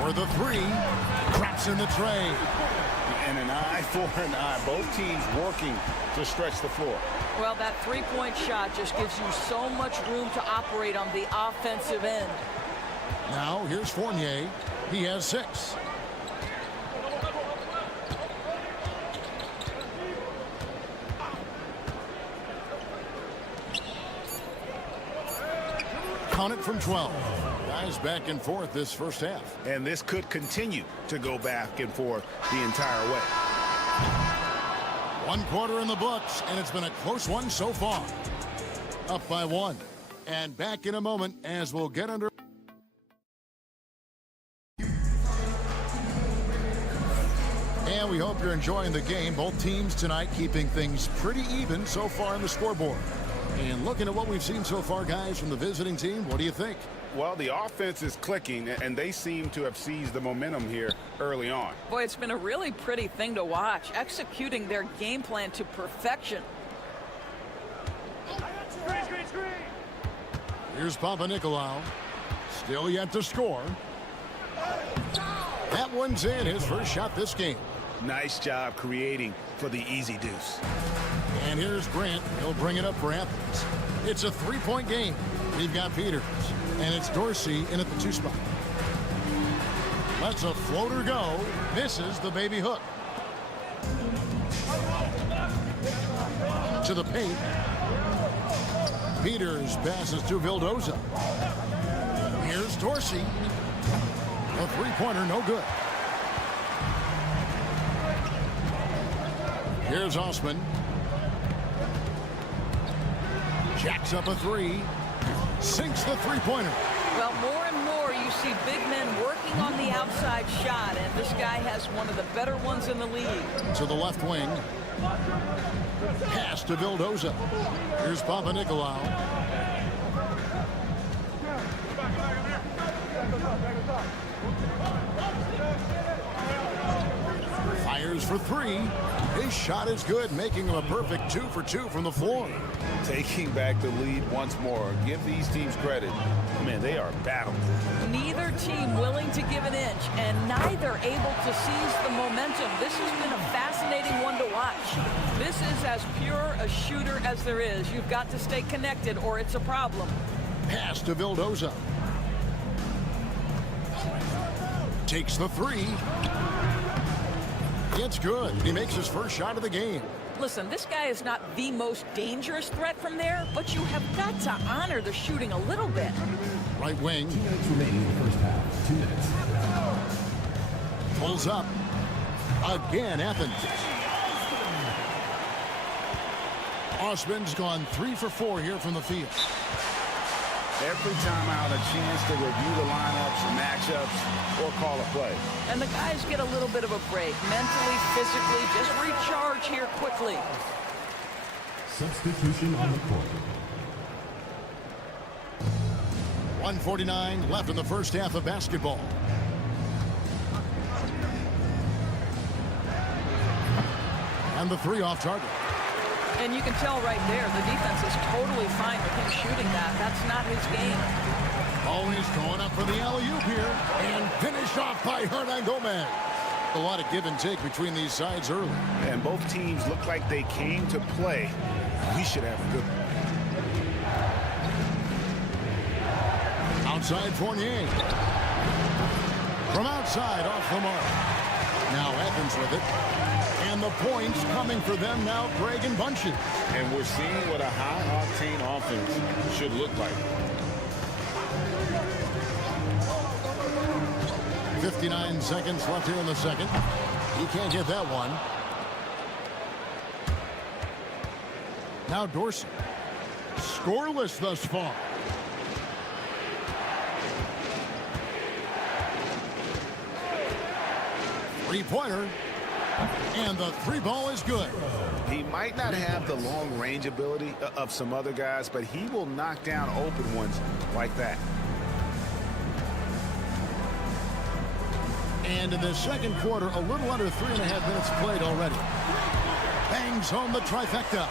For the 3. Drops in the tray. And an eye for an eye. Both teams working to stretch the floor. Well, that three-point shot just gives you so much room to operate on the offensive end. Now here's Fournier. He has 6. Count it from 12. Guys back and forth this first half. And this could continue to go back and forth the entire way. 1 quarter in the books, and it's been a close one so far. Up by 1. And back in a moment as we'll get under. And we hope you're enjoying the game. Both teams tonight keeping things pretty even so far on the scoreboard. And looking at what we've seen so far, guys, from the visiting team, what do you think? Well, the offense is clicking, and they seem to have seized the momentum here early on. Boy, it's been a really pretty thing to watch, executing their game plan to perfection. Here's Panathinaikos. Still yet to score. That one's in, his first shot this game. Nice job creating for the easy deuce. And here's Grant. He'll bring it up for Athens. It's a three-point game. We've got Peters. And it's Dorsey in at the 2 spot. Lets a floater go. Misses the baby hook. To the paint. Peters passes to Vildoza. Here's Dorsey. A three-pointer, no good. Here's Osman. Jacks up a 3. Sinks the three-pointer. Well, more and more you see big men working on the outside shot, and this guy has one of the better ones in the league. To the left wing. Pass to Vildoza. Here's Panathinaikos. Fires for 3. His shot is good, making him a perfect 2 for 2 from the floor. Taking back the lead once more. Give these teams credit. Man, they are battling. Neither team willing to give an inch, and neither able to seize the momentum. This has been a fascinating one to watch. This is as pure a shooter as there is. You've got to stay connected or it's a problem. Pass to Vildoza. Takes the 3. It's good. He makes his first shot of the game. Listen, this guy is not the most dangerous threat from there, but you have got to honor the shooting a little bit. Right wing. 2 minutes remaining in the first half. 2 minutes. Pulls up. Again, Athens. Osman's gone 3 for 4 here from the field. Every time out, a chance to review the lineups, matchups, or call a play. And the guys get a little bit of a break, mentally, physically, just recharge here quickly. Substitution on the court. 1:49 left in the first half of basketball. And the 3 off target. And you can tell right there, the defense is totally fine with him shooting that. That's not his game. Always going up for the alley-oop here. And finished off by Hernan Gomez. A lot of give and take between these sides early. And both teams look like they came to play. We should have a good one. Outside Fournier. From outside, off the mark. Now Athens with it. And the points coming for them now, Greg and Bunches. And we're seeing what a high-octane offense should look like. 59 seconds left here in the second. He can't get that one. Now Dorsey. Scoreless thus far. Three-pointer. And the 3 ball is good. He might not have the long range ability of some other guys, but he will knock down open ones like that. And in the second quarter, a little under 3.5 minutes played already. Bangs home the trifecta.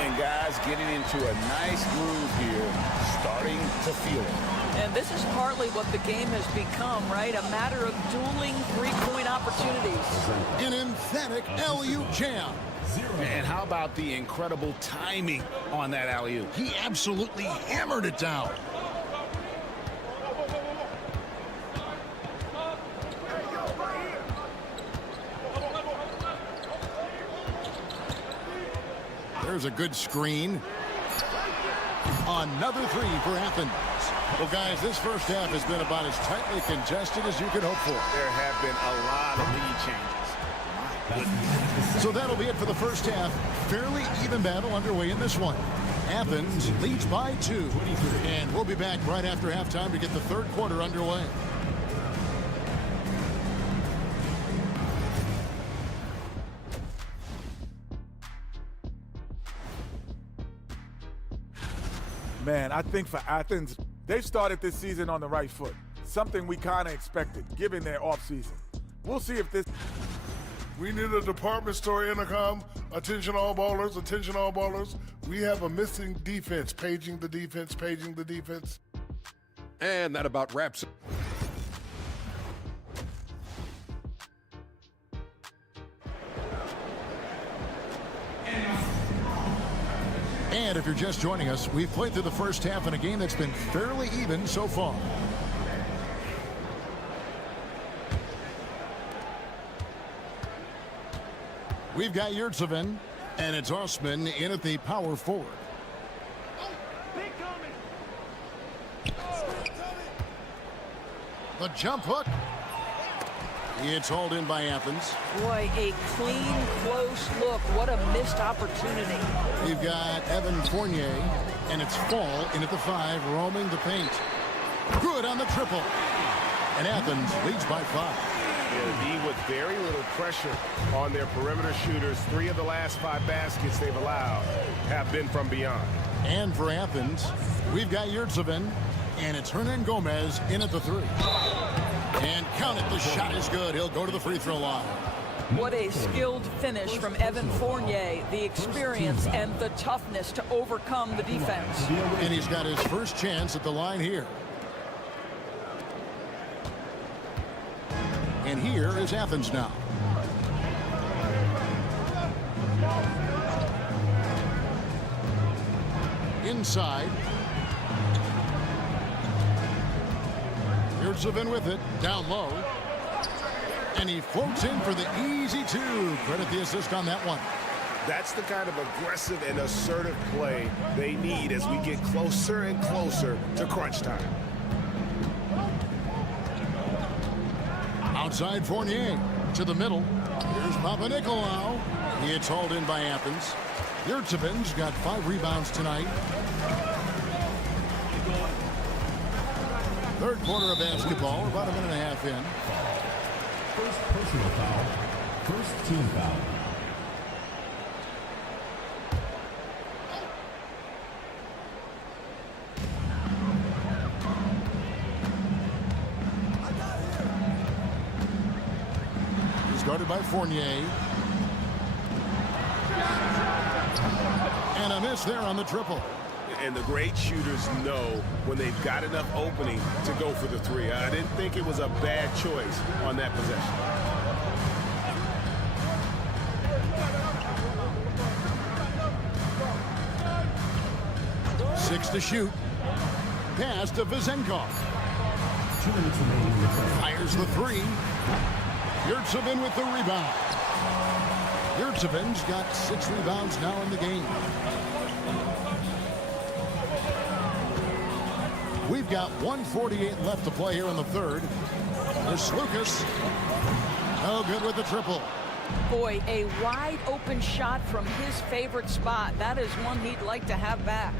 And guys getting into a nice groove here, starting to feel it. And this is partly what the game has become, right? A matter of dueling three-point opportunities. An emphatic alley-oop jam. And how about the incredible timing on that alley-oop? He absolutely hammered it down. There's a good screen. Another 3 for Athens. Well, guys, this first half has been about as tightly contested as you could hope for. There have been a lot of lead changes. So that'll be it for the first half. Fairly even battle underway in this one. Athens leads by 2. And we'll be back right after halftime to get the third quarter underway. Man, I think for Athens, they've started this season on the right foot. Something we kind of expected, given their offseason. We'll see if this We need a department store intercom. Attention all ballers, attention all ballers. We have a missing defense. Paging the defense, paging the defense. And that about wraps it. And if you're just joining us, we've played through the first half in a game that's been fairly even so far. We've got Yurtseven, and it's Osman in at the power forward. The jump hook. It's hauled in by Athens. Boy, a clean, close look. What a missed opportunity. We've got Evan Fournier, and it's Fall in at the 5, roaming the paint. Good on the triple. And Athens leads by 5. Yeah, the D with very little pressure on their perimeter shooters. 3 of the last 5 baskets they've allowed have been from beyond. And for Athens, we've got Yurtseven, and it's Hernan Gomez in at the 3. And count it, the shot is good. He'll go to the free throw line. What a skilled finish from Evan Fournier. The experience and the toughness to overcome the defense. And he's got his first chance at the line here. And here is Athens now. Inside. Yurtseven with it, down low. And he floats in for the easy 2. Credit the assist on that one. That's the kind of aggressive and assertive play they need as we get closer and closer to crunch time. Outside Fournier to the middle. Here's Panathinaikos. It's hauled in by Athens. Yurtseven's got 5 rebounds tonight. Third quarter of basketball, about a minute and a half in. First personal foul. First team foul. He's guarded by Fournier. And a miss there on the triple. And the great shooters know when they've got enough opening to go for the 3. I didn't think it was a bad choice on that possession. Six to shoot. Pass to Vezenkov. 2 minutes remaining. Fires the 3. Yurtseven with the rebound. Yurtseven's got 6 rebounds now in the game. We've got 1:48 left to play here in the third. There's Lucas. No good with the triple. Boy, a wide open shot from his favorite spot. That is one he'd like to have back.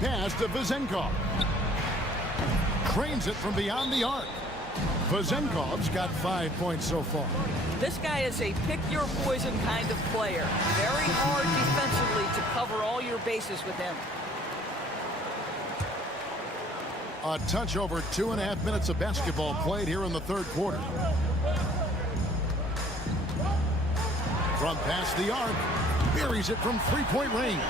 Pass to Vezenkov. Trains it from beyond the arc. Vezenkov's got 5 points so far. This guy is a pick-your-poison kind of player. Very hard defensively to cover all your bases with him. A touch over 2.5 minutes of basketball played here in the third quarter. From past the arc, buries it from 3-point range.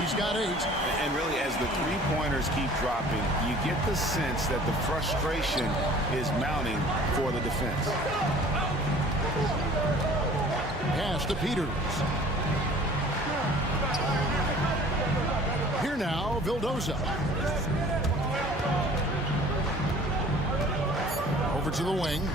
He's got 8. And really, as the 3-pointers keep dropping, you get the sense that the frustration is mounting for the defense. Pass to Peters. Here now, Vildoza. Over to the wing.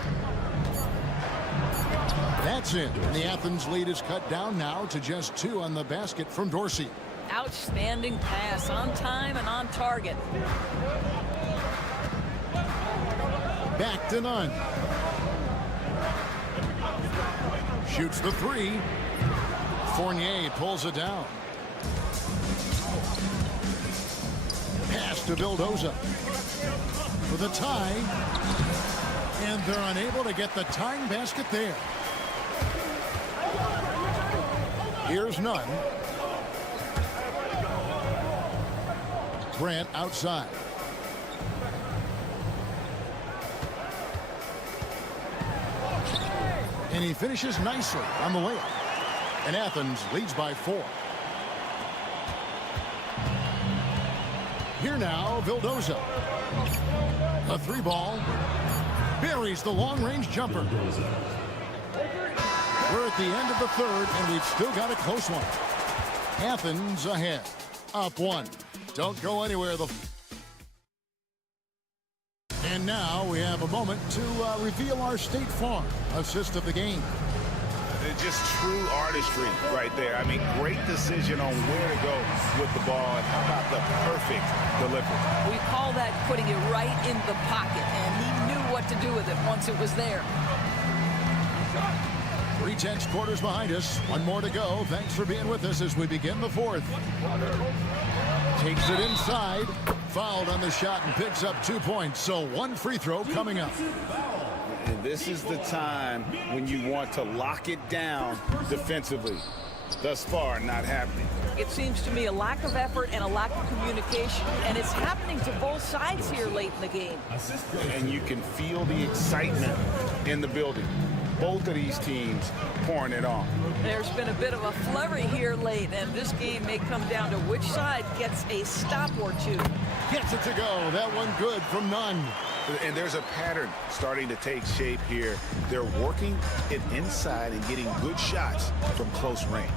That's it. And the Athens lead is cut down now to just 2 on the basket from Dorsey. Outstanding pass, on time and on target. Back to none. Shoots the 3. Fournier pulls it down. Pass to Vildoza. For the tie. And they're unable to get the tying basket there. Here's none. Grant outside. And he finishes nicely on the layup. And Athens leads by 4. Here now, Vildoza. A 3-ball. Buries the long-range jumper. We're at the end of the third, and we've still got a close one. Athens ahead. Up 1. Don't go anywhere. And now we have a moment to reveal our State Farm assist of the game. Just true artistry right there. I mean, great decision on where to go with the ball, and how about the perfect delivery? We call that putting it right in the pocket, and he knew what to do with it once it was there. 3/10 quarters behind us. One more to go. Thanks for being with us as we begin the fourth. Takes it inside. Fouled on the shot and picks up 2 points. So 1 free throw coming up. And this is the time when you want to lock it down defensively. Thus far, not happening. It seems to me a lack of effort and a lack of communication, and it's happening to both sides here late in the game. And you can feel the excitement in the building. Both of these teams pouring it on. There's been a bit of a flurry here late, and this game may come down to which side gets a stop or two. Gets it to go. That one good from none. And there's a pattern starting to take shape here. They're working it inside and getting good shots from close range.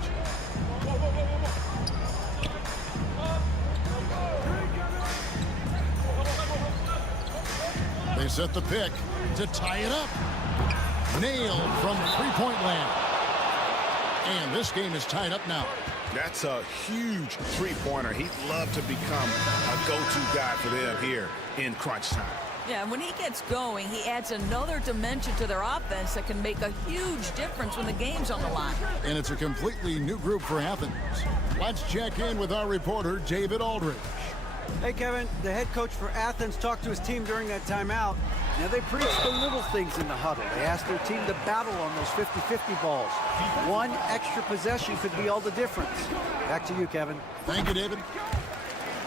They set the pick to tie it up. Nailed from 3-point land. And this game is tied up now. That's a huge three-pointer. He'd love to become a go-to guy for them here in crunch time. Yeah, and when he gets going, he adds another dimension to their offense that can make a huge difference when the game's on the line. And it's a completely new group for Athens. Let's check in with our reporter, David Aldridge. Hey, Kevin, the head coach for Athens talked to his team during that timeout. Now, they preached the little things in the huddle. They asked their team to battle on those 50-50 balls. One extra possession could be all the difference. Back to you, Kevin. Thank you, David.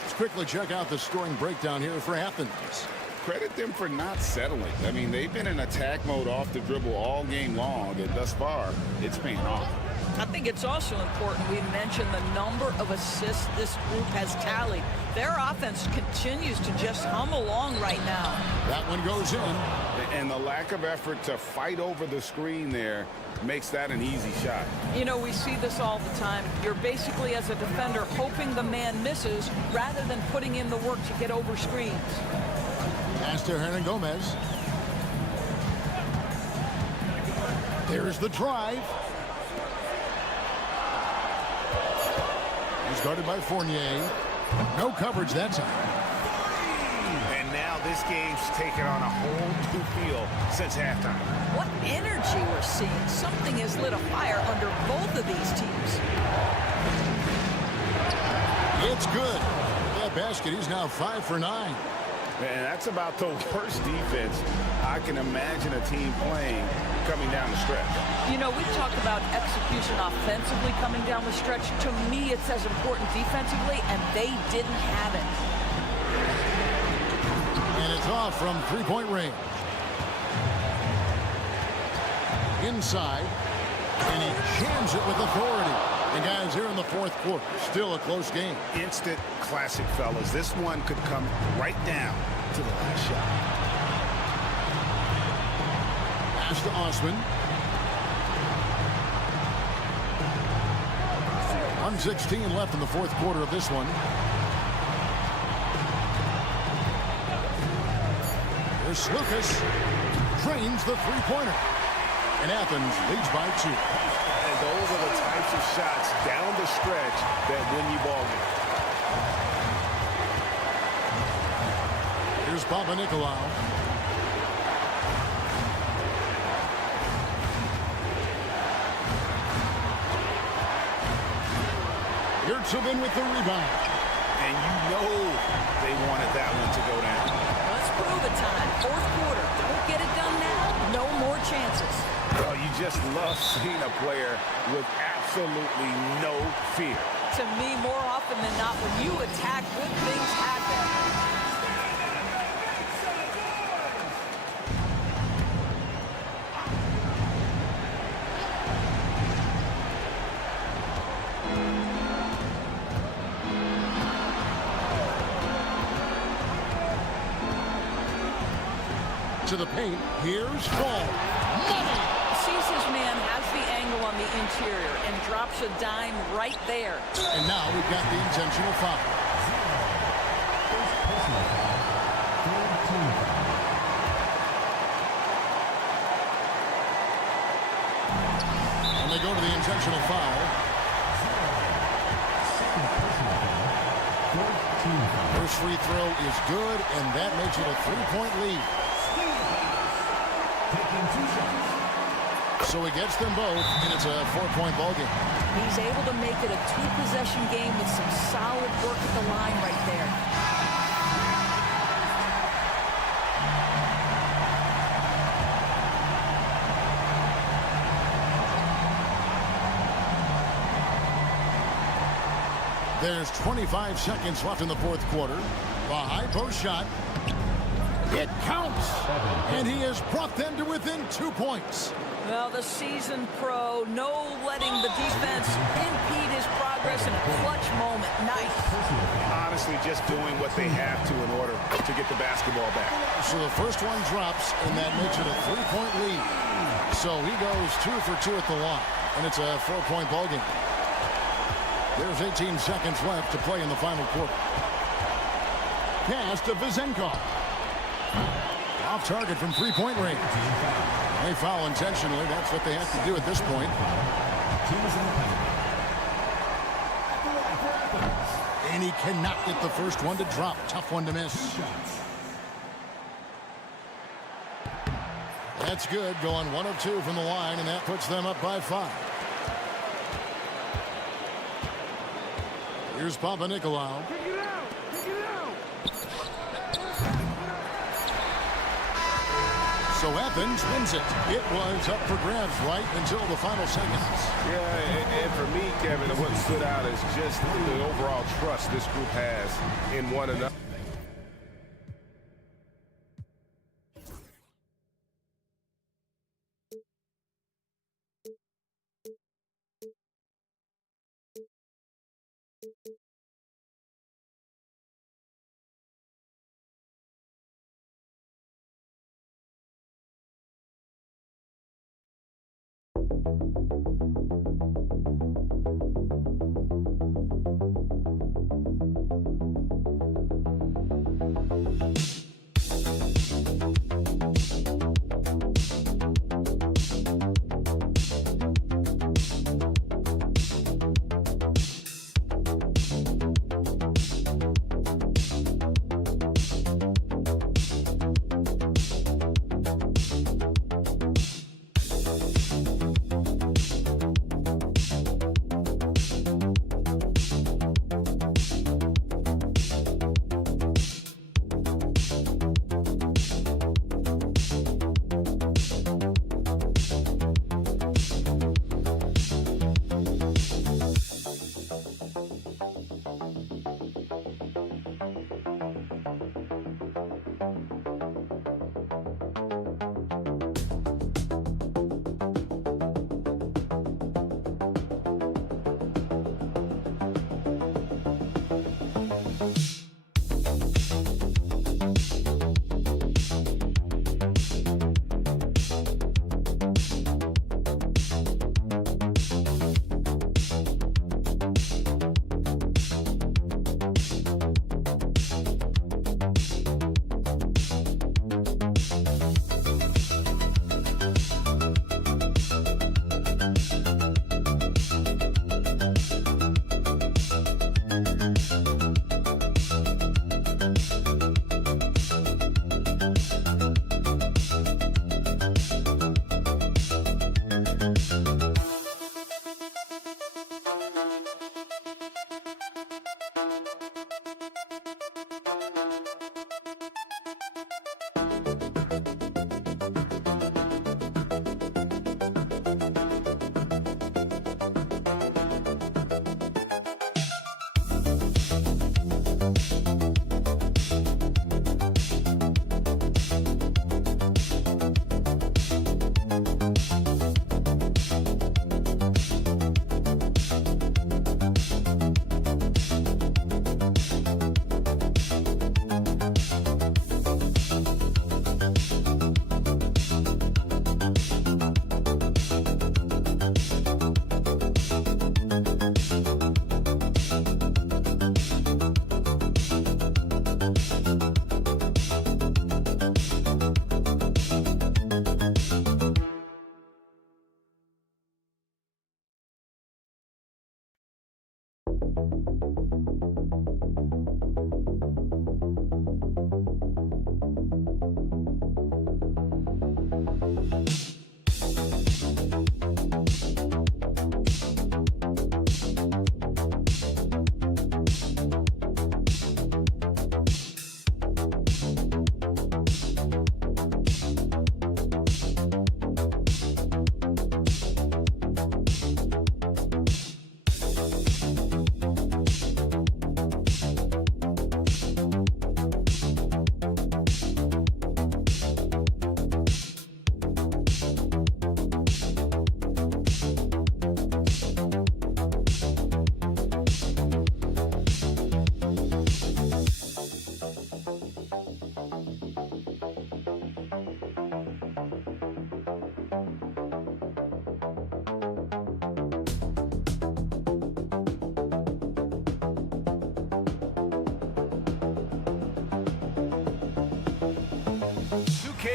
Let's quickly check out the scoring breakdown here for Athens. Credit them for not settling. I mean, they've been in attack mode off the dribble all game long, and thus far, it's paying off. I think it's also important we mention the number of assists this group has tallied. Their offense continues to just hum along right now. That one goes in. And the lack of effort to fight over the screen there makes that an easy shot. You know, we see this all the time. You're basically, as a defender, hoping the man misses rather than putting in the work to get over screens. Pass to Hernan Gomez. There's the drive. He's guarded by Fournier. No coverage that time. And now this game's taken on a whole new feel since halftime. What energy we're seeing. Something has lit a fire under both of these teams. It's good. With that basket, he's now 5 for 9. And that's about the worst defense I can imagine a team playing coming down the stretch. You know, we talked about execution offensively coming down the stretch. To me, it's as important defensively, and they didn't have it. And it's off from 3-point range. Inside. And he jams it with authority. And guys, here in the fourth quarter, still a close game. Instant classic, fellas. This one could come right down to the last shot. Pass to Osman. 1:16 left in the fourth quarter of this one. Here's Lucas. Drains the three-pointer. And Athens leads by 2. And those are the types of shots down the stretch that win you ball games. Here's Papanikolaou. Yurtseven with the rebound. And you know they wanted that one to go down. Let's prove it time. Fourth quarter. Don't get it done now. No more chances. Well, you just love seeing a player with absolutely no fear. To me, more often than not, when you attack, good things happen. to the paint. Here's Fall. Money! Sees his man, has the angle on the interior, and drops a dime right there. And now we've got the intentional foul. Personal foul. Third team foul. And they go to the intentional foul. Second personal foul. Third team foul. First free throw is good, and that makes it a 3-point lead. Taking 2 shots. So he gets them both, and it's a 4-point ball game. He's able to make it a 2-possession game with some solid work at the line right there. There's 25 seconds left in the fourth quarter. The high post shot. It counts. And he has brought them to within 2 points. Well, the seasoned pro, no letting the defense impede his progress in a clutch moment. Nice. Honestly, just doing what they have to in order to get the basketball back. So the first one drops, and that makes it a 3-point lead. So he goes 2 for 2 at the line, and it's a 4-point ball game. There's 18 seconds left to play in the final quarter. Pass to Vizenko. Off target from 3-point range. They foul intentionally. That's what they have to do at this point. And he cannot get the first one to drop. Tough one to miss. That's good. Going 1 of 2 from the line, and that puts them up by 5. Here's Panathinaikos. So Athens wins it. It was up for grabs right until the final seconds. Yeah, and for me, Kevin, what stood out is just the overall trust this group has in one another.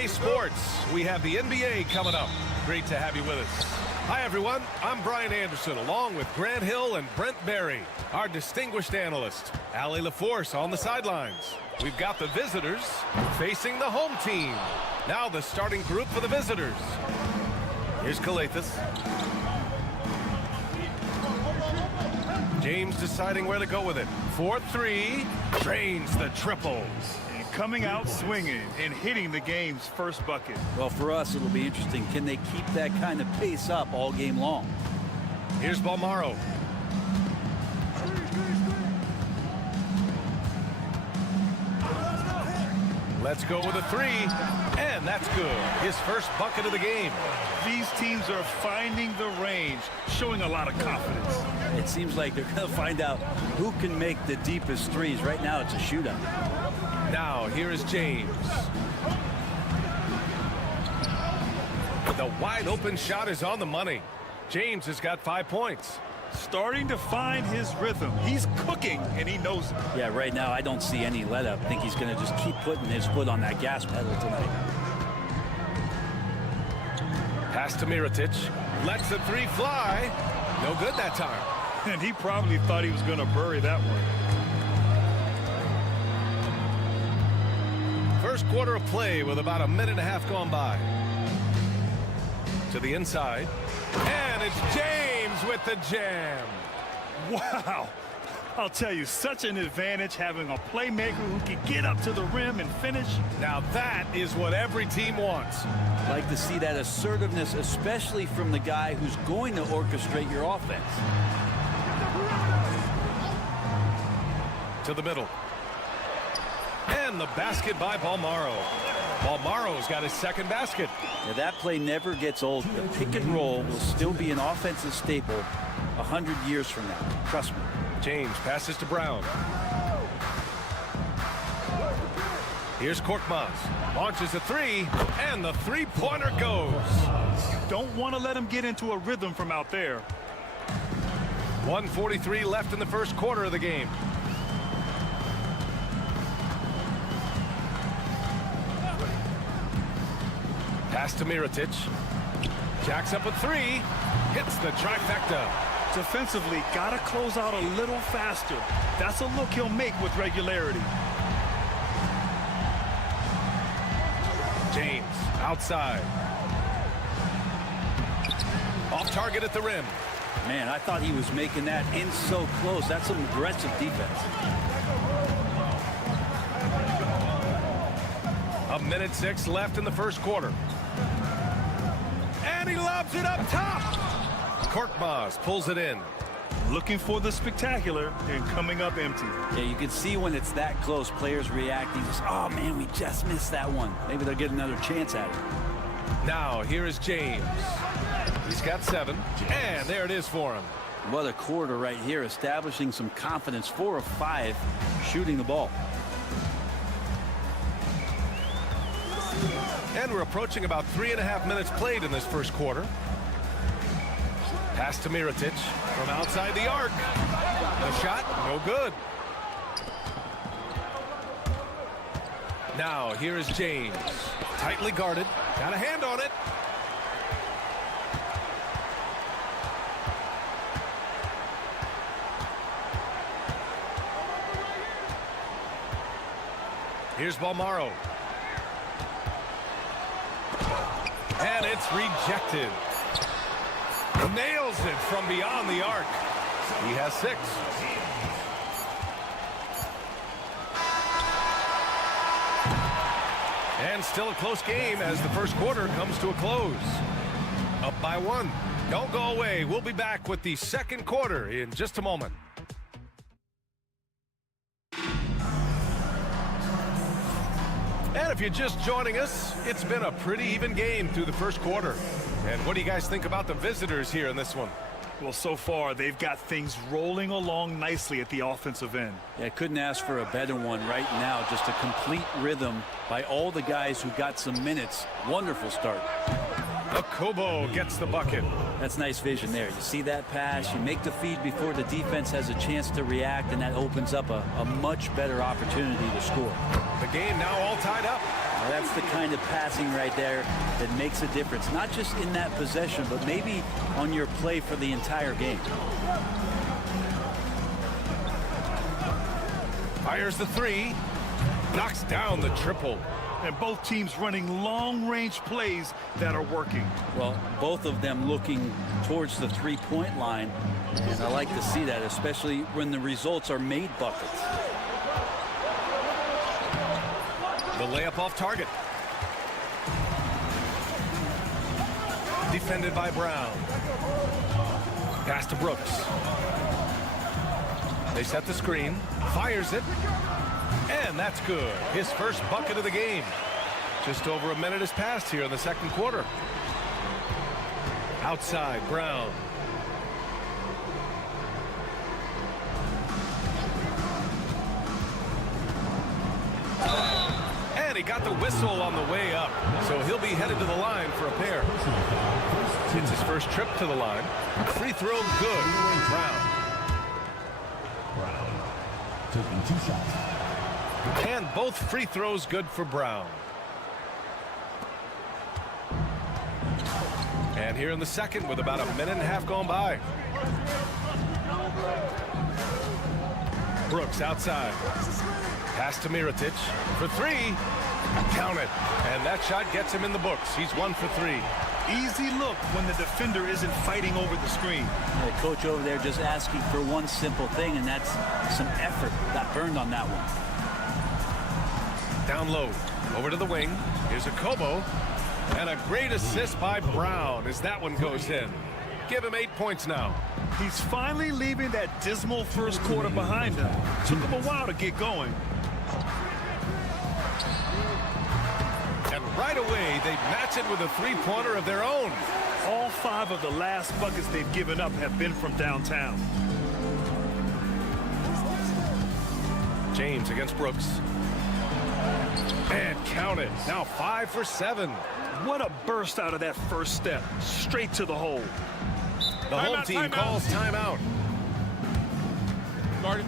Sports. We have the NBA coming up. Great to have you with us. Hi, everyone. I'm Brian Anderson, along with Grant Hill and Brent Barry, our distinguished analyst. Allie LaForce on the sidelines. We've got the visitors facing the home team. Now the starting group for the visitors. Here's Calathis. James deciding where to go with it. 4-3. Drains the triples. Coming out swinging and hitting the game's first bucket. Well, for us, it'll be interesting. Can they keep that kind of pace up all game long? Here's Balmaro. Let's go with a three, and that's good. His first bucket of the game. These teams are finding the range, showing a lot of confidence. It seems like they're going to find out who can make the deepest threes. Right now, it's a shootout. Now, here is James. The wide open shot is on the money. James has got 5 points. Starting to find his rhythm. He's cooking, and he knows it. Yeah, right now, I don't see any let up. I think he's going to just keep putting his foot on that gas pedal tonight. Pass to Mirotic. Lets the three fly. No good that time. And he probably thought he was going to bury that one. First quarter of play with about a minute and a half gone by. To the inside. And it's James with the jam. Wow. I'll tell you, such an advantage having a playmaker who can get up to the rim and finish. Now that is what every team wants. Like to see that assertiveness, especially from the guy who's going to orchestrate your offense. To the middle. And the basket by Balmaro. Balmaro's got his second basket. Yeah, that play never gets old. The pick and roll will still be an offensive staple 100 years from now. Trust me. James passes to Brown. Here's Korkmaz. Launches a three, and the three-pointer goes. You don't want to let him get into a rhythm from out there. 1:43 left in the first quarter of the game. Pass to Mirotic. Jacks up a three. Hits the trifecta. Defensively, got to close out a little faster. That's a look he'll make with regularity. James outside. Off target at the rim. Man, I thought he was making that in so close. That's some aggressive defense. A minute 6 left in the first quarter. And he lobs it up top. Korkmaz pulls it in. Looking for the spectacular and coming up empty. Yeah, you can see when it's that close, players reacting. Just, oh, man, we just missed that one. Maybe they'll get another chance at it. Now, here is James. He's got 7, and there it is for him. What a quarter right here, establishing some confidence. 4 of 5 shooting the ball. And we're approaching about 3.5 minutes played in this first quarter. Pass to Mirotic from outside the arc. The shot, no good. Now, here is James. Tightly guarded. Got a hand on it. Here's Balmaro. And it's rejected. Nails it from beyond the arc. He has 6. And still a close game as the first quarter comes to a close. Up by 1. Don't go away. We'll be back with the second quarter in just a moment. And if you're just joining us, it's been a pretty even game through the first quarter. And what do you guys think about the visitors here in this one? Well, so far, they've got things rolling along nicely at the offensive end. Yeah, couldn't ask for a better one right now. Just a complete rhythm by all the guys who got some minutes. Wonderful start. Kobo gets the bucket. That's nice vision there. You see that pass, you make the feed before the defense has a chance to react, and that opens up a much better opportunity to score. The game now all tied up. Now that's the kind of passing right there that makes a difference, not just in that possession, but maybe on your play for the entire game. Fires the 3, knocks down the triple. And both teams running long-range plays that are working. Well, both of them looking towards the three-point line, and I like to see that, especially when the results are made buckets. The layup off target. Defended by Brown. Pass to Brooks. They set the screen. Fires it. And that's good. His first bucket of the game. Just over a minute has passed here in the second quarter. Outside, Brown. And he got the whistle on the way up. So he'll be headed to the line for a pair. It's his first trip to the line. Free throw good. Brown. Taking 2 shots. And both free throws good for Brown. And here in the second with about a minute and a half gone by. Brooks outside. Pass to Mirotic for 3. Count it. And that shot gets him in the books. He's 1 for 3. Easy look when the defender isn't fighting over the screen. The coach over there just asking for one simple thing, and that's some effort. Got burned on that one. Down low, over to the wing. Here's a Kobo, and a great assist by Brown as that one goes in. Give him 8 points now. He's finally leaving that dismal first quarter behind him. Took him a while to get going. And right away, they match it with a three-pointer of their own. All 5 of the last buckets they've given up have been from downtown. James against Brooks. And count it. Now 5 for 7. What a burst out of that first step. Straight to the hole. The home team calls timeout. Guarded.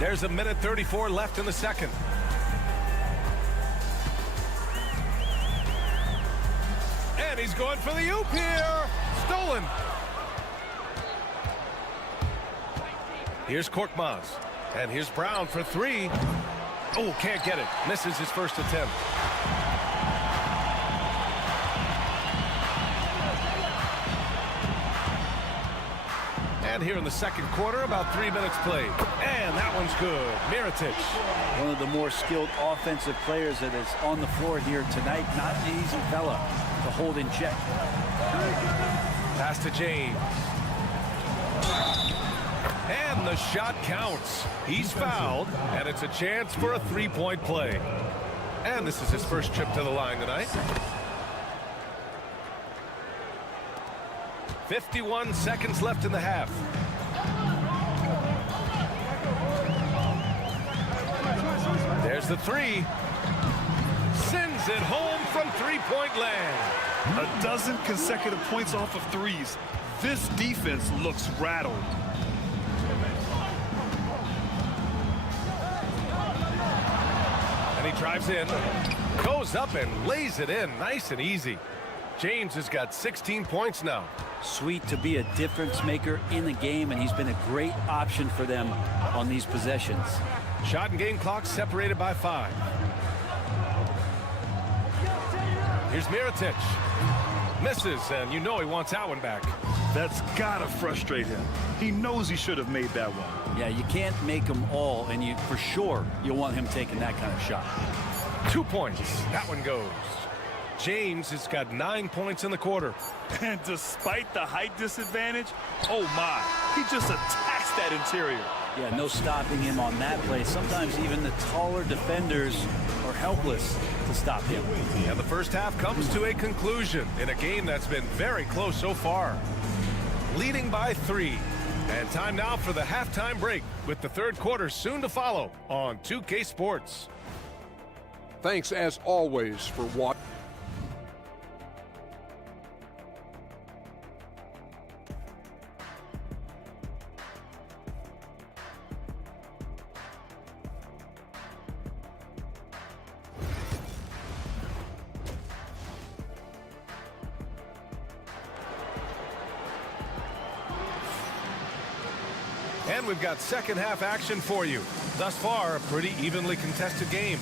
There's a minute 34 left in the second. And he's going for the oop here. Stolen. Here's Korkmaz. And here's Brown for 3. Oh, can't get it. Misses his first attempt. And here in the second quarter, about 3 minutes played. And that one's good. Mirotic. One of the more skilled offensive players that is on the floor here tonight. Not an easy fella to hold in check. Pass to James. And the shot counts. He's fouled, and it's a chance for a three-point play. And this is his first trip to the line tonight. 51 seconds left in the half. There's the 3. Sends it home from three-point land. A dozen consecutive points off of threes. This defense looks rattled. And he drives in, goes up and lays it in nice and easy. James has got 16 points now. Sweet to be a difference maker in the game, and he's been a great option for them on these possessions. Shot and game clock separated by 5. Here's Mirotic. Misses, and you know he wants that one back. That's gotta frustrate him. He knows he should have made that one. Yeah, you can't make them all, and you for sure you'll want him taking that kind of shot. 2 points. That one goes. James has got 9 points in the quarter. And despite the height disadvantage, oh my, he just attacks that interior. Yeah, no stopping him on that play. Sometimes even the taller defenders are helpless to stop him. And the first half comes to a conclusion in a game that's been very close so far. Leading by 3. And time now for the halftime break with the third quarter soon to follow on 2K Sports. Thanks as always for watching. And we've got second half action for you. Thus far, a pretty evenly contested game.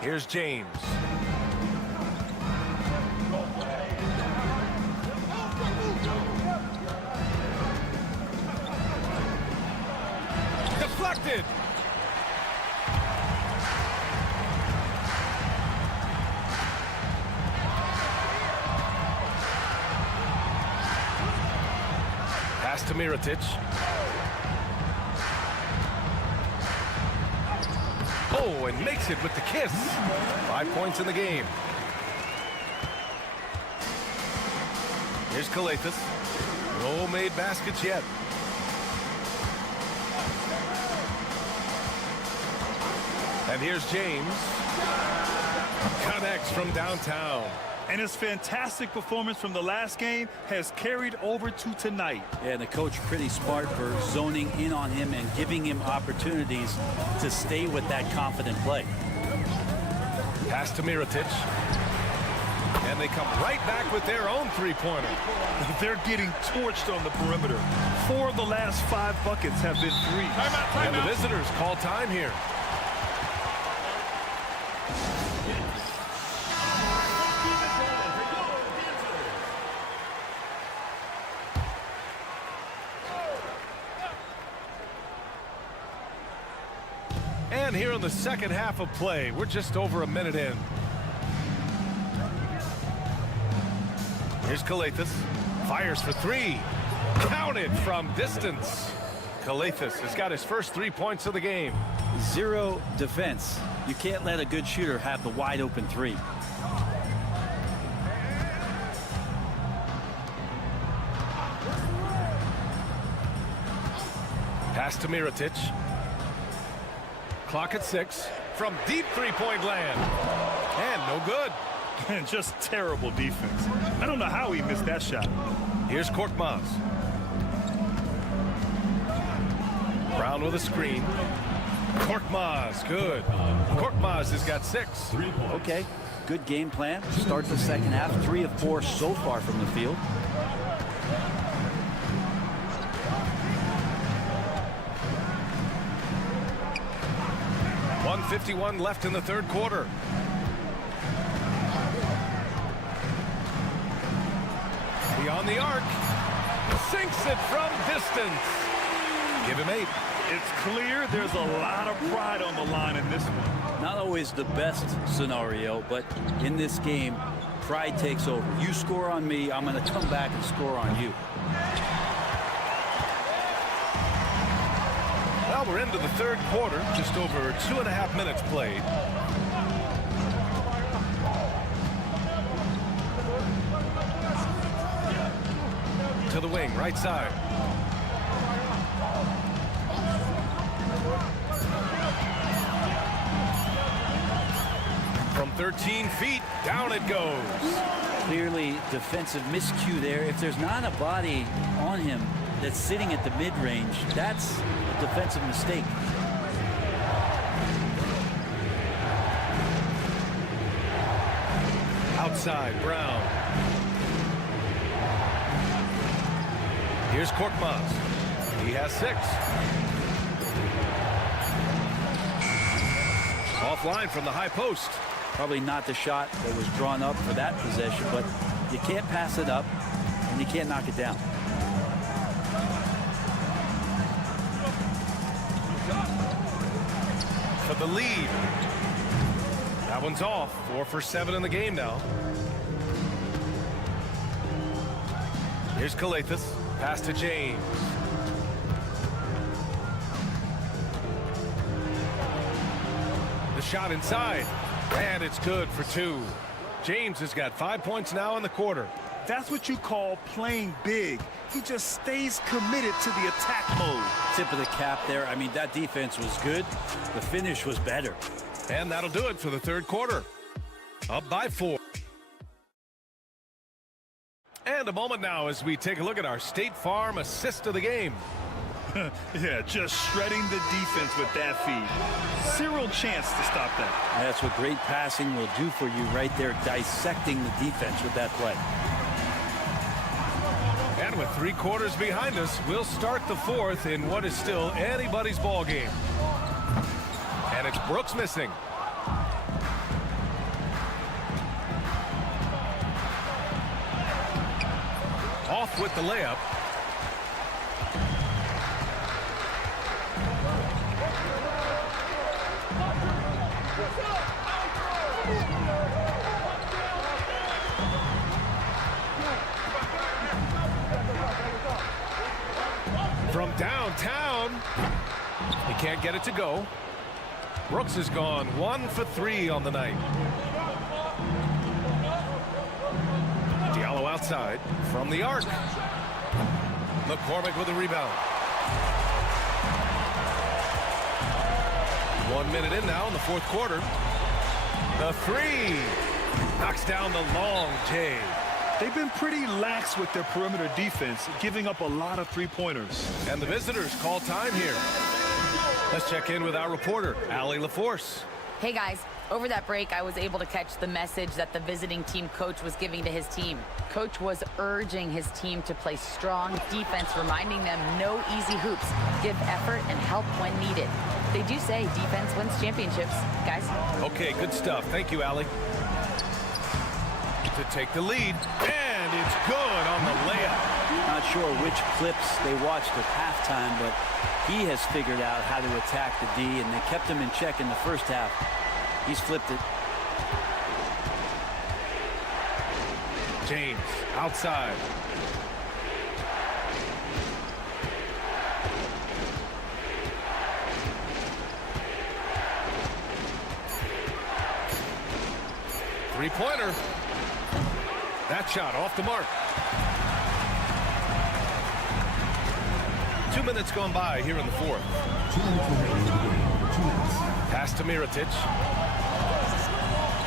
Here's James. Deflected. Pass to Mirotic. Oh, and makes it with the kiss. 5 points in the game. Here's Kalathis. No made baskets yet. And here's James. Connects from downtown. And his fantastic performance from the last game has carried over to tonight. Yeah, and the coach pretty smart for zoning in on him and giving him opportunities to stay with that confident play. Pass to Mirotic. And they come right back with their own three-pointer. They're getting torched on the perimeter. 4 of the last 5 buckets have been threes. And the visitors call time here. And here in the second half of play, we're just over a minute in. Here's Kalathis. Fires for 3. Counted from distance. Kalathis has got his first 3 points of the game. 0 defense. You can't let a good shooter have the wide open 3. Pass to Mirotic. Clock at 6 from deep three-point land. And no good. And just terrible defense. I don't know how he missed that shot. Here's Korkmaz. Brown with a screen. Korkmaz, good. Korkmaz has got 6. Okay, good game plan. Start the second half. 3 of 4 so far from the field. .51 left in the third quarter. Beyond the arc. Sinks it from distance. Give him 8. It's clear there's a lot of pride on the line in this one. Not always the best scenario, but in this game, pride takes over. You score on me, I'm going to come back and score on you. Well, we're into the third quarter, just over 2.5 minutes played. To the wing, right side. From 13 feet, down it goes. Clearly defensive miscue there. If there's not a body on him, that's sitting at the mid-range, that's a defensive mistake. Outside, Brown. Here's Korkmaz. He has 6. Offline from the high post. Probably not the shot that was drawn up for that possession, but you can't pass it up, and you can't knock it down. For the lead. That one's off. 4 for 7 in the game now. Here's Kalathis. Pass to James. The shot inside. And it's good for 2. James has got 5 points now in the quarter. That's what you call playing big. He just stays committed to the attack mode. Tip of the cap there. I mean, that defense was good. The finish was better. And that'll do it for the third quarter. Up by 4. And a moment now as we take a look at our State Farm assist of the game. Yeah, just shredding the defense with that feed. Zero chance to stop that. That's what great passing will do for you right there, dissecting the defense with that play. And with 3 quarters behind us, we'll start the fourth in what is still anybody's ball game. And it's Brooks missing. Off with the layup. From downtown, he can't get it to go. Brooks has gone 1 for 3 on the night. Diallo outside from the arc. McCormick with a rebound. 1 minute in now in the fourth quarter. The 3 knocks down the long J. They've been pretty lax with their perimeter defense, giving up a lot of 3-pointers. And the visitors call time here. Let's check in with our reporter, Allie LaForce. Hey guys, over that break I was able to catch the message that the visiting team coach was giving to his team. Coach was urging his team to play strong defense, reminding them no easy hoops, give effort and help when needed. They do say defense wins championships, guys. Okay, good stuff. Thank you, Allie. To take the lead, and it's good on the layup. Not sure which clips they watched at halftime, but he has figured out how to attack the D, and they kept him in check in the first half. He's flipped it. James outside. Three-pointer. That shot off the mark. 2 minutes gone by here in the fourth. Pass to Mirotic.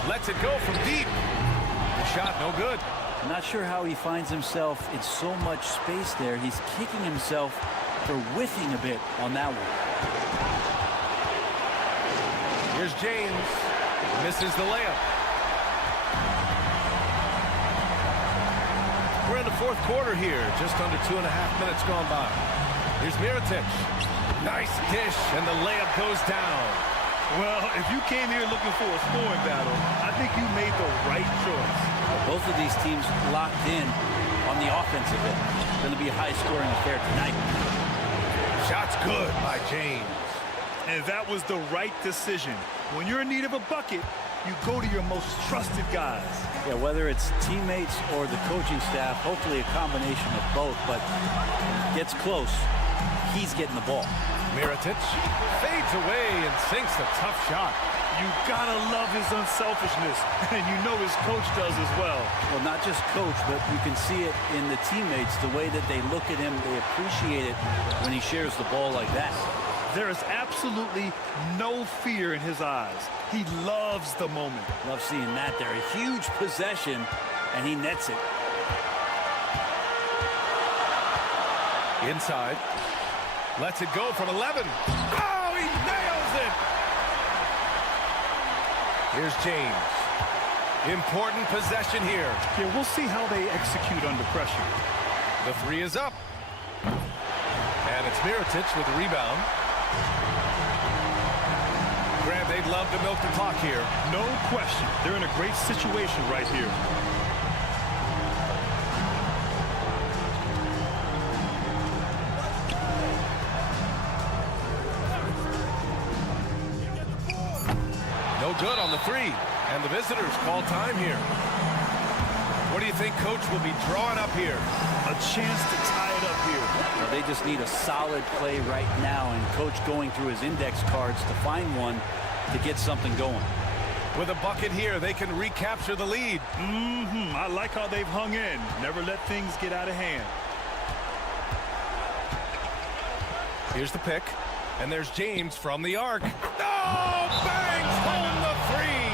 Lets it go from deep. The shot no good. I'm not sure how he finds himself in so much space there. He's kicking himself for whiffing a bit on that one. Here's James. Misses the layup. We're in the fourth quarter here. Just under 2.5 minutes gone by. Here's Mirotic. Nice dish, and the layup goes down. Well, if you came here looking for a scoring battle, I think you made the right choice. Both of these teams locked in on the offensive end. It's going to be a high-scoring affair tonight. Shot's good by James. And that was the right decision. When you're in need of a bucket, you go to your most trusted guys. Yeah, whether it's teammates or the coaching staff, hopefully a combination of both, but gets close, he's getting the ball. Mirotic fades away and sinks a tough shot. You gotta love his unselfishness, and you know his coach does as well. Well, not just coach, but you can see it in the teammates, the way that they look at him, they appreciate it when he shares the ball like that. There is absolutely no fear in his eyes. He loves the moment. Love seeing that there. A huge possession, and he nets it. Inside. Lets it go from 11. Oh, he nails it! Here's James. Important possession here. Yeah, we'll see how they execute under pressure. The three is up. And it's Mirotic with the rebound. Grant, they'd love to milk the clock here. No question. They're in a great situation right here. No good on the three. And the visitors call time here. What do you think Coach will be drawing up here? A chance to tie it up here. Well, they just need a solid play right now, and Coach going through his index cards to find one to get something going. With a bucket here, they can recapture the lead. I like how they've hung in. Never let things get out of hand. Here's the pick. And there's James from the arc. Oh, bangs home the three.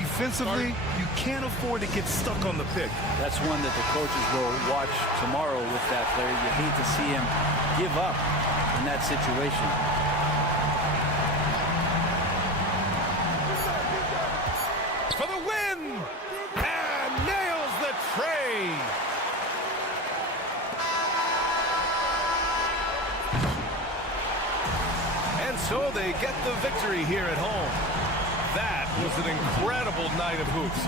Defensively, you can't afford to get stuck on the pick. That's one that the coaches will watch tomorrow with that player. You hate to see him give up in that situation. For the win! And nails the tray! And so they get the victory here at home. That was an incredible night of hoops.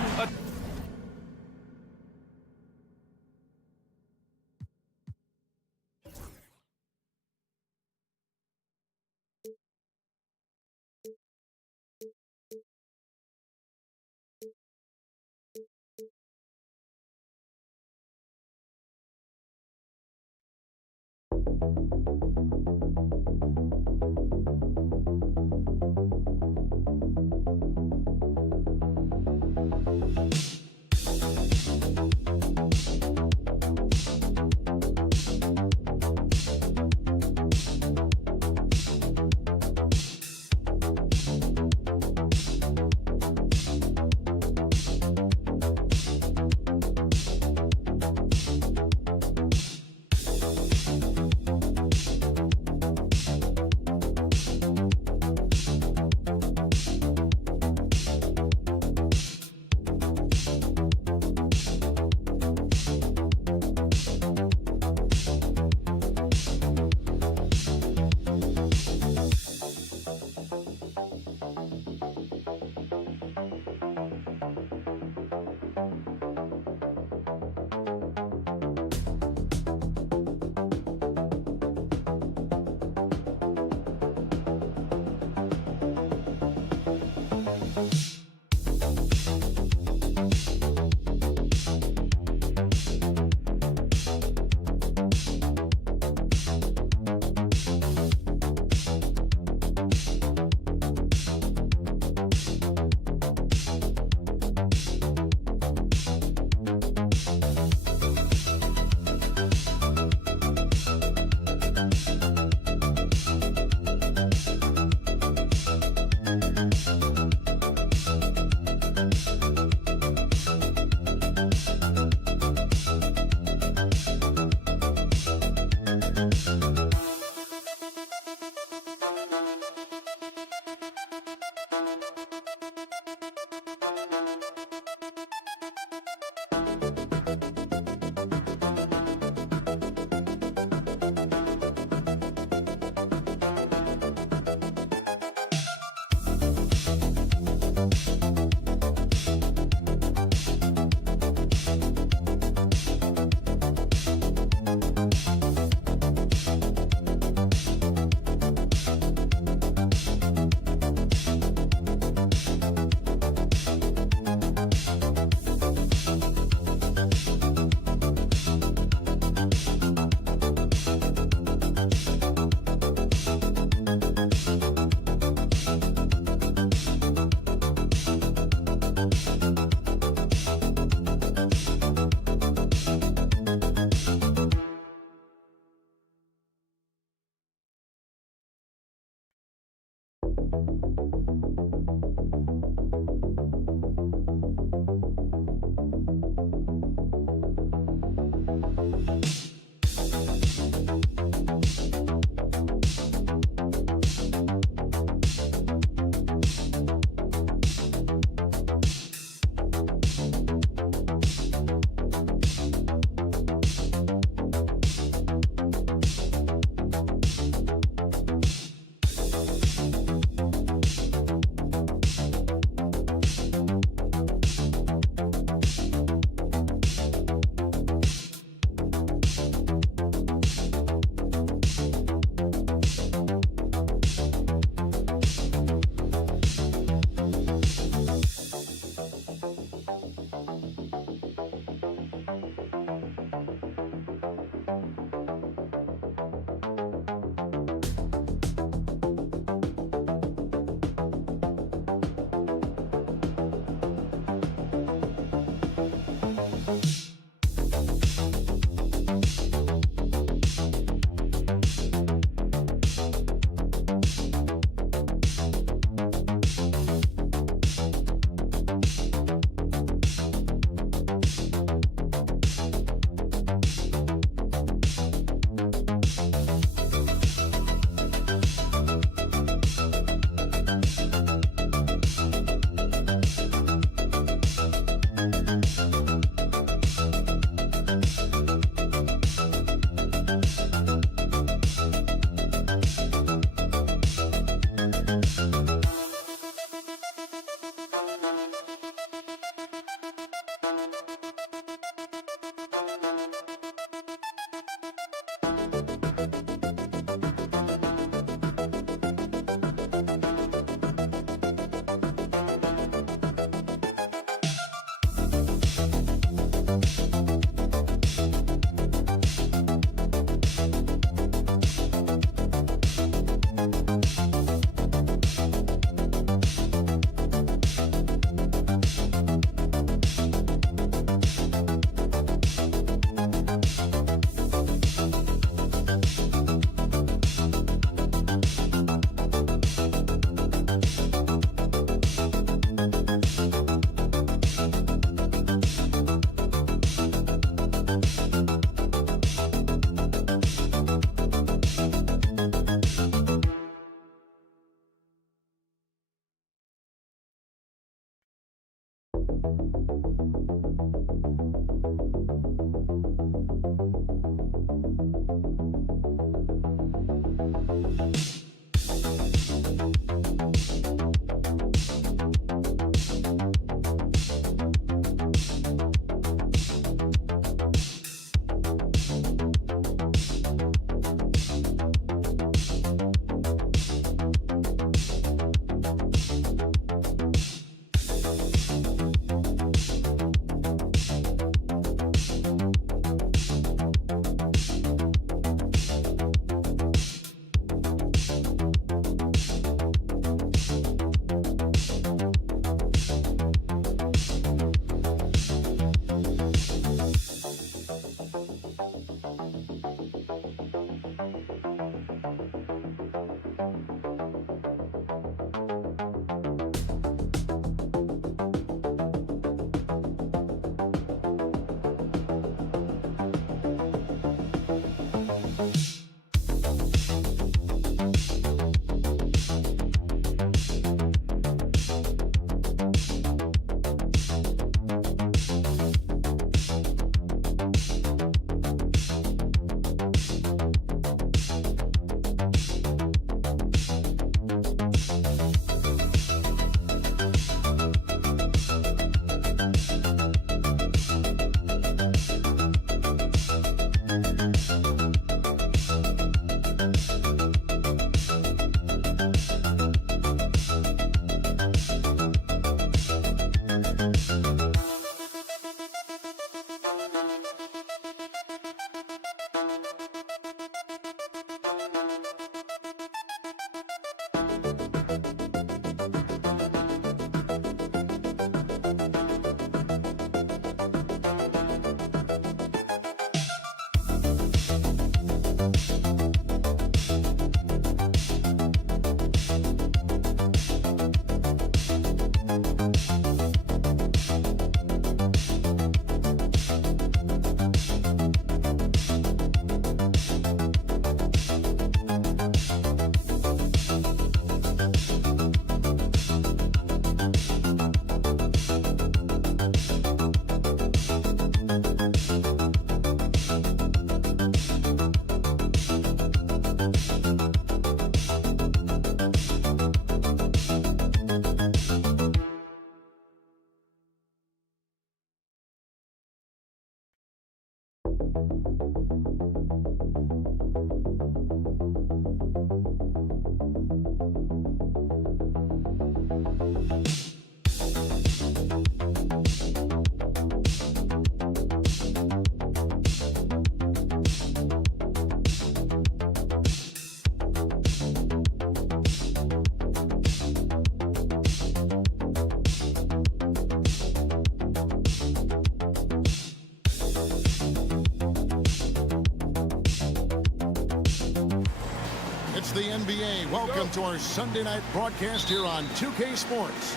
It's the NBA. Welcome to our Sunday night broadcast here on 2K Sports.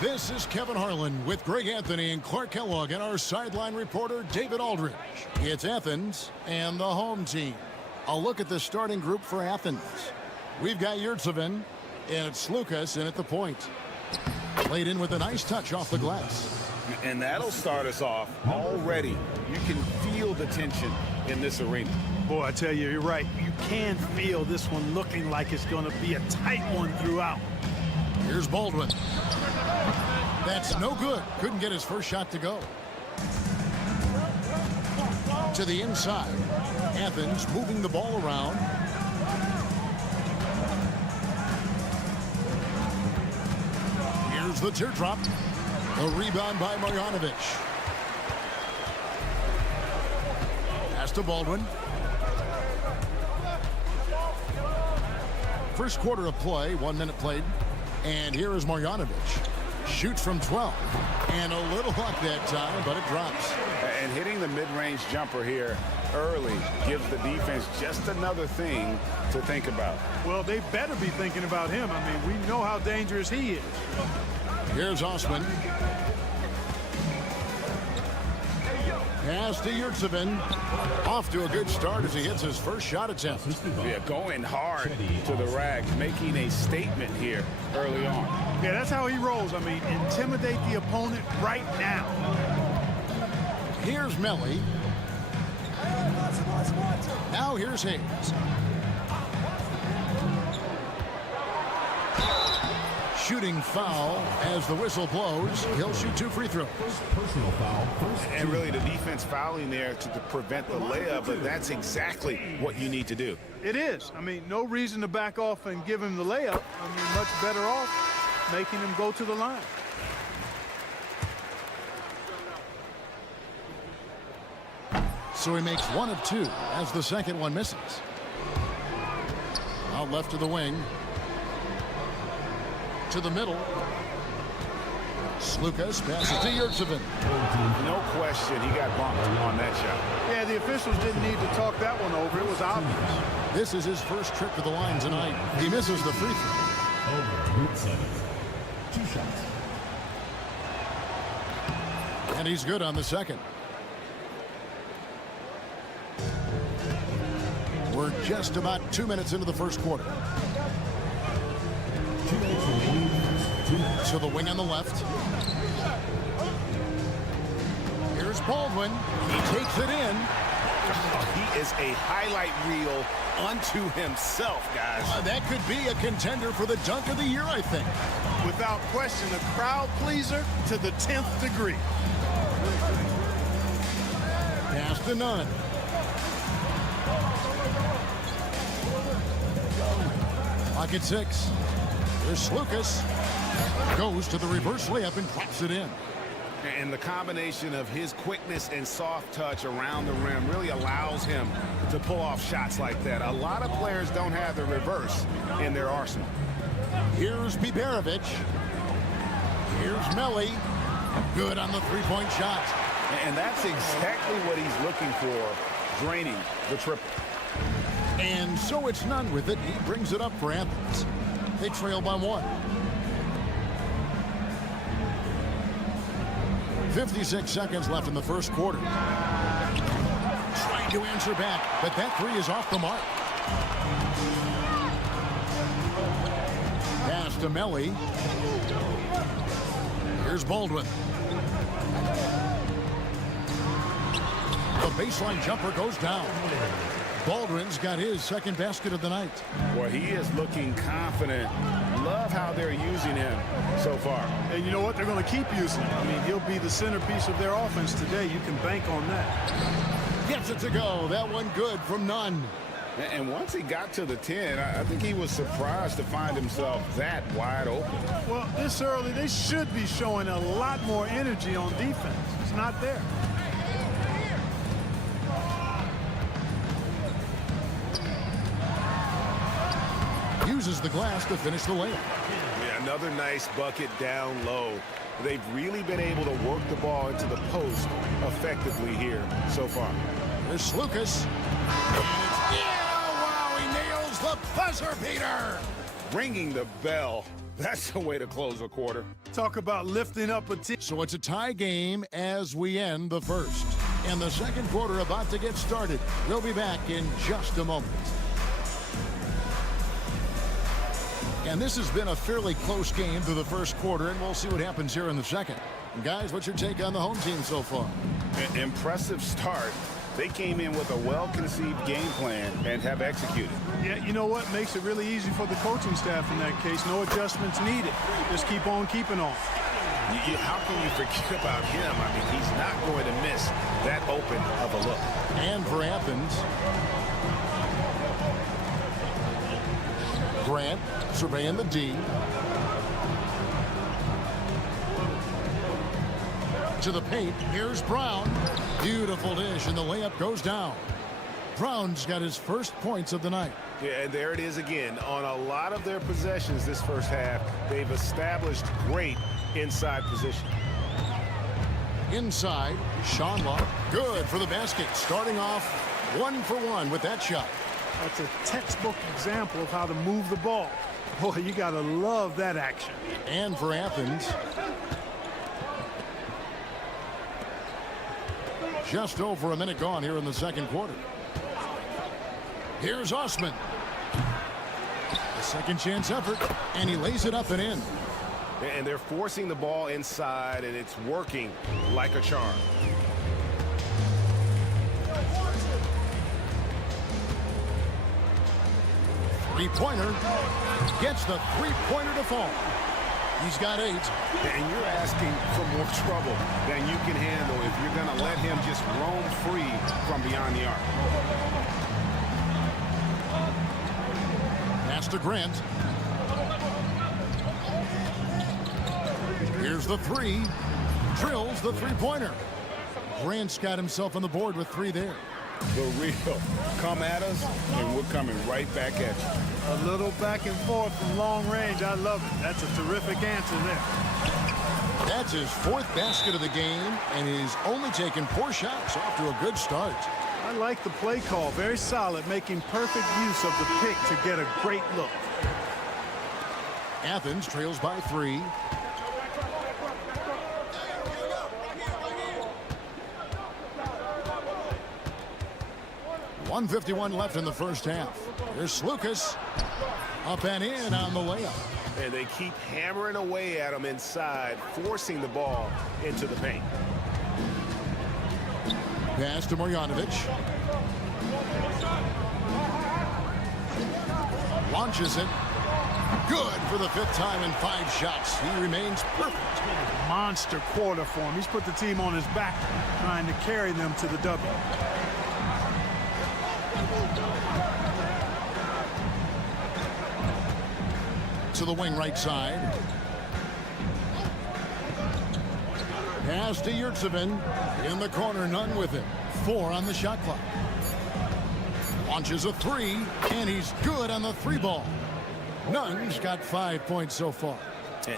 This is Kevin Harlan with Greg Anthony and Clark Kellogg and our sideline reporter David Aldridge. It's Athens and the home team. A look at the starting group for Athens. We've got Yurtsevin, and it's Lucas in at the point. Played in with a nice touch off the glass. And that'll start us off already. You can feel the tension in this arena. Boy, I tell you, you're right. You can feel this one looking like it's going to be a tight one throughout. Here's Baldwin. That's no good. Couldn't get his first shot to go. To the inside. Athens moving the ball around. Here's the teardrop. A rebound by Marjanovic. Pass to Baldwin. First quarter of play, 1 minute played. And here is Marjanovic. Shoots from 12. And a little luck that time, but it drops. And hitting the mid-range jumper here early gives the defense just another thing to think about. Well, they better be thinking about him. I mean, we know how dangerous he is. Here's Osman. Pass to Yurtsevin. Off to a good start as he hits his first shot attempt. Yeah, going hard to the rack, making a statement here early on. Yeah, that's how he rolls. I mean, intimidate the opponent right now. Here's Melly. Now here's Hayes. Shooting foul as the whistle blows. He'll shoot 2 free throws. Personal foul. And really the defense fouling there to prevent the layup, but that's exactly what you need to do. It is. I mean, no reason to back off and give him the layup. I mean, much better off making him go to the line. So he makes 1 of 2 as the second one misses. Out left to the wing. To the middle. Slukas passes to Yurtsevin. No question, he got bumped on that shot. Yeah, the officials didn't need to talk that one over. It was obvious. This is his first trip to the line tonight. He misses the free throw. Over. Route 7. 2 shots. And he's good on the second. We're just about 2 minutes into the first quarter. 2 minutes remaining. To the wing on the left. Here's Baldwin. He takes it in. He is a highlight reel unto himself, guys. That could be a contender for the dunk of the year, I think. Without question, a crowd pleaser to the 10th degree. Pass to Nunn. Pocket 6. There's Slukas. Goes to the reverse layup and drops it in. And the combination of his quickness and soft touch around the rim really allows him to pull off shots like that. A lot of players don't have the reverse in their arsenal. Here's Biberovic. Here's Melly. Good on the three-point shot. And that's exactly what he's looking for, draining the triple. And so it's Nunn with it. He brings it up for Athens. They trail by 1. 56 seconds left in the first quarter. Trying to answer back, but that 3 is off the mark. Pass to Melly. Here's Baldwin. The baseline jumper goes down. Baldwin's got his second basket of the night. Well, he is looking confident. Love how they're using him so far. And you know what? They're going to keep using him. I mean, he'll be the centerpiece of their offense today. You can bank on that. Gets it to go. That one good from Nunn. And once he got to the 10, I think he was surprised to find himself that wide open. Well, this early, they should be showing a lot more energy on defense. It's not there. Uses the glass to finish the layup. Yeah, another nice bucket down low. They've really been able to work the ball into the post effectively here so far. There's Slukas. Wow, he nails the buzzer beater. Ringing the bell. That's the way to close a quarter. Talk about lifting up a team. So it's a tie game as we end the first. And the second quarter about to get started. We'll be back in just a moment. And this has been a fairly close game through the first quarter, and we'll see what happens here in the second. And guys, what's your take on the home team so far? An impressive start. They came in with a well-conceived game plan and have executed. Yeah, you know what? Makes it really easy for the coaching staff in that case. No adjustments needed. Just keep on keeping on. How can you forget about him? I mean, he's not going to miss that open of a look. And for Athens, Grant surveying the D. To the paint. Here's Brown. Beautiful dish, and the layup goes down. Brown's got his first points of the night. Yeah, and there it is again. On a lot of their possessions this first half, they've established great inside position. Inside, Sean Law. Good for the basket. Starting off 1 for 1 with that shot. That's a textbook example of how to move the ball. Boy, you got to love that action. And for Athens, Just over a minute gone here in the second quarter. Here's Osman. A second chance effort, and he lays it up and in. And they're forcing the ball inside, and it's working like a charm. Three-pointer. Gets the three-pointer to fall. He's got 8. And you're asking for more trouble than you can handle if you're going to let him just roam free from beyond the arc. Pass to Grant. Here's the 3. Drills the three-pointer. Grant's got himself on the board with 3 there. The real. Come at us, and we're coming right back at you. A little back and forth from long range. I love it. That's a terrific answer there. That's his 4th basket of the game, and he's only taken 4 shots off to a good start. I like the play call. Very solid, making perfect use of the pick to get a great look. Athens trails by 3. .151 left in the first half. Here's Lucas. Up and in on the layup. And they keep hammering away at him inside, forcing the ball into the paint. Pass to Marjanovic. Launches it. Good for the 5th time in 5 shots. He remains perfect. Monster quarter for him. He's put the team on his back, trying to carry them to the W. To the wing right side. Pass to Yurtsevin. In the corner, none with him. 4 on the shot clock. Launches a 3, and he's good on the 3 ball. Nunn's got 5 points so far.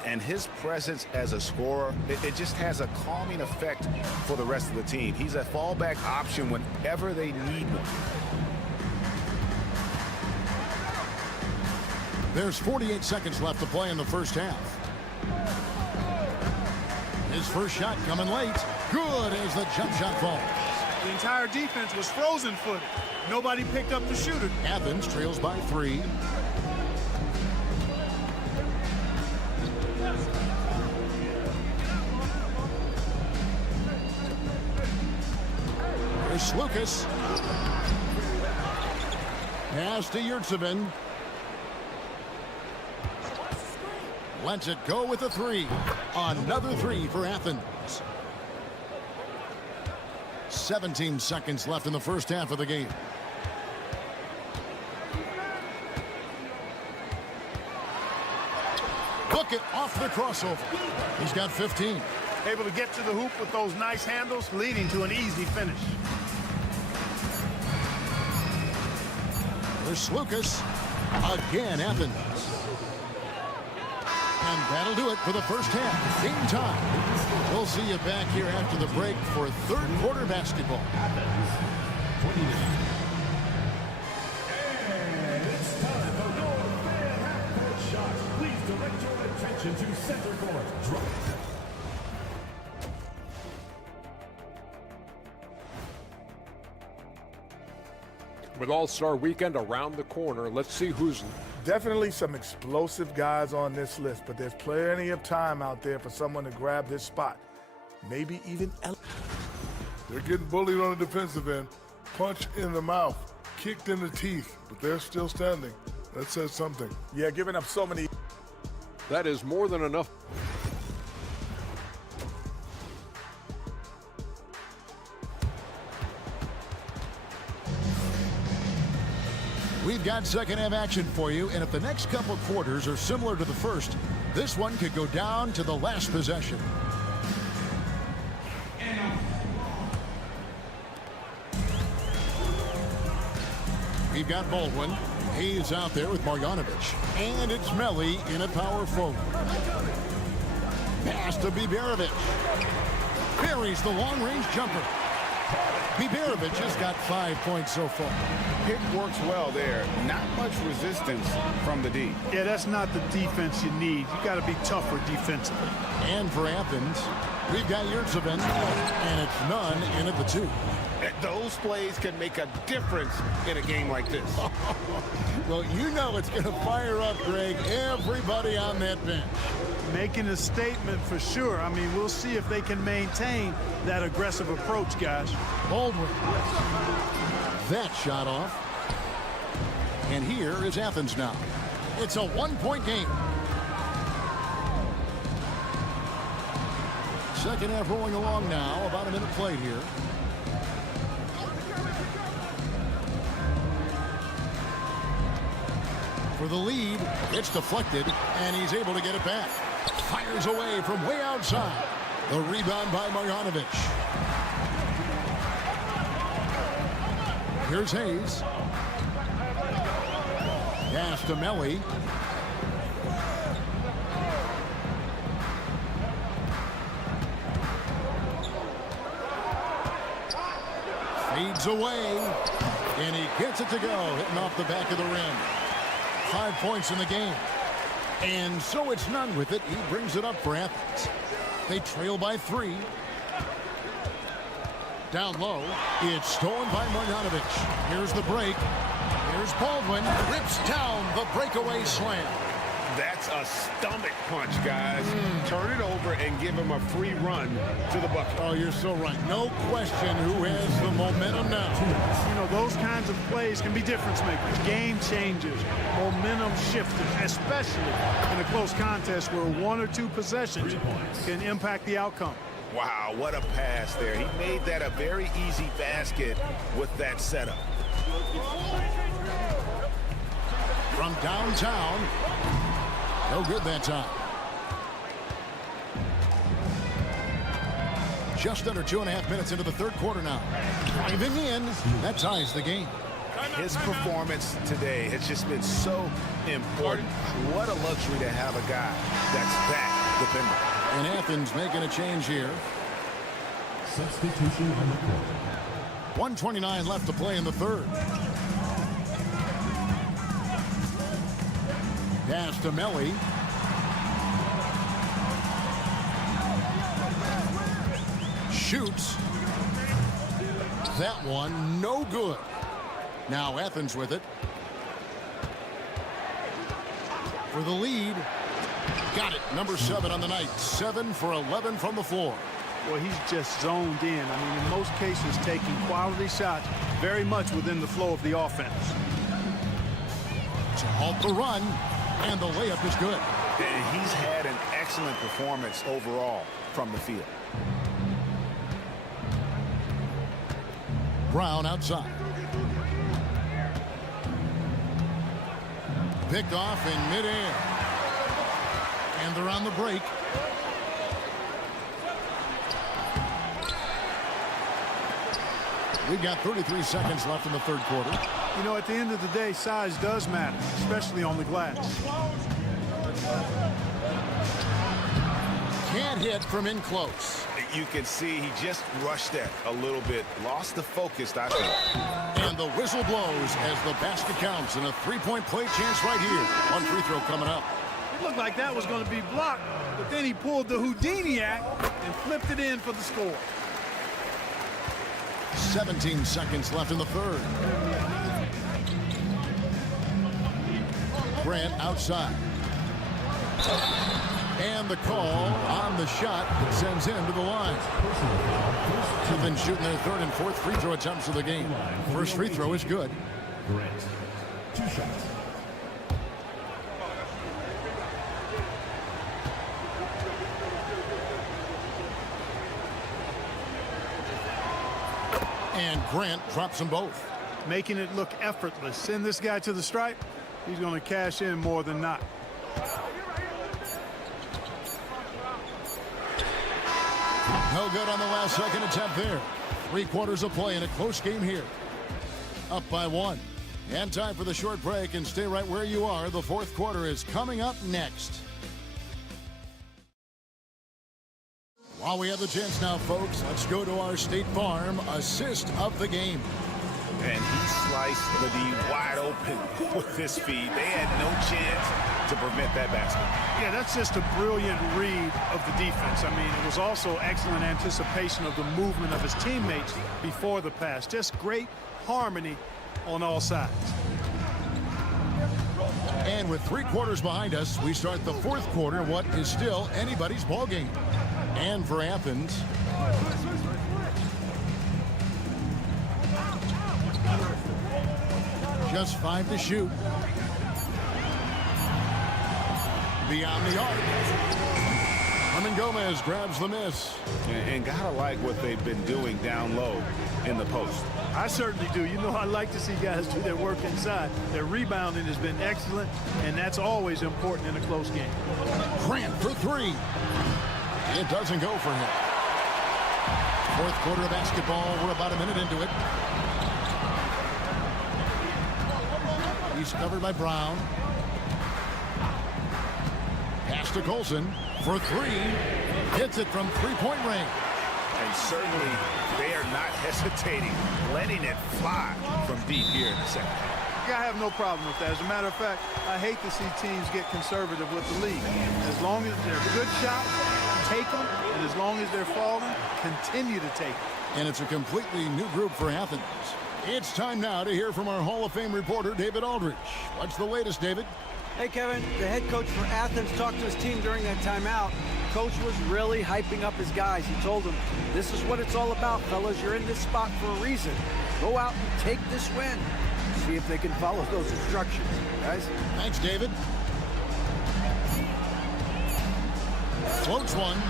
And his presence as a scorer, it just has a calming effect for the rest of the team. He's a fallback option whenever they need one. There's 48 seconds left to play in the first half. His first shot coming late. Good as the jump shot falls. The entire defense was frozen-footed. Nobody picked up the shooter. Athens trails by 3. Here's Lucas. Pass to Yurtsevin. Lets it go with a 3. Another 3 for Athens. 17 seconds left in the first half of the game. Book it off the crossover. He's got 15. Able to get to the hoop with those nice handles, leading to an easy finish. There's Lucas. Again, Athens. And that'll do it for the first half. Game time. We'll see you back here after the break for 3rd quarter basketball. And it's time for your half-court shot. Please direct your attention to center court. Drop. With All-Star Weekend around the corner, let's see who's... Definitely some explosive guys on this list, but there's plenty of time out there for someone to grab this spot. Maybe even... They're getting bullied on the defensive end. Punch in the mouth, kicked in the teeth, but they're still standing. That says something. Yeah, giving up so many... That is more than enough. We've got second half action for you, and if the next couple of quarters are similar to the first, this one could go down to the last possession. We've got Baldwin. He's out there with Marjanovic. And it's Melly in a power forward. Pass to Biberovic. Buries the long-range jumper. Biberovic has got 5 points so far. Pick works well there. Not much resistance from the D. Yeah, that's not the defense you need. You got to be tougher defensively. And for Athens, We've got Yurtsevin, and it's none in at the 2. Those plays can make a difference in a game like this. Well, you know it's going to fire up, Greg, everybody on that bench. Making a statement for sure. I mean, we'll see if they can maintain that aggressive approach, guys. Baldwin. That shot off. And here is Athens now. It's a 1-point game. Second half rolling along now. About a minute played here. For the lead, it's deflected, and he's able to get it back. Fires away from way outside. The rebound by Marjanovic. Here's Hayes. Pass to Melly. Fades away, and he gets it to go, hitting off the back of the rim. 5 points in the game. And so it's none with it. He brings it up for Athens. They trail by 3. Down low. It's stolen by Marjanovic. Here's the break. Here's Baldwin. Rips down the breakaway slam. That's a stomach punch, guys. Turn it over and give him a free run to the bucket. Oh, you're so right. No question who has the momentum now. You know, those kinds of plays can be difference makers, game changers, momentum shifters, especially in a close contest where 1 or 2 possessions can impact the outcome. Wow, what a pass there. He made that a very easy basket with that setup. From downtown. No good that time. Just under 2.5 minutes into the third quarter now. Driving in, that ties the game. His performance today has just been so important. What a luxury to have a guy that's that dependable. And Athens making a change here. Substitution on the court. 1:29 left to play in the third. Pass to Melly. Shoots. That one no good. Now Athens with it. For the lead. Got it. Number 7 on the night. 7 for 11 from the floor. Well, he's just zoned in. I mean, in most cases, taking quality shots very much within the flow of the offense. To halt the run. And the layup is good. And he's had an excellent performance overall from the field. Brown outside. Picked off in midair. And they're on the break. We've got 33 seconds left in the third quarter. You know, at the end of the day, size does matter, especially on the glass. Can't hit from in close. You can see he just rushed that a little bit. Lost the focus, I think. And the whistle blows as the basket counts. And a 3-point play chance right here. One free throw coming up. It looked like that was going to be blocked, but then he pulled the Houdini act and flipped it in for the score. 17 seconds left in the third. Grant outside. And the call on the shot that sends him to the line. They've been shooting their third and fourth free throw attempts of the game. First free throw is good. Grant, 2 shots. And Grant drops them both. Making it look effortless. Send this guy to the stripe. He's going to cash in more than not. No good on the last second attempt there. 3 quarters of play in a close game here. Up by 1. And time for the short break, and stay right where you are. The fourth quarter is coming up next. While we have the chance now, folks, let's go to our State Farm assist of the game. And he sliced the D wide open with his feet. They had no chance to prevent that basket. Yeah, that's just a brilliant read of the defense. I mean, it was also excellent anticipation of the movement of his teammates before the pass. Just great harmony on all sides. And with 3 quarters behind us, we start the 4th quarter, what is still anybody's ball game. And for Athens, just 5 to shoot. Beyond the arc. Herman Gomez grabs the miss. And gotta like what they've been doing down low in the post. I certainly do. You know, I like to see guys do their work inside. Their rebounding has been excellent, and that's always important in a close game. Grant for 3. It doesn't go for him. 4th quarter of basketball. We're about a minute into it. He's covered by Brown. Pass to Colson for 3. Hits it from 3-point range. And certainly they are not hesitating, letting it fly from deep here in the second half. Yeah, I have no problem with that. As a matter of fact, I hate to see teams get conservative with the lead. As long as they're good shots, take them. And as long as they're falling, continue to take them. And it's a completely new group for Athens. It's time now to hear from our Hall of Fame reporter, David Aldridge. What's the latest, David? Hey, Kevin, the head coach for Athens talked to his team during that timeout. Coach was really hyping up his guys. He told them, this is what it's all about, fellas. You're in this spot for a reason. Go out and take this win. See if they can follow those instructions, guys. Thanks, David. Floats one,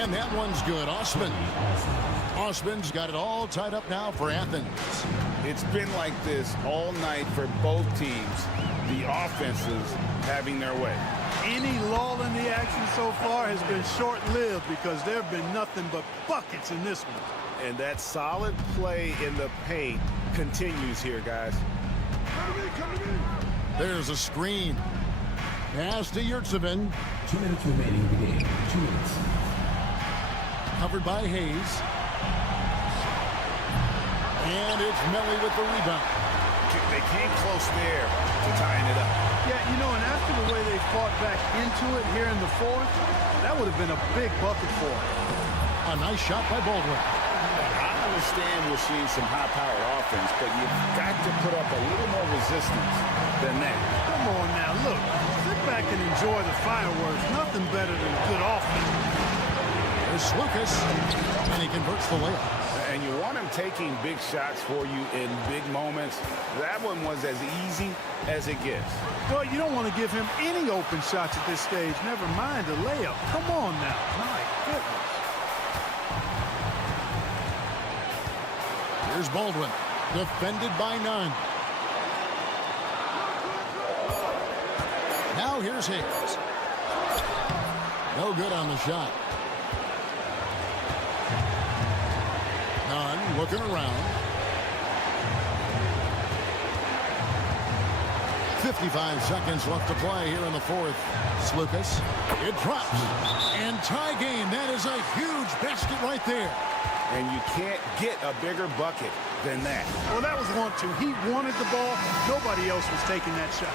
and that one's good. Osman's got it all tied up now for Athens. It's been like this all night for both teams. The offenses having their way. Any lull in the action so far has been short-lived because there have been nothing but buckets in this one. And that solid play in the paint continues here, guys. There's a screen. Pass to Yurtsevin. 2 minutes remaining in the game. 2 minutes. Covered by Hayes. And it's Melly with the rebound. They came close there to tying it up. Yeah, you know, and after the way they fought back into it here in the 4th, that would have been a big bucket for them. A nice shot by Baldwin. I understand we're seeing some high-powered offense, but you've got to put up a little more resistance than that. Come on now, look. Sit back and enjoy the fireworks. Nothing better than good offense. There's Lucas, and he converts the layup. And you want him taking big shots for you in big moments. That one was as easy as it gets. Well, you don't want to give him any open shots at this stage. Never mind a layup. Come on now. My goodness. Here's Baldwin, defended by none. Now here's Hayes. No good on the shot. Nunn looking around. 55 seconds left to play here in the 4th. Slukas. It drops. And tie game. That is a huge basket right there. And you can't get a bigger bucket than that. Well, that was 1-2. He wanted the ball. Nobody else was taking that shot.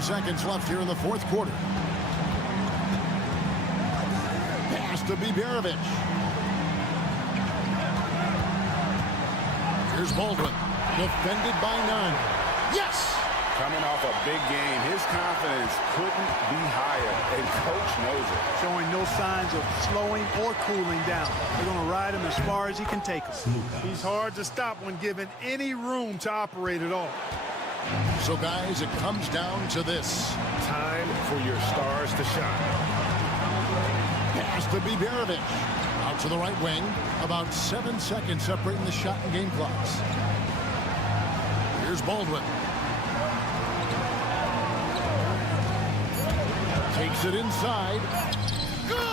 Seconds left here in the 4th quarter. Pass to Biberovic. Here's Baldwin, defended by none. Yes! Coming off a big game, his confidence couldn't be higher, and coach knows it. Showing no signs of slowing or cooling down. They're going to ride him as far as he can take him. He's hard to stop when given any room to operate at all. So, guys, it comes down to this. Time for your stars to shine. Pass to Biberovic. Out to the right wing. About 7 seconds separating the shot and game clocks. Here's Baldwin. Takes it inside. Good!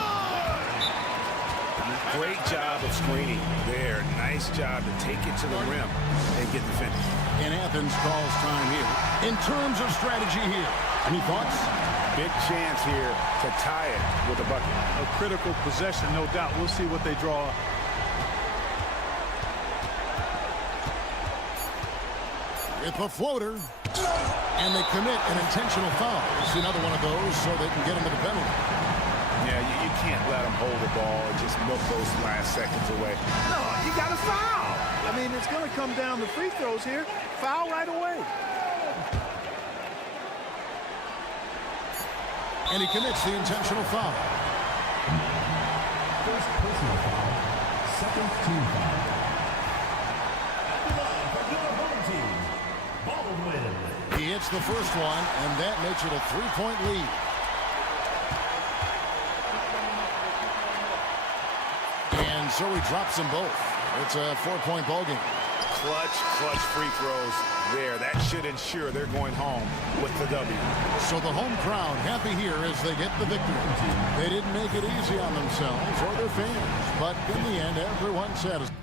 Great job of screening there. Nice job to take it to the rim and get the finish. And Athens calls time here. In terms of strategy here, any thoughts? Big chance here to tie it with a bucket. A critical possession, no doubt. We'll see what they draw. With a floater. And they commit an intentional foul. It's another one of those so they can get into the penalty. Yeah, you can't let them hold the ball and just milk those last seconds away. No, you got to foul. I mean, it's going to come down to free throws here. Foul right away. And he commits the intentional foul. First personal foul. Second team foul. At the line for your home team, Baldwin. He hits the first one, and that makes it a 3-point lead. And so he drops them both. It's a 4-point ball game. Clutch free throws there. That should ensure they're going home with the W. So the home crowd happy here as they get the victory. They didn't make it easy on themselves or their fans, but in the end, everyone satisfied.